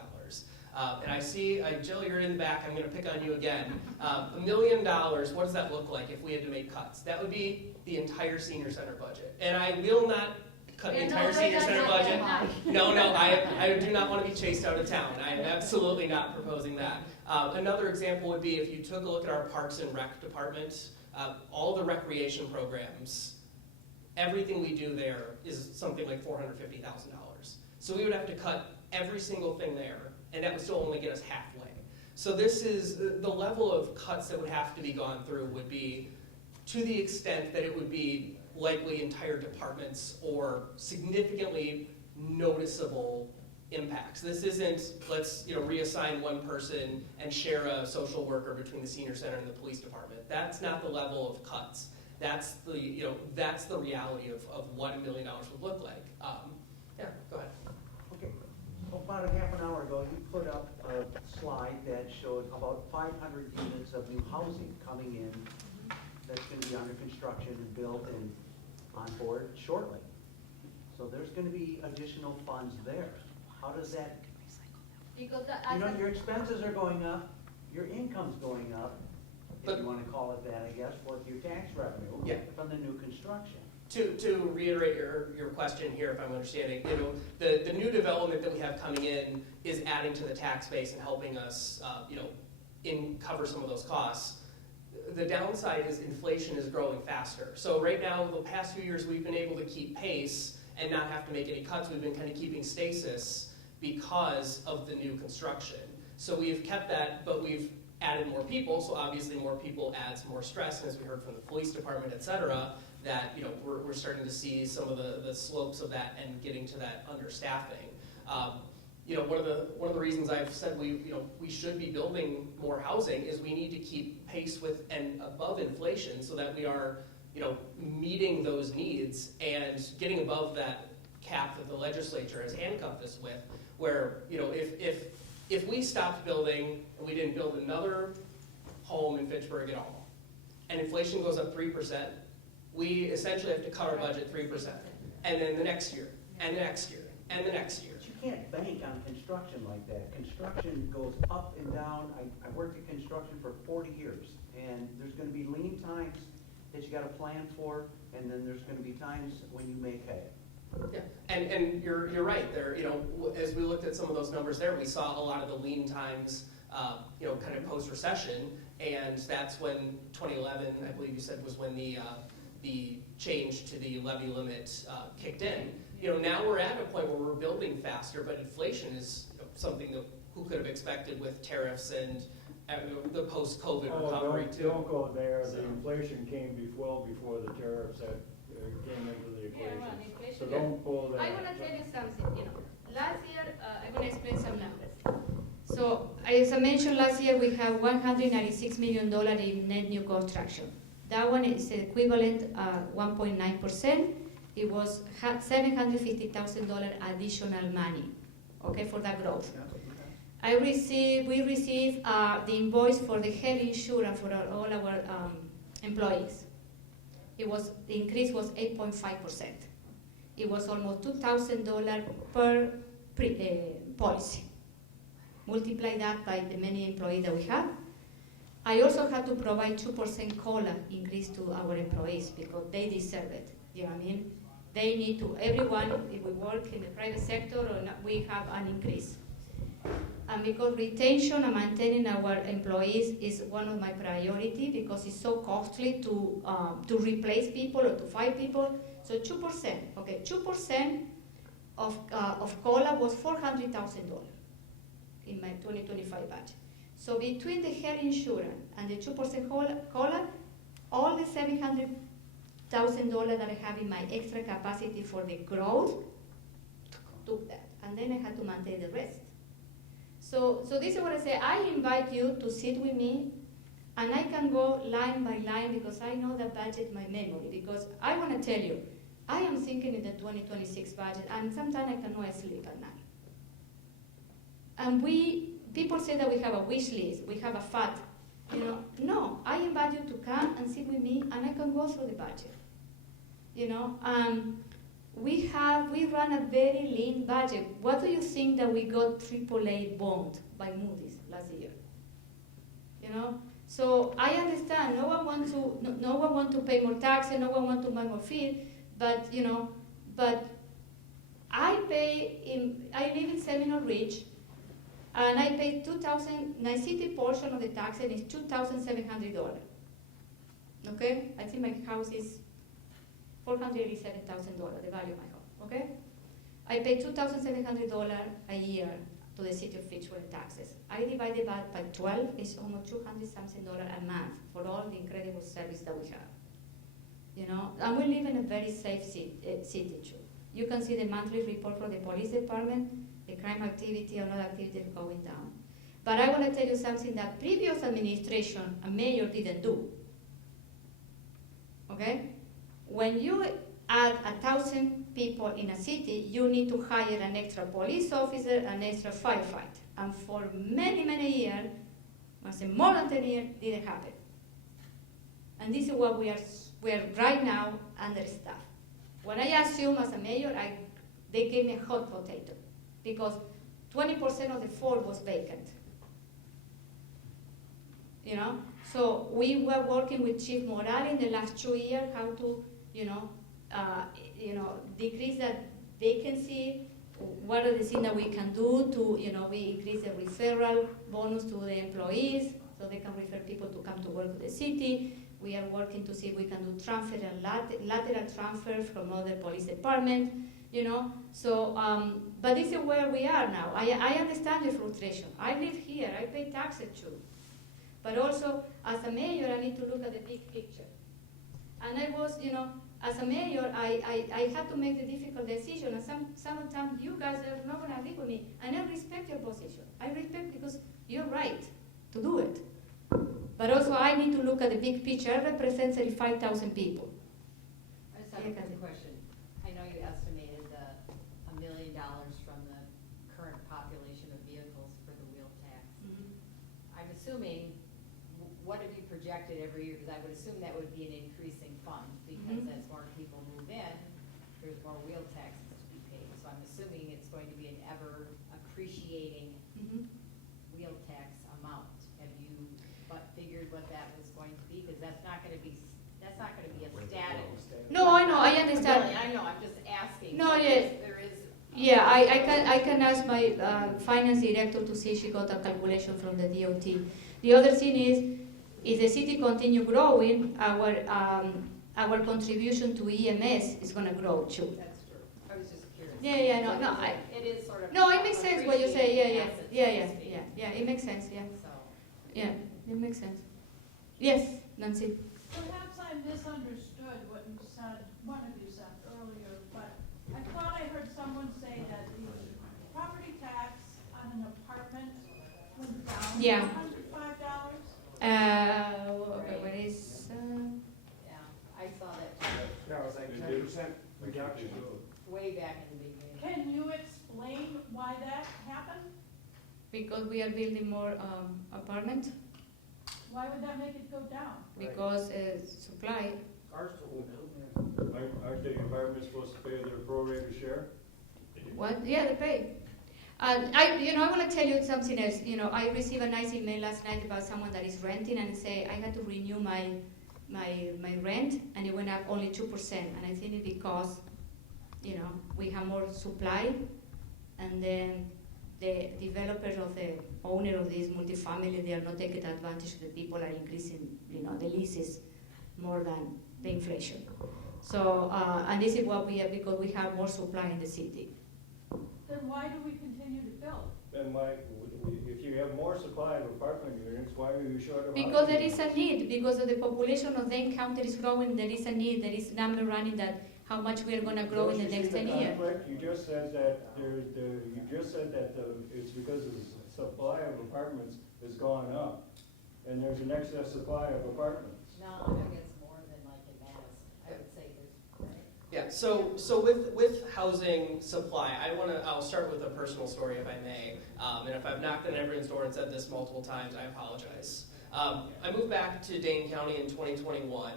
And I see, Jill, you're in the back. I'm going to pick on you again. $1 million, what does that look like if we had to make cuts? That would be the entire senior center budget. And I will not cut the entire senior center budget. No, I do not want to be chased out of town. I am absolutely not proposing that. Another example would be if you took a look at our Parks and Rec department, all the recreation programs, everything we do there is something like $450,000. So we would have to cut every single thing there, and that would still only get us halfway. So this is, the level of cuts that would have to be gone through would be to the extent that it would be likely entire departments or significantly noticeable impacts. This isn't, let's reassign one person and share a social worker between the senior center and the police department. That's not the level of cuts. That's the, that's the reality of what $1 million would look like. Yeah, go ahead. Okay, about a half an hour ago, you put up a slide that showed about 500 units of new housing coming in that's going to be under construction and built and on board shortly. So there's going to be additional funds there. How does that, Because your expenses are going up, your income's going up, if you want to call it that, I guess, with your tax revenue from the new construction. To reiterate your question here, if I'm understanding, the new development that we have coming in is adding to the tax base and helping us, cover some of those costs. The downside is inflation is growing faster. So right now, the past few years, we've been able to keep pace and not have to make any cuts. We've been kind of keeping stasis. because of the new construction. So we've kept that, but we've added more people, so obviously more people adds more stress, and as we heard from the police department, et cetera, that we're starting to see some of the slopes of that and getting to that understaffing. One of the reasons I've said we should be building more housing is we need to keep pace with and above inflation so that we are meeting those needs and getting above that cap that the legislature has handcuffed us with, where if we stopped building and we didn't build another home in Fitchburg at all, and inflation goes up 3%, we essentially have to cut our budget 3%, and then the next year, and the next year, and the next year. But you can't bank on construction like that. Construction goes up and down. I worked in construction for 40 years, and there's gonna be lean times that you gotta plan for, and then there's gonna be times when you make hay. Yeah, and you're right there. As we looked at some of those numbers there, we saw a lot of the lean times, kind of post-recession, and that's when 2011, I believe you said, was when the change to the levy limit kicked in. Now we're at a point where we're building faster, but inflation is something that who could have expected with tariffs and the post-COVID recovery too. Don't go there. The inflation came before the tariffs came into the equation. So don't pull that. I want to tell you something. Last year, I'm going to explain some numbers. So, as I mentioned, last year we have $196 million in net new construction. That one is equivalent 1.9%. It was $750,000 additional money, okay, for that growth. We received the invoice for the health insurance for all our employees. The increase was 8.5%. It was almost $2,000 per policy. Multiply that by the many employees that we have. I also had to provide 2% COLA increase to our employees because they deserve it. You know what I mean? They need to, everyone, if we work in the private sector or not, we have an increase. And because retention and maintaining our employees is one of my priority because it's so costly to replace people or to fire people. So 2%, okay, 2% of COLA was $400,000 in my 2025 budget. So between the health insurance and the 2% COLA, all the $700,000 that I have in my extra capacity for the growth took that, and then I had to maintain the rest. So this is what I say. I invite you to sit with me, and I can go line by line because I know the budget, my memory. Because I want to tell you, I am thinking in the 2026 budget, and sometimes I cannot sleep at night. And people say that we have a wish list, we have a fat. No, I invite you to come and sit with me, and I can go through the budget. We run a very lean budget. What do you think that we got AAA bond by Moody's last year? So I understand no one wants to pay more taxes, no one wants to buy more feed, but I live in Seminole Ridge, and I pay $2,000. My city portion of the taxes is $2,700. Okay, I think my house is $487,000, the value of my home, okay? I pay $2,700 a year to the city of Fitchburg in taxes. I divide that by 12, it's almost $200-something a month for all the incredible service that we have. And we live in a very safe city too. You can see the monthly report from the police department, the crime activity and other activity going down. But I want to tell you something that previous administration and mayor didn't do, okay? When you add 1,000 people in a city, you need to hire an extra police officer, an extra firefighter. And for many, many years, I say more than 10 years, didn't happen. And this is what we are right now understaffed. When I assumed as a mayor, they gave me a hot potato because 20% of the force was vacant. So we were working with Chief Morale in the last 2 years how to decrease that vacancy. What are the things that we can do to, we increase the referral bonus to the employees so they can refer people to come to work to the city. We are working to see if we can do transfer and lateral transfer from other police departments. you know. So, but this is where we are now. I understand your frustration. I live here. I pay taxes too. But also, as a mayor, I need to look at the big picture. And I was, you know, as a mayor, I had to make the difficult decision. And sometimes you guys are not going to agree with me. And I respect your position. I respect because you're right to do it. But also, I need to look at the big picture. I represent 35,000 people. I just have a quick question. I know you estimated $1 million from the current population of vehicles for the wheel tax. I'm assuming, what have you projected every year? Because I would assume that would be an increasing fund, because as more people move in, there's more wheel taxes to be paid. So I'm assuming it's going to be an ever appreciating wheel tax amount. Have you figured what that was going to be? Because that's not going to be a static. No, I know, I understand. I know, I'm just asking. No, So yes. there is. Yeah, I can ask my finance director to see if she got a calculation from the DOT. The other thing is, if the city continue growing, our contribution to EMS is going to grow too. That's true. I was just curious. Yeah, no, It is sort of. No, it makes sense what you say. appreciating Yeah, assets, so to speak. yeah. It makes sense. Yeah, So. yeah, it makes sense. Yes, Nancy. Perhaps I misunderstood what you said, one of you said earlier, but I thought I heard someone say that the property tax on an apartment went down Yeah. to $105. What is? Yeah, I saw that too. Yeah, it was like 10% reduction. Way back in the beginning. Can you explain why that happened? Because we are building more apartments. Why would that make it go down? Because supply. Aren't the environment supposed to pay their prorated share? What? Yeah, they pay. And I want to tell you something else. I received a nice email last night about someone that is renting and say I had to renew my rent and it went up only 2%. And I think it's because, we have more supply, and then the developers of the owner of this multifamily, they are not taking advantage of the people are increasing, the leases more than the inflation. So, and this is what we have because we have more supply in the city. Then why do we continue to build? Then if you have more supply of apartment units, why are you short of? Because there is a need, because of the population of Dane County is growing, there is a need, there is number running that how much we are going to grow in the next 10 years. You just said that it's because the supply of apartments has gone up, and there's an excess supply of apartments. No, I think it's more than like it matters. I would say there's, right? Yeah, so with housing supply, I'll start with a personal story if I may. And if I've knocked on everyone's door and said this multiple times, I apologize. I moved back to Dane County in 2021.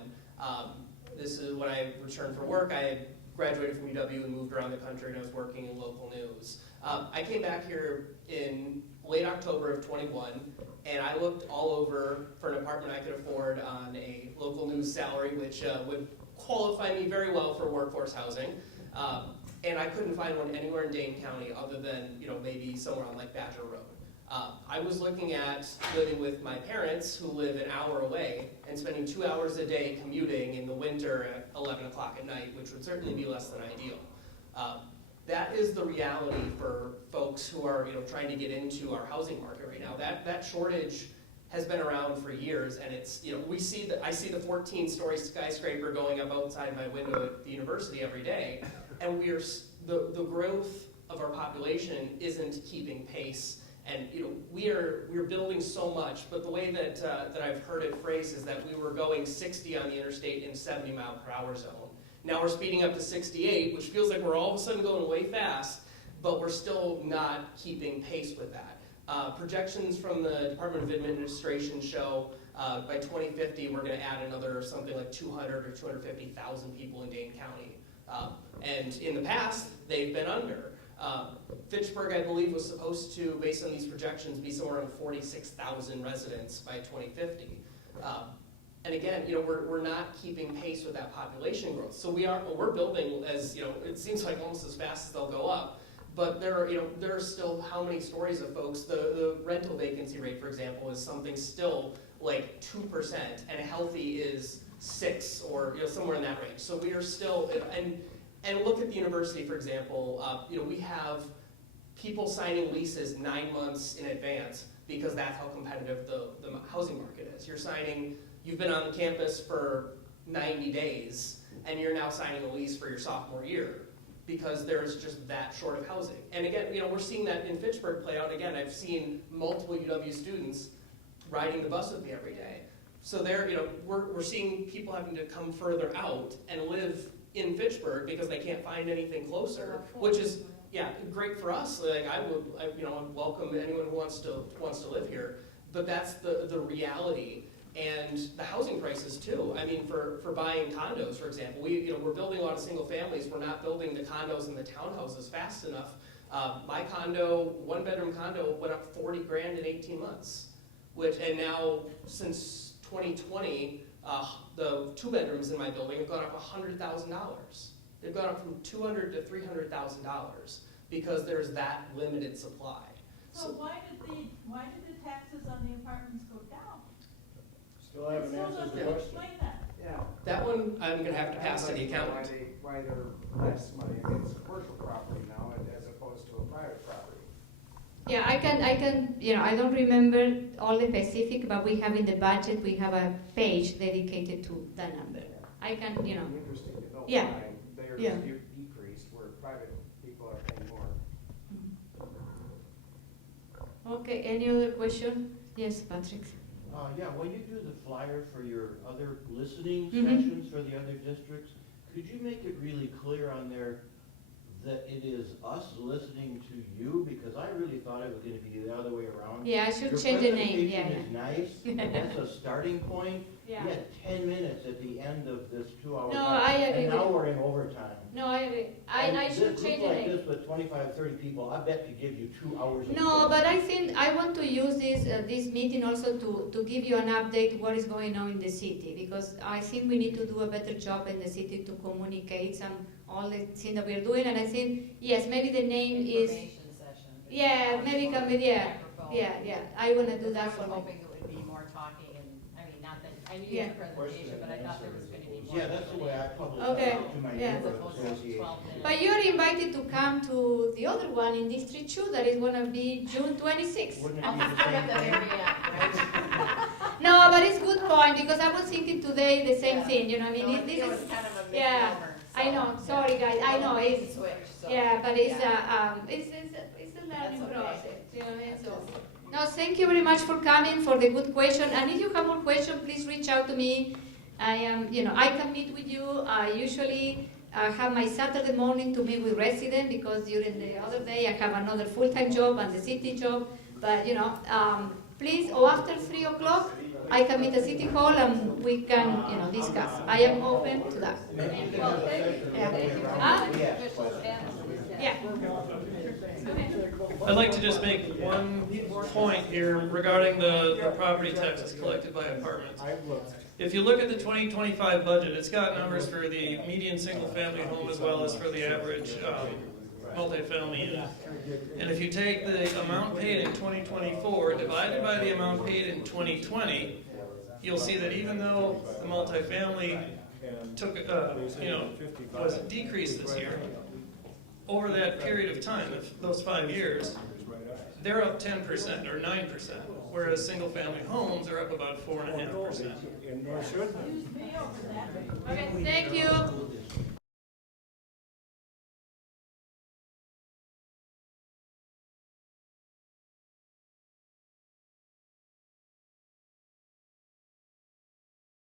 This is when I returned from work. I had graduated from UW and moved around the country, and I was working in local news. I came back here in late October of 21, and I looked all over for an apartment I could afford on a local news salary, which would qualify me very well for workforce housing. And I couldn't find one anywhere in Dane County other than maybe somewhere on like Badger Road. I was looking at living with my parents who live an hour away and spending 2 hours a day commuting in the winter at 11 o'clock at night, which would certainly be less than ideal. That is the reality for folks who are trying to get into our housing market right now. That shortage has been around for years, and it's I see the 14-story skyscraper going up outside my window at the university every day, and the growth of our population isn't keeping pace. And we're building so much, but the way that I've heard it phrased is that we were going 60 on the interstate in 70 mile per hour zone. Now we're speeding up to 68, which feels like we're all of a sudden going way fast, but we're still not keeping pace with that. Projections from the Department of Administration show by 2050 we're going to add another something like 200 or 250,000 people in Dane County. And in the past, they've been under. Fitchburg, I believe, was supposed to, based on these projections, be somewhere around 46,000 residents by 2050. And again, we're not keeping pace with that population growth. So we're building as it seems like almost as fast as they'll go up. But there are still how many stories of folks. The rental vacancy rate, for example, is something still like 2%, and healthy is 6 or somewhere in that range. So we are still And look at the university, for example. We have people signing leases 9 months in advance because that's how competitive the housing market is. You've been on campus for 90 days, and you're now signing a lease for your sophomore year because there's just that short of housing. And again, we're seeing that in Fitchburg play out. Again, I've seen multiple UW students riding the bus with me every day. So we're seeing people having to come further out and live in Fitchburg because they can't find anything closer, which is great for us. Like I welcome anyone who wants to live here, but that's the reality. And the housing prices too. I mean, for buying condos, for example, we're building a lot of single families. We're not building the condos and the townhouses fast enough. My condo, 1-bedroom condo, went up $40,000 in 18 months. And now since 2020, the 2 bedrooms in my building have gone up $100,000. They've gone up from $200,000 to $300,000 because there's that limited supply. So why did the taxes on the apartments go down? Still haven't answered the question. Explain that. Yeah. That one I'm going to have to pass to the accountant. Why they're less money, I mean, it's commercial property now as opposed to a private property. Yeah, I can, I don't remember all the specific, but we have in the budget, we have a page dedicated to that number. I can, Interesting to know Yeah. why they're Yeah. decreased where private people are paying more. Okay, any other question? Yes, Patrick. When you do the flyer for your other listening Mhm. sessions for the other districts, could you make it really clear on there that it is us listening to you? Because I really thought it was gonna be the other way around. Yeah, I should Your change the name, presentation is nice, and that's a starting point. Yeah. We had 10 minutes at the end of this 2-hour No, time, I agree and now with- we're in overtime. No, I agree. I And should this change group the like name. this with 25, 30 people, I bet could give you 2 hours. of No, work. but I think I want to use this meeting also to give you an update what is going on in the city, because I think we need to do a better job in the city to communicate all the things that we're doing. And I think, yes, maybe the name is, Information session. yeah, maybe can be, Microphone. yeah. I want to do that I for was me. hoping it would be more talking and, not that, I knew you Yeah. had a presentation, but I thought there was gonna be more. Yeah, that's the way I publish Okay, it to my yeah. neighborhood association. But you're invited to come to the other one in District 2 that is going to be June 26th. Wouldn't it be the same thing? No, but it's good point, because I was thinking today the same Yeah. thing, I mean, No, this it was is, kind of a yeah, misnomer, I know, so, sorry guys, I know, It's it's, a switch, so. yeah, but it's yeah. it's a learning That's okay. process, you know what I mean, so. No, thank you very much for coming, for the good question, and if you have more questions, please reach out to me. I am, I can meet with you. I usually have my Saturday morning to meet with residents, because during the other day I have another full-time job and the city job. But please, or after 3 o'clock, I can meet at City Hall and we can, discuss. I am open to that. Huh? Yeah. I'd like to just make one point here regarding the property taxes collected by apartments. If you look at the 2025 budget, it's got numbers for the median single-family home as well as for the average multifamily unit. And if you take the amount paid in 2024 divided by the amount paid in 2020, you'll see that even though the multifamily took, was decreased this year, over that period of time, those 5 years, they're up 10% or 9%, whereas single-family homes are up about 4.5%. Use me over that. Okay, thank you.